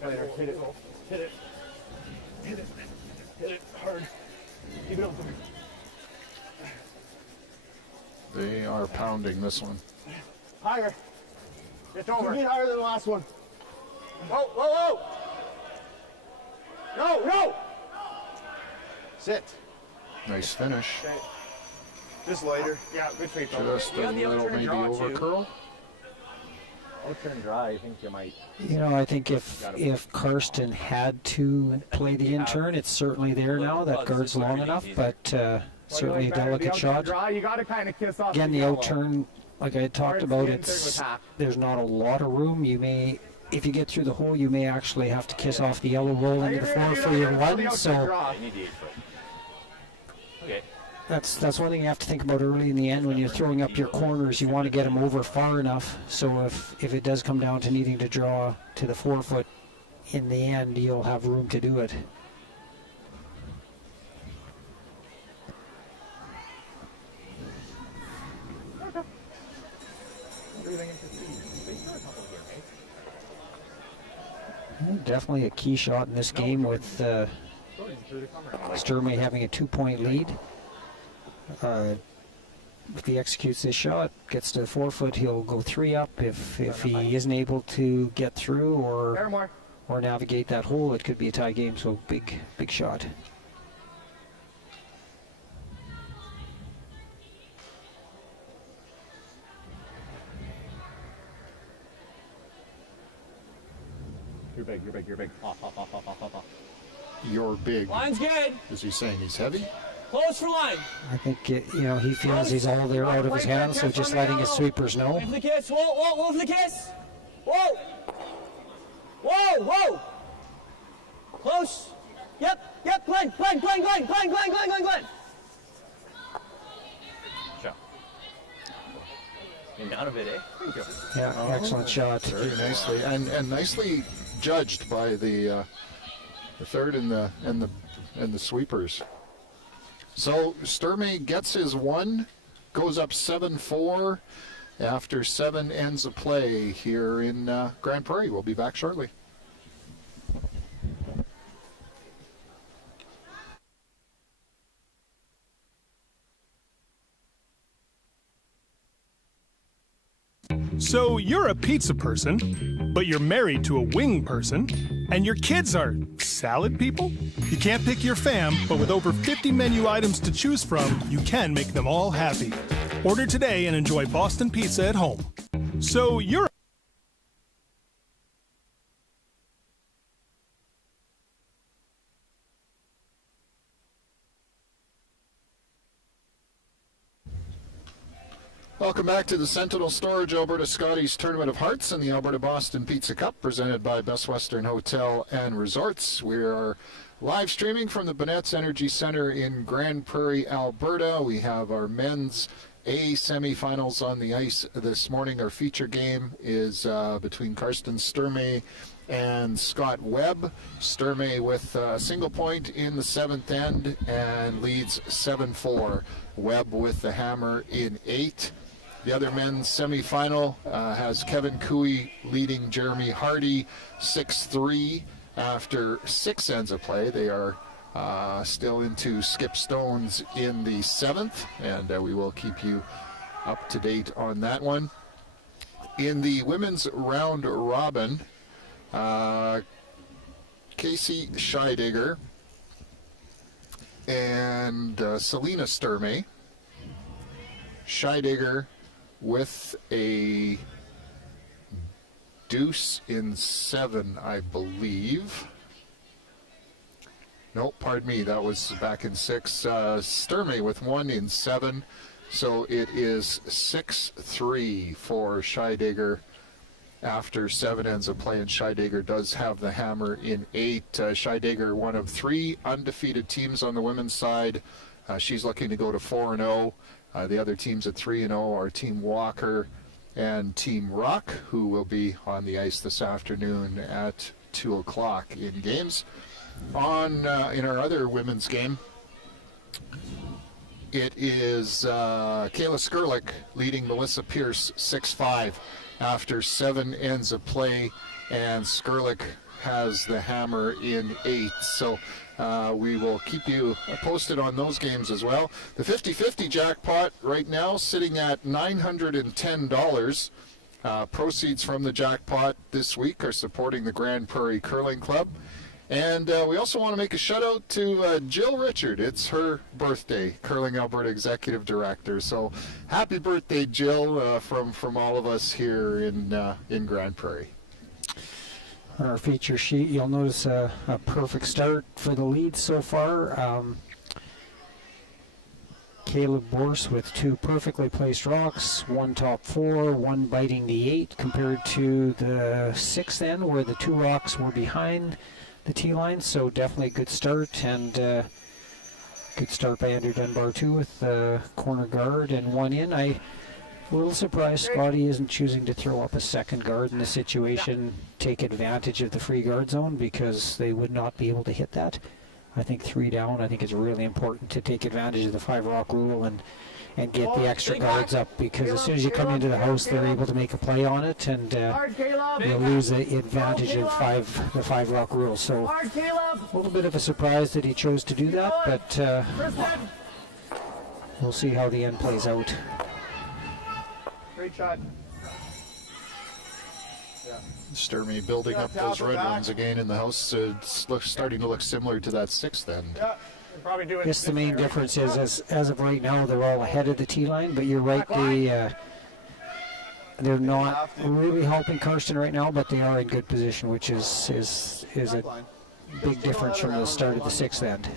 Hit it. Hit it. Hit it. Hit it hard. Keep it up there. They are pounding this one. Higher. It's over. 2 feet higher than the last one. Whoa, whoa, whoa! No, no! Sit. Nice finish. Okay. Just later. Yeah, good sweep. Though. Just a little maybe over curl. Out-turn dry, I think you might. You know, I think if Karsten had to play the in-turn, it's certainly there now. That guard's long enough, but certainly a delicate shot. You got to kind of kiss off. Again, the out-turn, like I had talked about, there's not a lot of room. You may, if you get through the hole, you may actually have to kiss off the yellow roll into the 4 for your 1. So that's one thing you have to think about early in the end when you're throwing up your corners. You want to get them over far enough, so if it does come down to needing to draw to the 4 foot in the end, you'll have room to do it. Definitely a key shot in this game with Sturmey having a 2-point lead. If he executes this shot, gets to the 4 foot, he'll go 3 up. If he isn't able to get through or navigate that hole, it could be a tie game. So big shot. You're big, you're big, you're big. Off. You're big. Line's good. Is he saying he's heavy? Close for line. I think he feels he's all there out of his hands, so just letting his sweepers know. Wait for the kiss. Whoa for the kiss. Whoa. Close. Yep. Glenn. Shot. And down a bit, eh? Thank you. Yeah, excellent shot. Very nicely, and nicely judged by the third and the sweepers. So Sturmey gets his 1, goes up 7-4 after 7 ends of play here in Grand Prairie. We'll be back shortly. So you're a pizza person, but you're married to a wing person, and your kids are salad people? You can't pick your fam, but with over 50 menu items to choose from, you can make them all happy. Order today and enjoy Boston Pizza at home. So you're Welcome back to the Sentinel Storage Alberta Scotties Tournament of Hearts and the Alberta Boston Pizza Cup presented by Best Western Hotel and Resorts. We are live streaming from the Bonnett's Energy Center in Grand Prairie, Alberta. We have our men's A semifinals on the ice this morning. Our feature game is between Karsten Sturmey and Scott Webb. Sturmey with a single point in the 7th end and leads 7-4. Webb with the hammer in 8. The other men's semifinal has Kevin Cooey leading Jeremy Hardy 6-3 after 6 ends of play. They are still into skip stones in the 7th, and we will keep you up to date on that one. In the women's round robin, Casey Scheidegger and Selena Sturmey. Scheidegger with a deuce in 7, I believe. No, pardon me, that was back in 6. Sturmey with 1 in 7. So it is 6-3 for Scheidegger after 7 ends of play, and Scheidegger does have the hammer in 8. Scheidegger, one of 3 undefeated teams on the women's side. She's looking to go to 4-0. The other teams at 3-0 are Team Walker and Team Rock, who will be on the ice this afternoon at 2 o'clock in games. In our other women's game, it is Kayla Skurlik leading Melissa Pierce 6-5 after 7 ends of play, and Skurlik has the hammer in 8. So we will keep you posted on those games as well. The 50-50 jackpot right now sitting at $910. Proceeds from the jackpot this week are supporting the Grand Prairie Curling Club. And we also want to make a shout out to Jill Richard. It's her birthday, Curling Alberta Executive Director. So happy birthday, Jill, from all of us here in Grand Prairie. Our feature sheet, you'll notice a perfect start for the leads so far. Caleb Borse with 2 perfectly placed rocks, 1 top 4, 1 biting the 8, compared to the 6th end where the 2 rocks were behind the tee line. So definitely a good start, and good start by Andrew Dunbar too with corner guard and 1 in. I'm a little surprised Scotty isn't choosing to throw up a second guard in the situation, take advantage of the free guard zone, because they would not be able to hit that. I think 3 down, I think it's really important to take advantage of the 5-rock rule and get the extra guards up, because as soon as you come into the house, they're able to make a play on it, and they'll lose the advantage of the 5-rock rule. So a little bit of a surprise that he chose to do that, but we'll see how the end plays out. Great shot. Sturmey building up those red ones again in the house. It's starting to look similar to that 6th end. Yeah, probably do it. Yes, the main difference is, as of right now, they're all ahead of the tee line, but you're right, they're not really helping Karsten right now, but they are in good position, which is a big difference from the start of the 6th end.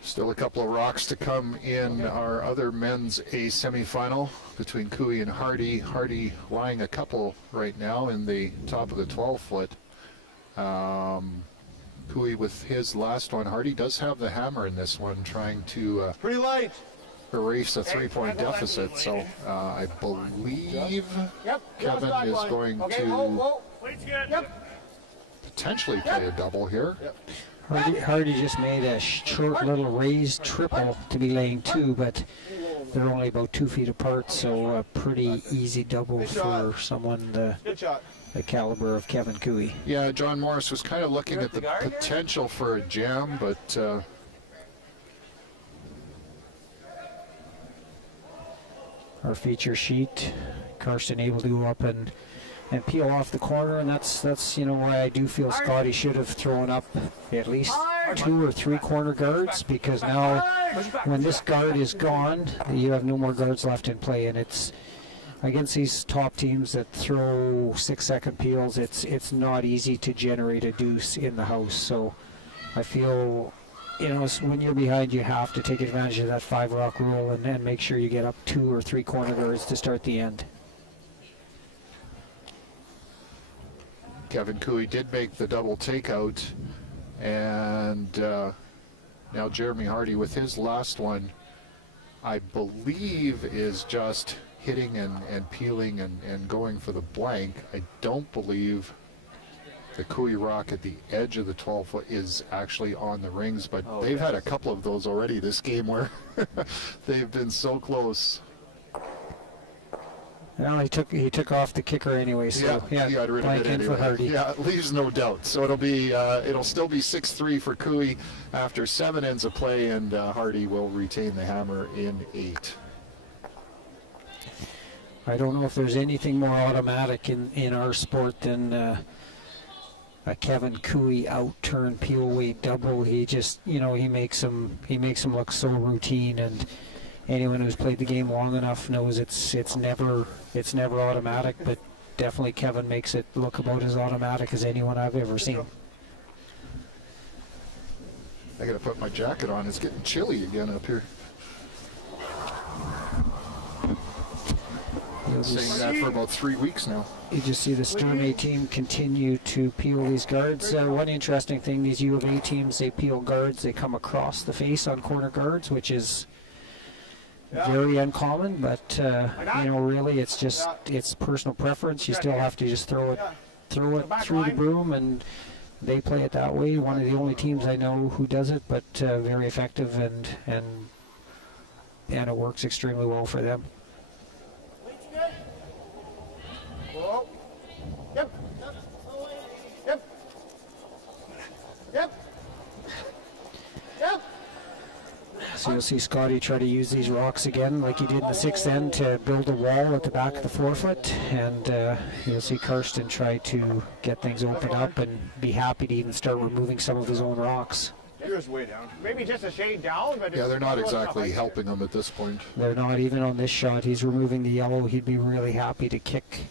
Still a couple of rocks to come in our other men's A semifinal between Cooey and Hardy. Hardy lying a couple right now in the top of the 12-foot. Cooey with his last one. Hardy does have the hammer in this one, trying to Pretty light. erase a 3-point deficit. So I believe Kevin is going to potentially play a double here. Hardy just made a short little raised triple to be laying 2, but they're only about 2 feet apart, so a pretty easy double for someone the caliber of Kevin Cooey. Yeah, John Morris was kind of looking at the potential for a jam, but our feature sheet, Karsten able to go up and peel off the corner, and that's why I do feel Scotty should have thrown up at least 2 or 3 corner guards, because now when this guard is gone, you have no more guards left in play, and it's against these top teams that throw 6-second peels, it's not easy to generate a deuce in the house. So I feel, when you're behind, you have to take advantage of that 5-rock rule and make sure you get up 2 or 3 corner guards to start the end. Kevin Cooey did make the double takeout, and now Jeremy Hardy with his last one, I believe, is just hitting and peeling and going for the blank. I don't believe the Cooey rock at the edge of the 12-foot is actually on the rings, but they've had a couple of those already this game where they've been so close. Well, he took off the kicker anyway, so he got rid of it anyway. For Hardy. Yeah, it leaves no doubt. So it'll still be 6-3 for Cooey after 7 ends of play, and Hardy will retain the hammer in 8. I don't know if there's anything more automatic in our sport than a Kevin Cooey out-turn peel weight double. He just, he makes him look so routine, and anyone who's played the game long enough knows it's never automatic. But definitely Kevin makes it look about as automatic as anyone I've ever seen. I gotta put my jacket on. It's getting chilly again up here. Been saying that for about 3 weeks now. You just see the Storm A team continue to peel these guards. One interesting thing, these U of A teams, they peel guards, they come across the face on corner guards, which is very uncommon, but really it's personal preference. You still have to just throw it through the broom, and they play it that way. One of the only teams I know who does it, but very effective, and it works extremely well for them. Yep. Yep. Yep. Yep. So you'll see Scotty try to use these rocks again like he did in the sixth end to build a wall at the back of the forefoot, and you'll see Karsten try to get things opened up and be happy to even start removing some of his own rocks. Yours way down. Maybe just a shade down, but Yeah, they're not exactly helping him at this point. They're not even on this shot. He's removing the yellow. He'd be really happy to kick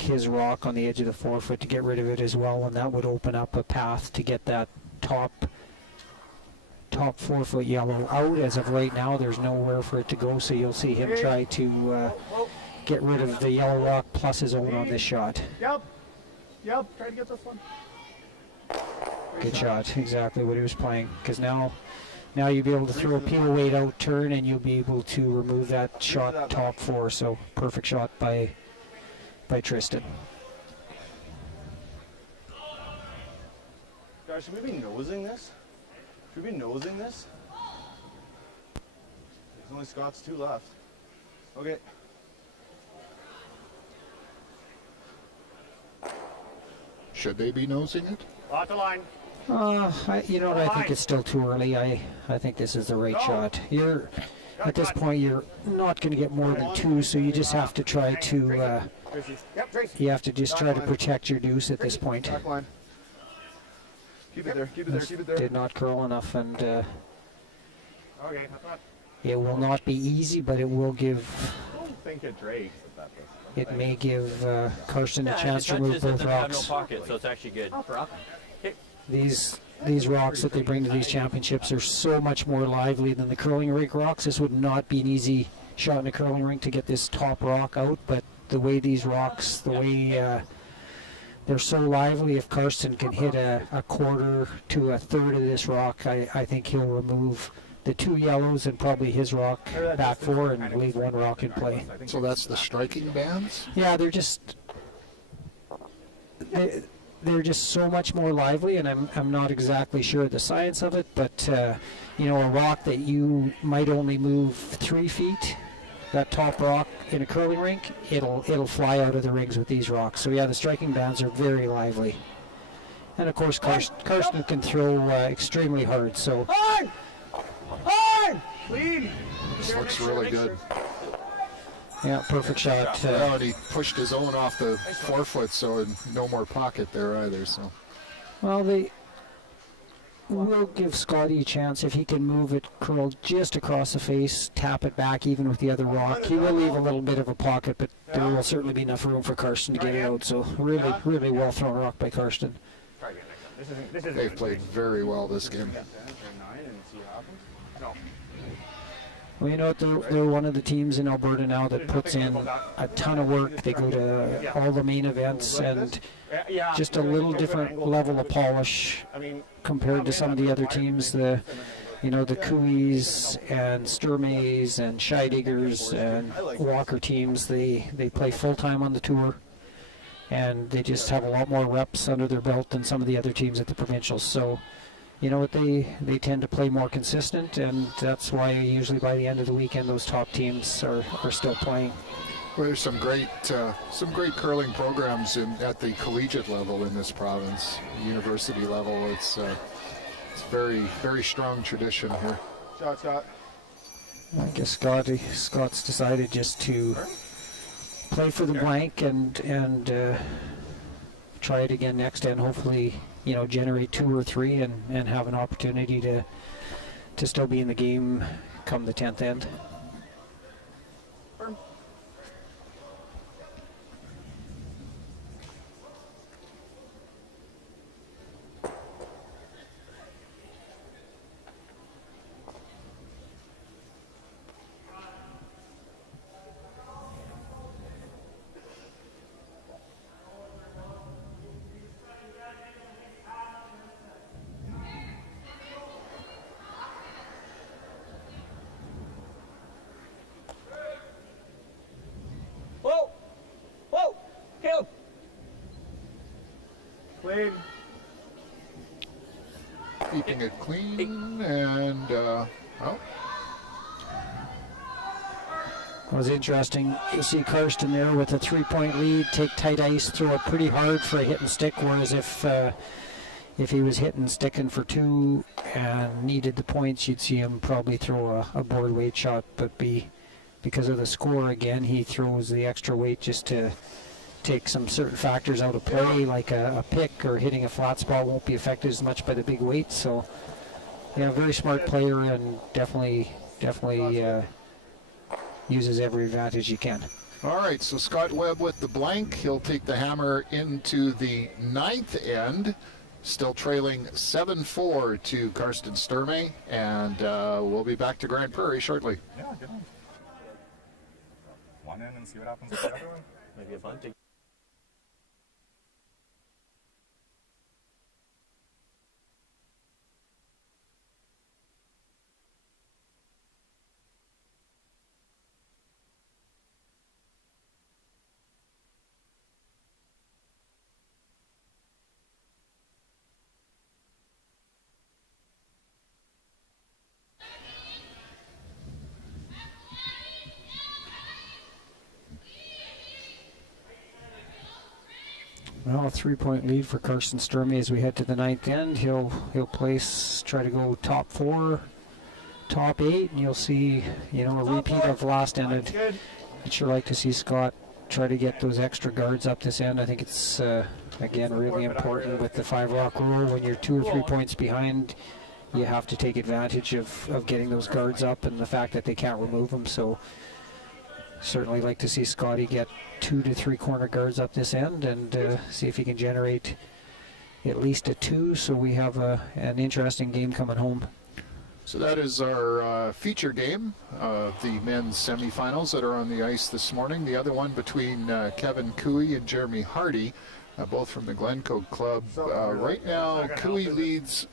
his rock on the edge of the forefoot to get rid of it as well, and that would open up a path to get that top 4-foot yellow out. As of right now, there's nowhere for it to go, so you'll see him try to get rid of the yellow rock plus his own on this shot. Yep. Try to get this one. Good shot, exactly what he was playing, because now you'll be able to throw a peel weight out turn, and you'll be able to remove that shot top 4, so perfect shot by Tristan. Guys, should we be nosing this? Should we be nosing this? There's only Scott's 2 left. Okay. Should they be nosing it? Lots of line. I think it's still too early. I think this is the right shot. At this point, you're not going to get more than 2, so you just have to try to try to protect your deuce at this point. Back line. Keep it there, keep it there, keep it there. Did not curl enough, and Okay, that's not. it will not be easy, but it will give. I don't think it drakes. It may give Karsten a chance to It remove touches, both it doesn't have rocks. no pocket, so it's actually good. These rocks that they bring to these championships are so much more lively than the curling rink rocks. This would not be an easy shot in a curling rink to get this top rock out, but the way these rocks, they're so lively, if Karsten can hit a quarter to a third of this rock, I think he'll remove the 2 yellows and probably his rock back 4 and leave 1 rock in play. So that's the striking bands? Yeah, they're just so much more lively, and I'm not exactly sure the science of it, but a rock that you might only move 3 feet, that top rock in a curling rink, it'll fly out of the rings with these rocks. So yeah, the striking bands are very lively, and of course Karsten can throw extremely hard. So Clean. This looks really good. yeah, perfect shot. And he pushed his own off the forefoot, so no more pocket there either. So. Well, they will give Scotty a chance if he can move it curled just across the face, tap it back even with the other rock. He will leave a little bit of a pocket, but there will certainly be enough room for Karsten to get it out. So really, really well thrown rock by Karsten. They've played very well this game. Well, they're one of the teams in Alberta now that puts in a ton of work. They go to all the main events, and just a little different level of polish compared to some of the other teams. The Cooies and Sturmays and Scheidigers and Walker teams, they play full-time on the tour, and they just have a lot more reps under their belt than some of the other teams at the provincials. So they tend to play more consistent, and that's why usually by the end of the weekend those top teams are still playing. Well, there's some great curling programs at the collegiate level in this province, university level. It's very, very strong tradition here. Shot, Scott. I guess Scott's decided just to play for the blank and try it again next end. Hopefully, generate 2 or 3 and have an opportunity to still be in the game come the 10th end. Clean. Keeping it clean and, oh. It was interesting. You'll see Karsten there with a 3-point lead, take tight ice, throw it pretty hard for a hit and stick, whereas if he was hitting sticking for 2 and needed the points, you'd see him probably throw a board weight shot, but because of the score again, he throws the extra weight just to take some certain factors out of play, like a pick or hitting a flat spot won't be affected as much by the big weight. So yeah, very smart player and definitely uses every advantage he can. All right, so Scott Webb with the blank. He'll take the hammer into the 9th end, still trailing 7-4 to Karsten Sturmey, and we'll be back to Grand Prairie shortly. Yeah, get on. One in and see what happens with the other one. Maybe a bunting. Well, a 3-point lead for Karsten Sturmey as we head to the 9th end. He'll try to go top 4, top 8, and you'll see, a repeat of last end. I'd sure like to see Scott try to get those extra guards up this end. I think it's again really important with the 5-rock rule. When you're 2 or 3 points behind, you have to take advantage of getting those guards up and the fact that they can't remove them. So certainly like to see Scotty get 2 to 3 corner guards up this end and see if he can generate at least a 2, so we have an interesting game coming home. So that is our feature game of the men's semifinals that are on the ice this morning. The other one between Kevin Cooey and Jeremy Hardy, both from the Glencoe Club. Right now, Cooey leads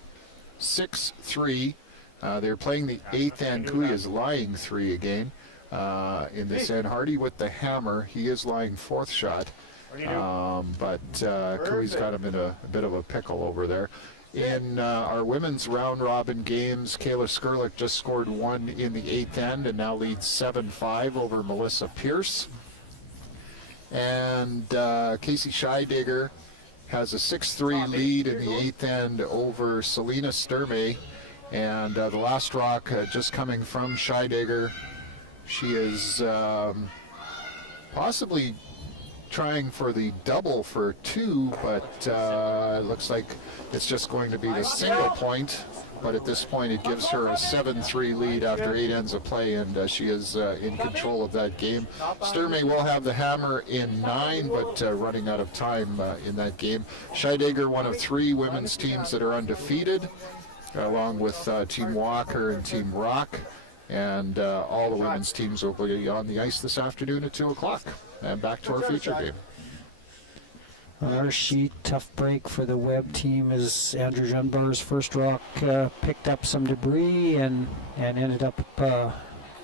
6-3. They're playing the 8th end. Cooey is lying 3 again. In this end, Hardy with the hammer. He is lying 4th shot, but Cooey's got him in a bit of a pickle over there. In our women's round-robin games, Kayla Skurlik just scored 1 in the 8th end and now leads 7-5 over Melissa Pierce. And Casey Scheidegger has a 6-3 lead in the 8th end over Selena Sturmey. And the last rock just coming from Scheidegger. She is possibly trying for the double for 2, but it looks like it's just going to be the single point. But at this point, it gives her a 7-3 lead after 8 ends of play, and she is in control of that game. Sturmey will have the hammer in 9, but running out of time in that game. Scheidegger, one of 3 women's teams that are undefeated, along with Team Walker and Team Rock. And all the women's teams will be on the ice this afternoon at 2 o'clock. And back to our feature game. On our sheet, tough break for the Webb team as Andrew Junbar's first rock picked up some debris and ended up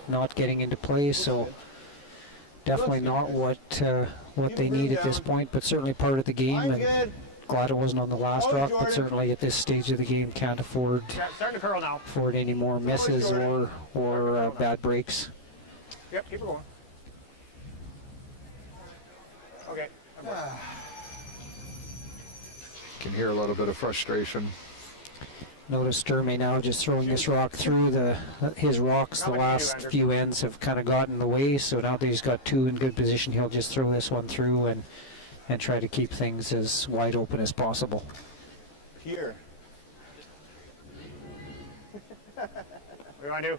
not getting into play. So definitely not what they need at this point, but certainly part of the game. And glad it wasn't on the last rock, but certainly at this stage of the game can't afford any more misses or bad breaks. Yep, keep it going. Okay. Can hear a little bit of frustration. Notice Sturmey now just throwing this rock through. His rocks, the last few ends have kind of gotten in the way, so now that he's got 2 in good position, he'll just throw this one through and try to keep things as wide open as possible. Here. What do you want to do?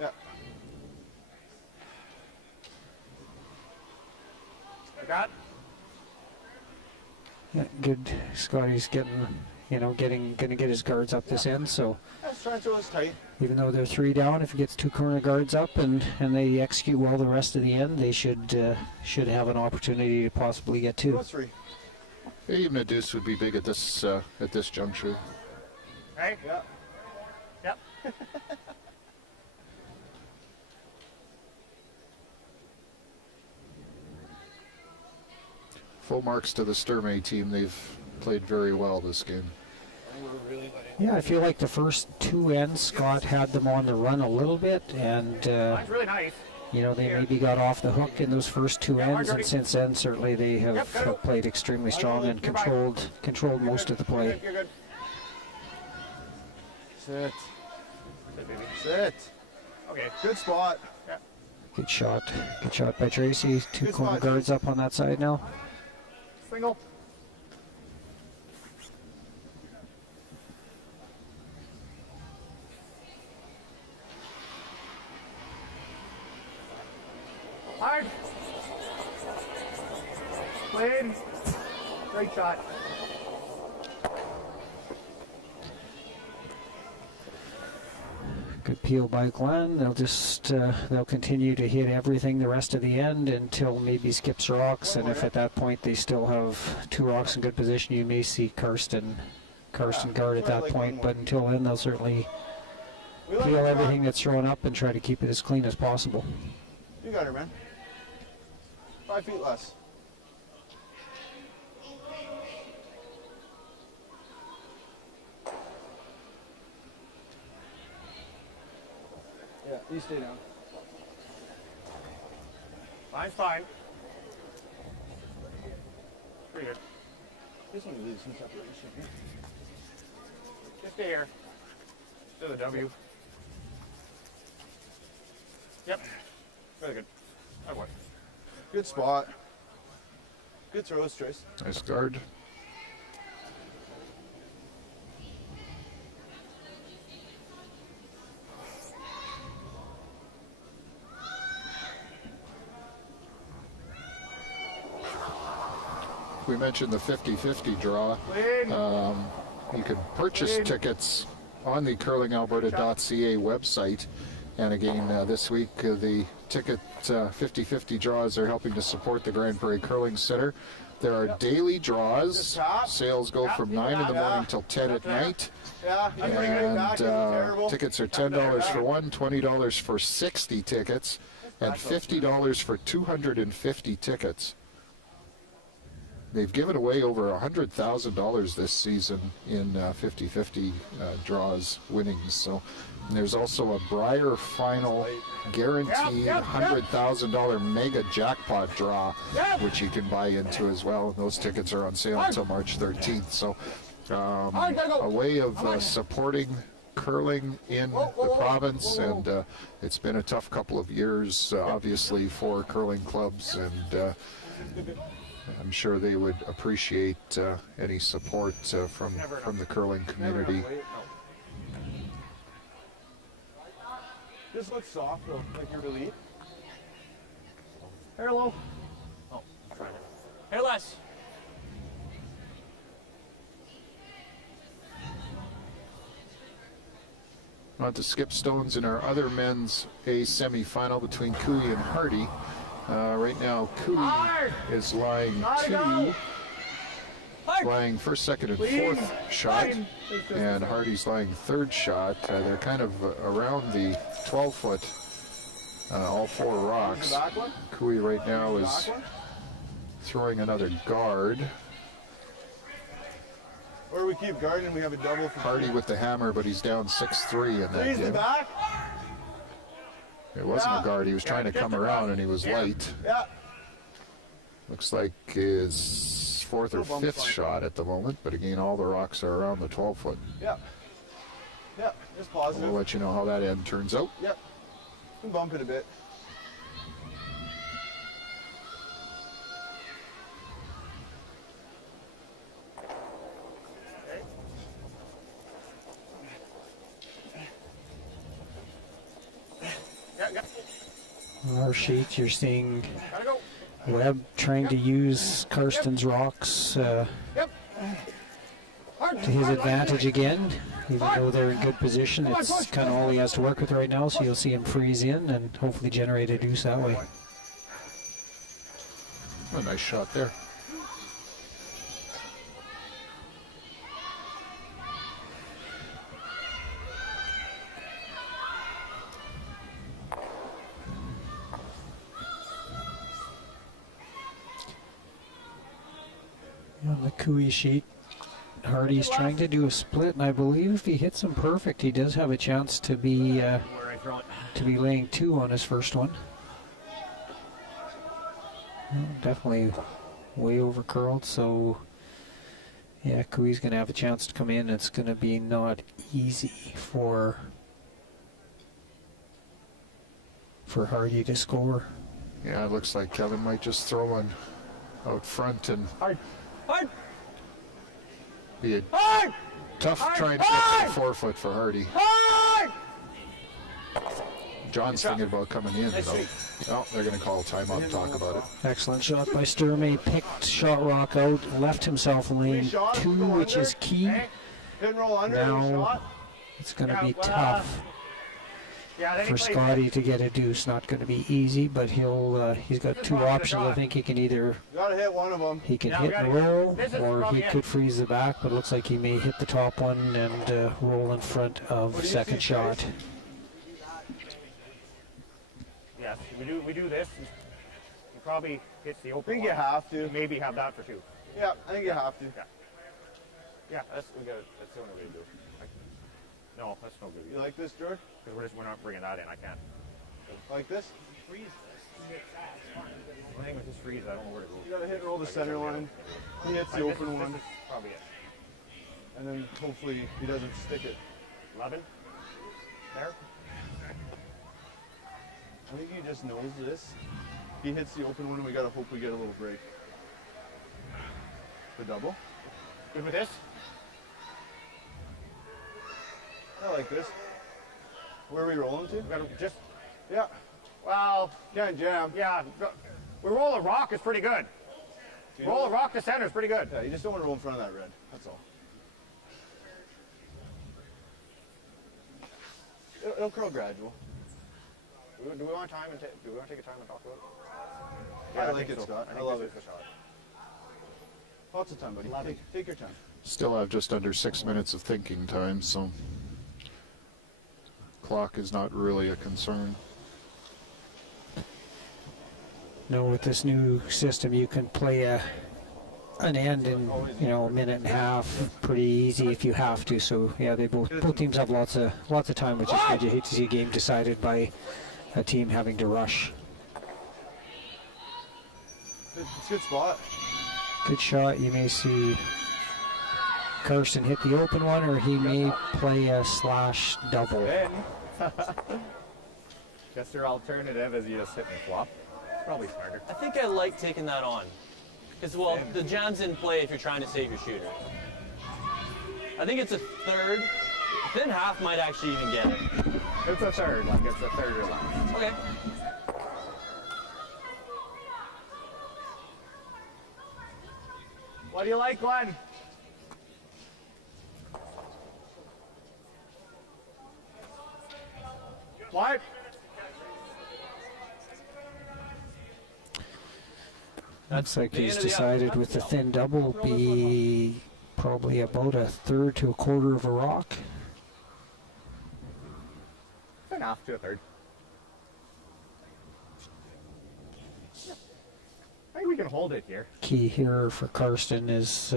Yeah. Like that? Yeah, good. Scotty's gonna get his guards up this end, so Let's try and throw this tight. even though they're 3 down, if he gets 2 corner guards up and they execute well the rest of the end, they should have an opportunity to possibly get 2. What's 3? Even a deuce would be big at this juncture. Right? Yeah. Yep. full marks to the Sturmey team. They've played very well this game. Yeah, I feel like the first two ends, Scott had them on the run a little bit, and That's really nice. you know, they maybe got off the hook in those first two ends, and since then, certainly they have played extremely strong and controlled most of the play. You're good. Sit. Sit, baby. Sit. Okay. Good spot. Yeah. Good shot by Tracy. Two Good corner spot, guards up on that side now. Single. Hard. Played. Great shot. Good peel by Glenn. They'll continue to hit everything the rest of the end until maybe skips rocks, and if at that point they still have two rocks in good position, you may see Karsten guard at that point. But until then, they'll certainly peel everything that's thrown up and try to keep it as clean as possible. You got her, man. 5 feet less. Yeah, you stay down. Mine's fine. Pretty good. This one leaves some separation. Just stay here. To the W. Yep. Really good. That worked. Good spot. Good throws, Trace. Nice guard. We mentioned the 50-50 draw. You can purchase tickets on the curlingalberta.ca website. And again, this week, the ticket 50-50 draws are helping to support the Grand Prairie Curling Center. There are daily draws. Sales go from 9 in the morning till 10 at night. And tickets are $10 for one, $20 for 60 tickets, and $50 for 250 tickets. They've given away over $100,000 this season in 50-50 draws winnings. So there's also a Briar Final guaranteed $100,000 mega jackpot draw, which you can buy into as well. Those tickets are on sale until March 13th. So a way of supporting curling in the province, and it's been a tough couple of years, obviously, for curling clubs, and I'm sure they would appreciate any support from the curling community. This looks soft, though, like you're relieved. Hair low. Oh, I'm trying it. Hair less. On to skip stones in our other men's A semi-final between Cooey and Hardy. Right now, Cooey is lying lying first, second, and fourth shot, and Hardy's lying third shot. They're kind of around the 12-foot, all four rocks. Cooey right now is throwing another guard. Or we keep guarding and we have a double. Hardy with the hammer, but he's down 6-3 in that Freeze the game. back. It wasn't a guard. He was trying to come around, and he was light. Yeah. Looks like his fourth or fifth shot at the moment, but again, all the rocks are around the 12-foot. Yeah. Yeah, just positive. We'll let you know how that end turns out. Yep. We bump it a bit. On our sheet, you're seeing Webb trying to use Karsten's rocks to his advantage again, even though they're in good position. It's kind of all he has to work with right now, so you'll see him freeze in and hopefully generate a deuce that way. A nice shot there. On the Cooey sheet, Hardy's trying to do a split, and I believe if he hits him perfect, he does have a chance to be laying 2 on his first one. Well, definitely way over curled, so yeah, Cooey's going to have a chance to come in. It's going to be not easy for Hardy to score. Yeah, it looks like Kevin might just throw one out front and be a tough trying to get to the 4-foot for Hardy. John's thinking about coming in, though. Oh, they're going to call a timeout and talk about it. Excellent shot by Sturmey. Picked shot rock out, left himself in lane 2, which is key. Now it's going to be tough for Scotty to get a deuce. Not going to be easy, but he's got 2 options. I think he can either hit one of them. He can hit and roll, or he could freeze the back, but it looks like he may hit the top one and roll in front of second shot. Yes, we do this. He probably hits the open. I think you have to. Maybe have that for 2. Yeah, I think you have to. Yeah, that's the only way to do it. No, that's no good. You like this, George? Because we're not bringing that in. I can't. Like this? Freeze this. I think with this freeze, I don't know where to go. You gotta hit and roll the center line. He hits the open one. This is probably it. And then hopefully he doesn't stick it. 11. There. I think he just knows this. He hits the open one and we gotta hope we get a little break. The double. Good with this? I like this. Where are we rolling to? We gotta just. Yeah. Well, can't jam. Yeah. We roll a rock is pretty good. Roll a rock to center is pretty good. Yeah, you just don't want to roll in front of that red. That's all. It'll curl gradual. Do we want time and do we want to take a time and talk about it? Yeah, I like it, so. Scott. I love it. Lots of time, buddy. Take your time. Still have just under 6 minutes of thinking time, so clock is not really a concern. No, with this new system, you can play an end in a minute and a half, pretty easy if you have to. So yeah, both teams have lots of time, which is good. You hate to see a game decided by a team having to rush. It's a good spot. Good shot. You may see Karsten hit the open one, or he may play a slash double. Guess your alternative is you just hit and flop. It's probably smarter. I think I like taking that on. Because, well, the jam's in play if you're trying to save your shooter. I think it's a third. Thin half might actually even get it. It's a third, like it's a third or less. Okay. What do you like, Glenn? What? Looks like he's decided with the thin double be probably about a third to a quarter of a rock. An half to a third. I think we can hold it here. Key here for Karsten is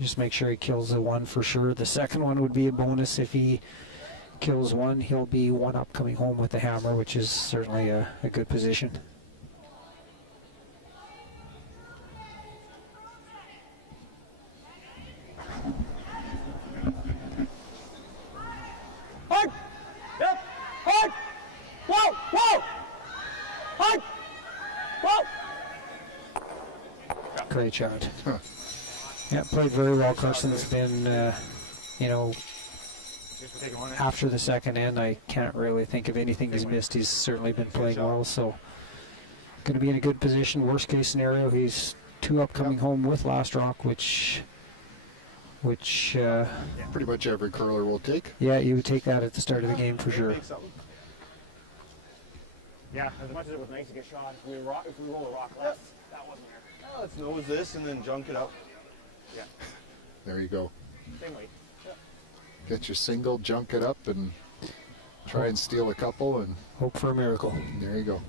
just make sure he kills the one for sure. The second one would be a bonus. If he kills one, he'll be one up coming home with the hammer, which is certainly a good position. Hard! Yep! Hard! Whoa! Whoa! Hard! Whoa! Great shot. Yeah, played very well. Karsten's been, after the second end, I can't really think of anything he's missed. He's certainly been playing well, so going to be in a good position. Worst case scenario, he's 2 up coming home with last rock, which pretty much every curler will take. Yeah, you would take that at the start of the game for sure. Yeah, as much as it was nice to get shot, if we roll a rock less, that wasn't there. Oh, let's nose this and then junk it up. Yeah. There you go. Same way. Yeah. Get your single, junk it up, and try and steal a couple, and hope for a miracle. There you go.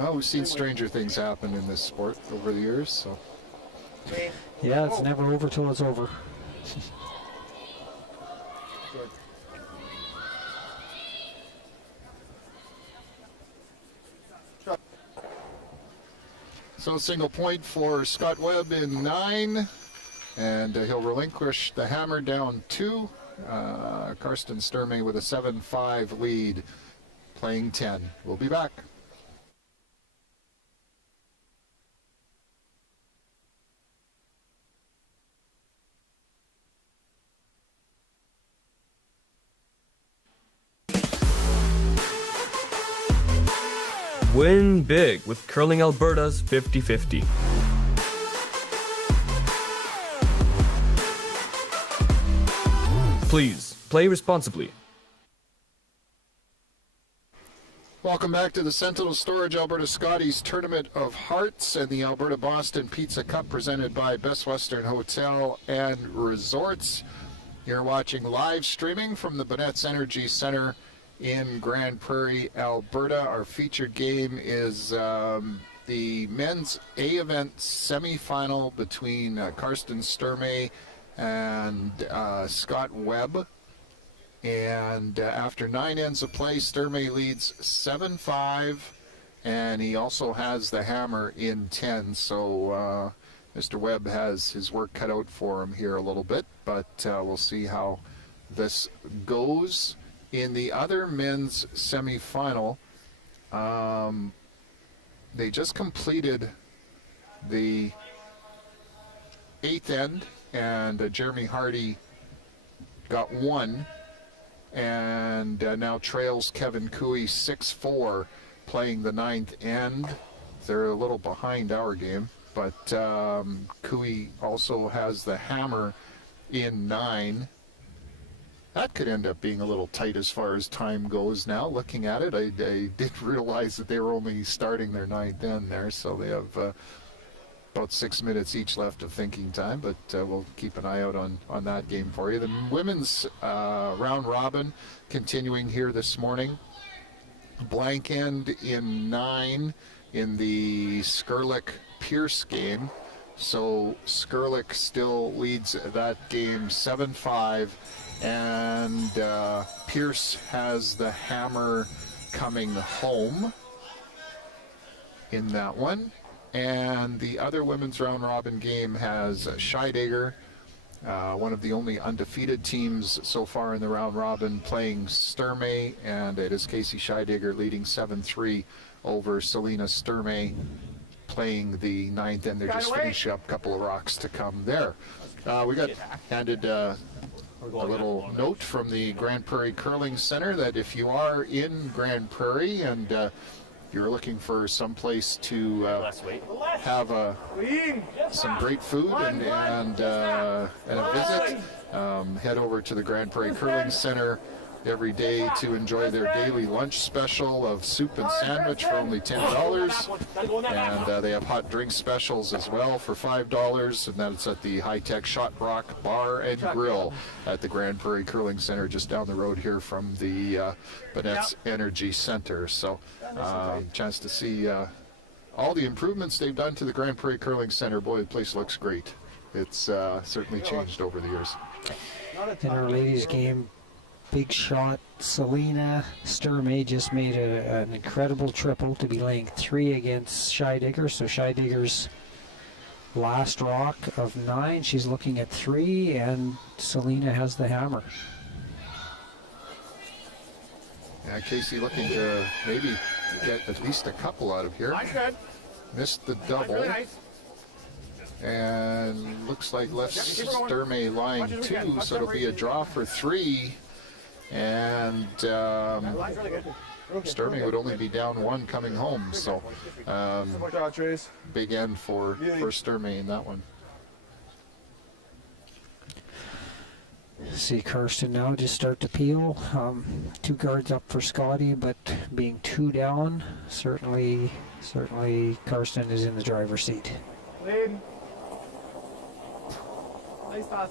Well, we've seen stranger things happen in this sport over the years, so. Yeah, it's never over till it's over. So single point for Scott Webb in 9, and he'll relinquish the hammer down 2. Karsten Sturmey with a 7-5 lead, playing 10. We'll be back. Win big with Curling Alberta's 50-50. Please, play responsibly. Welcome back to the Sentinel Storage Alberta Scotties Tournament of Hearts and the Alberta Boston Pizza Cup presented by Best Western Hotel and Resorts. You're watching live streaming from the Bonnett's Energy Center in Grand Prairie, Alberta. Our featured game is the men's A event semifinal between Karsten Sturmey and Scott Webb. And after 9 ends of play, Sturmey leads 7-5, and he also has the hammer in 10. So Mr. Webb has his work cut out for him here a little bit, but we'll see how this goes. In the other men's semifinal, they just completed the 8th end, and Jeremy Hardy got 1, and now trails Kevin Cooey 6-4, playing the 9th end. They're a little behind our game, but Cooey also has the hammer in 9. That could end up being a little tight as far as time goes now. Looking at it, I did realize that they were only starting their 9th end there, so they have about 6 minutes each left of thinking time, but we'll keep an eye out on that game for you. The women's round robin continuing here this morning. Blank end in 9 in the Skurlik-Pierce game. So Skurlik still leads that game 7-5. And Pierce has the hammer coming home in that one. And the other women's round robin game has Scheidegger, one of the only undefeated teams so far in the round robin, playing Sturmey, and it is Casey Scheidegger leading 7-3 over Selena Sturmey, playing the 9th, and they're just finishing up a couple of rocks to come there. We got handed a little note from the Grand Prairie Curling Center that if you are in Grand Prairie and you're looking for some place to have some great food and a visit, head over to the Grand Prairie Curling Center every day to enjoy their daily lunch special of soup and sandwich for only $10. And they have hot drink specials as well for $5, and that's at the high-tech Shot Rock Bar and Grill at the Grand Prairie Curling Center just down the road here from the Bonnett's Energy Center. So chance to see all the improvements they've done to the Grand Prairie Curling Center. Boy, the place looks great. It's certainly changed over the years. In our ladies' game, big shot Selena Sturmey just made an incredible triple to be laying 3 against Scheidegger. So Scheidegger's last rock of 9, she's looking at 3, and Selena has the hammer. Yeah, Casey looking to maybe get at least a couple out of here. Missed the double. And looks like left Sturmey line 2, so it'll be a draw for 3. And Sturmey would only be down 1 coming home, so big end for Sturmey in that one. See Karsten now just start to peel. 2 guards up for Scotty, but being 2 down, certainly Karsten is in the driver's seat. Lead. Nice toss.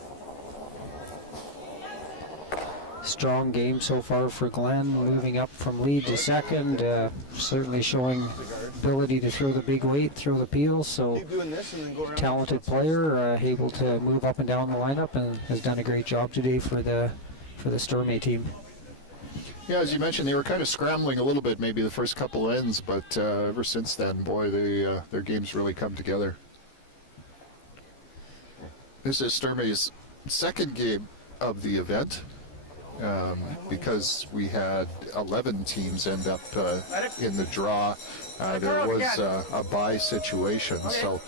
strong game so far for Glenn, moving up from lead to second, certainly showing ability to throw the big weight, throw the peel, so talented player, able to move up and down the lineup, and has done a great job today for the Storm A team. Yeah, as you mentioned, they were kind of scrambling a little bit maybe the first couple ends, but ever since then, boy, their games really come together. This is Storm A's second game of the event, because we had 11 teams end up in the draw. There was a bye situation, so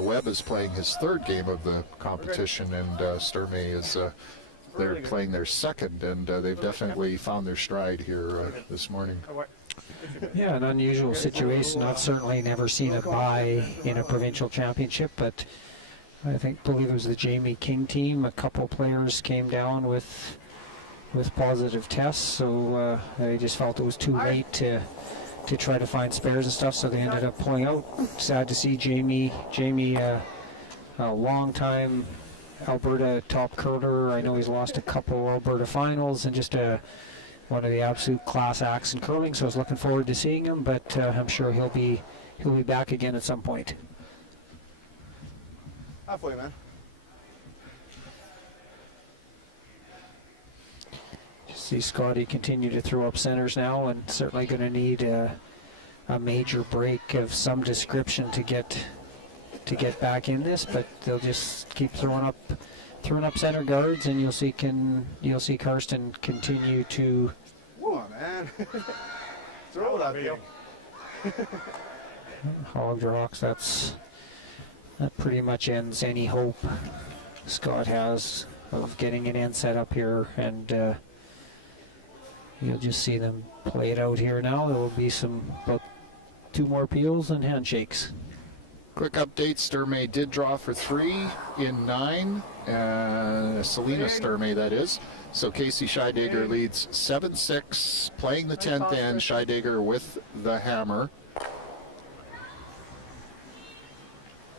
Webb is playing his third game of the competition, and Storm A is they're playing their second, and they've definitely found their stride here this morning. Yeah, an unusual situation. I've certainly never seen a bye in a provincial championship, but I believe it was the Jamie King team. A couple players came down with positive tests, so they just felt it was too late to try to find spares and stuff, so they ended up pulling out. Sad to see Jamie, a long-time Alberta top curler. I know he's lost a couple Alberta finals, and just one of the absolute class acts in curling, so I was looking forward to seeing him, but I'm sure he'll be back again at some point. Halfway, man. See Scotty continue to throw up centers now, and certainly going to need a major break of some description to get back in this, but they'll just keep throwing up center guards, and you'll see Karsten continue to. Come on, man. Throw that thing. Hogged rocks. That pretty much ends any hope Scott has of getting an end set up here, and you'll just see them play it out here now. There will be about 2 more peels and handshakes. Quick update, Storm A did draw for 3 in 9. Selena Storm A, that is. So Casey Scheidegger leads 7-6, playing the 10th end. Scheidegger with the hammer.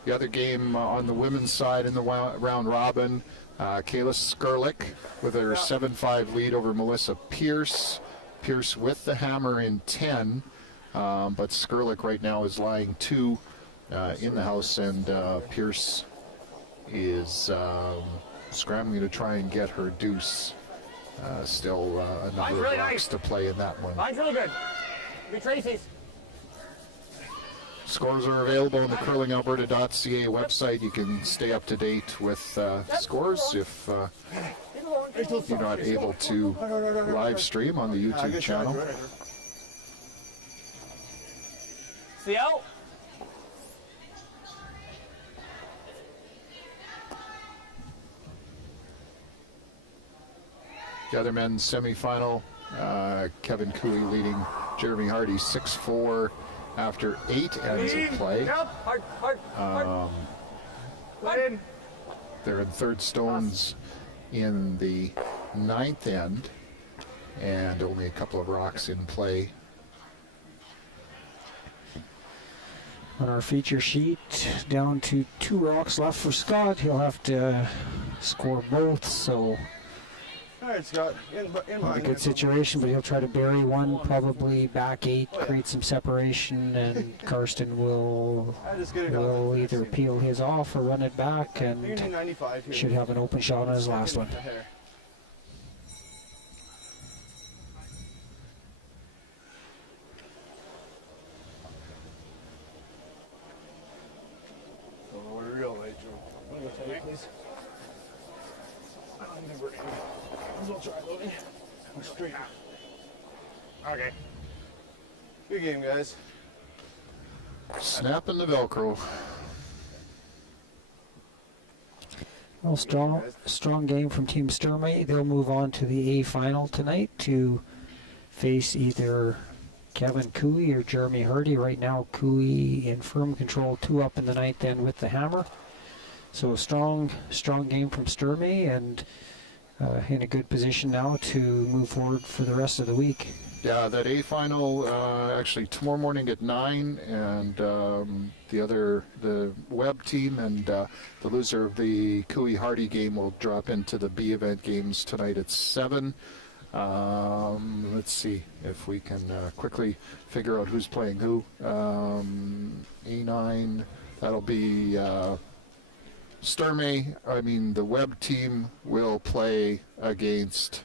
The other game on the women's side in the round robin, Kayla Skurlik with her 7-5 lead over Melissa Pierce. Pierce with the hammer in 10, but Skurlik right now is lying 2 in the house, and Pierce is scrambling to try and get her deuce. Still a number of rocks to play in that one. Line's really good. Be Tracy's. Scores are available on the curlingalberta.ca website. You can stay up to date with scores if you're not able to live stream on the YouTube channel. See out. The other men's semifinal, Kevin Cooley leading Jeremy Hardy 6-4 after 8 ends of play. They're in third stones in the 9th end, and only a couple of rocks in play. On our feature sheet, down to 2 rocks left for Scott. He'll have to score both, so All right, Scott. not a good situation, but he'll try to bury one, probably back 8, create some separation, and Karsten will either peel his off or run it back, and should have an open shot on his last one. We're real late, Joe. Want to go take it, please? I don't think we're in. We'll try loading. We're straight. Okay. Good game, guys. Snapping the Velcro. Well, strong game from Team Storm A. They'll move on to the A final tonight to face either Kevin Cooey or Jeremy Hardy. Right now, Cooey in firm control, 2 up in the 9th end with the hammer. So a strong game from Storm A, and in a good position now to move forward for the rest of the week. Yeah, that A final actually tomorrow morning at 9, and the Webb team and the loser of the Cooey Hardy game will drop into the B event games tonight at 7. Let's see if we can quickly figure out who's playing who. A9, that'll be Sturmey. I mean, the Webb team will play against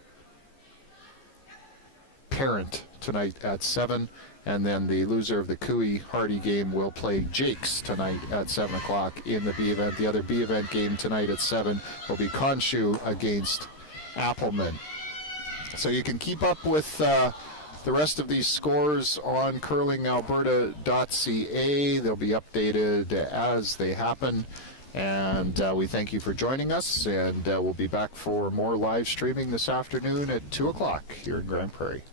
Parent tonight at 7. And then the loser of the Cooey-Hardy game will play Jakes tonight at 7 o'clock in the B event. The other B event game tonight at 7 will be Conshoe against Appleman. So you can keep up with the rest of these scores on curlingalberta.ca. They'll be updated as they happen. And we thank you for joining us. And we'll be back for more live streaming this afternoon at 2 o'clock here in Grand Prairie.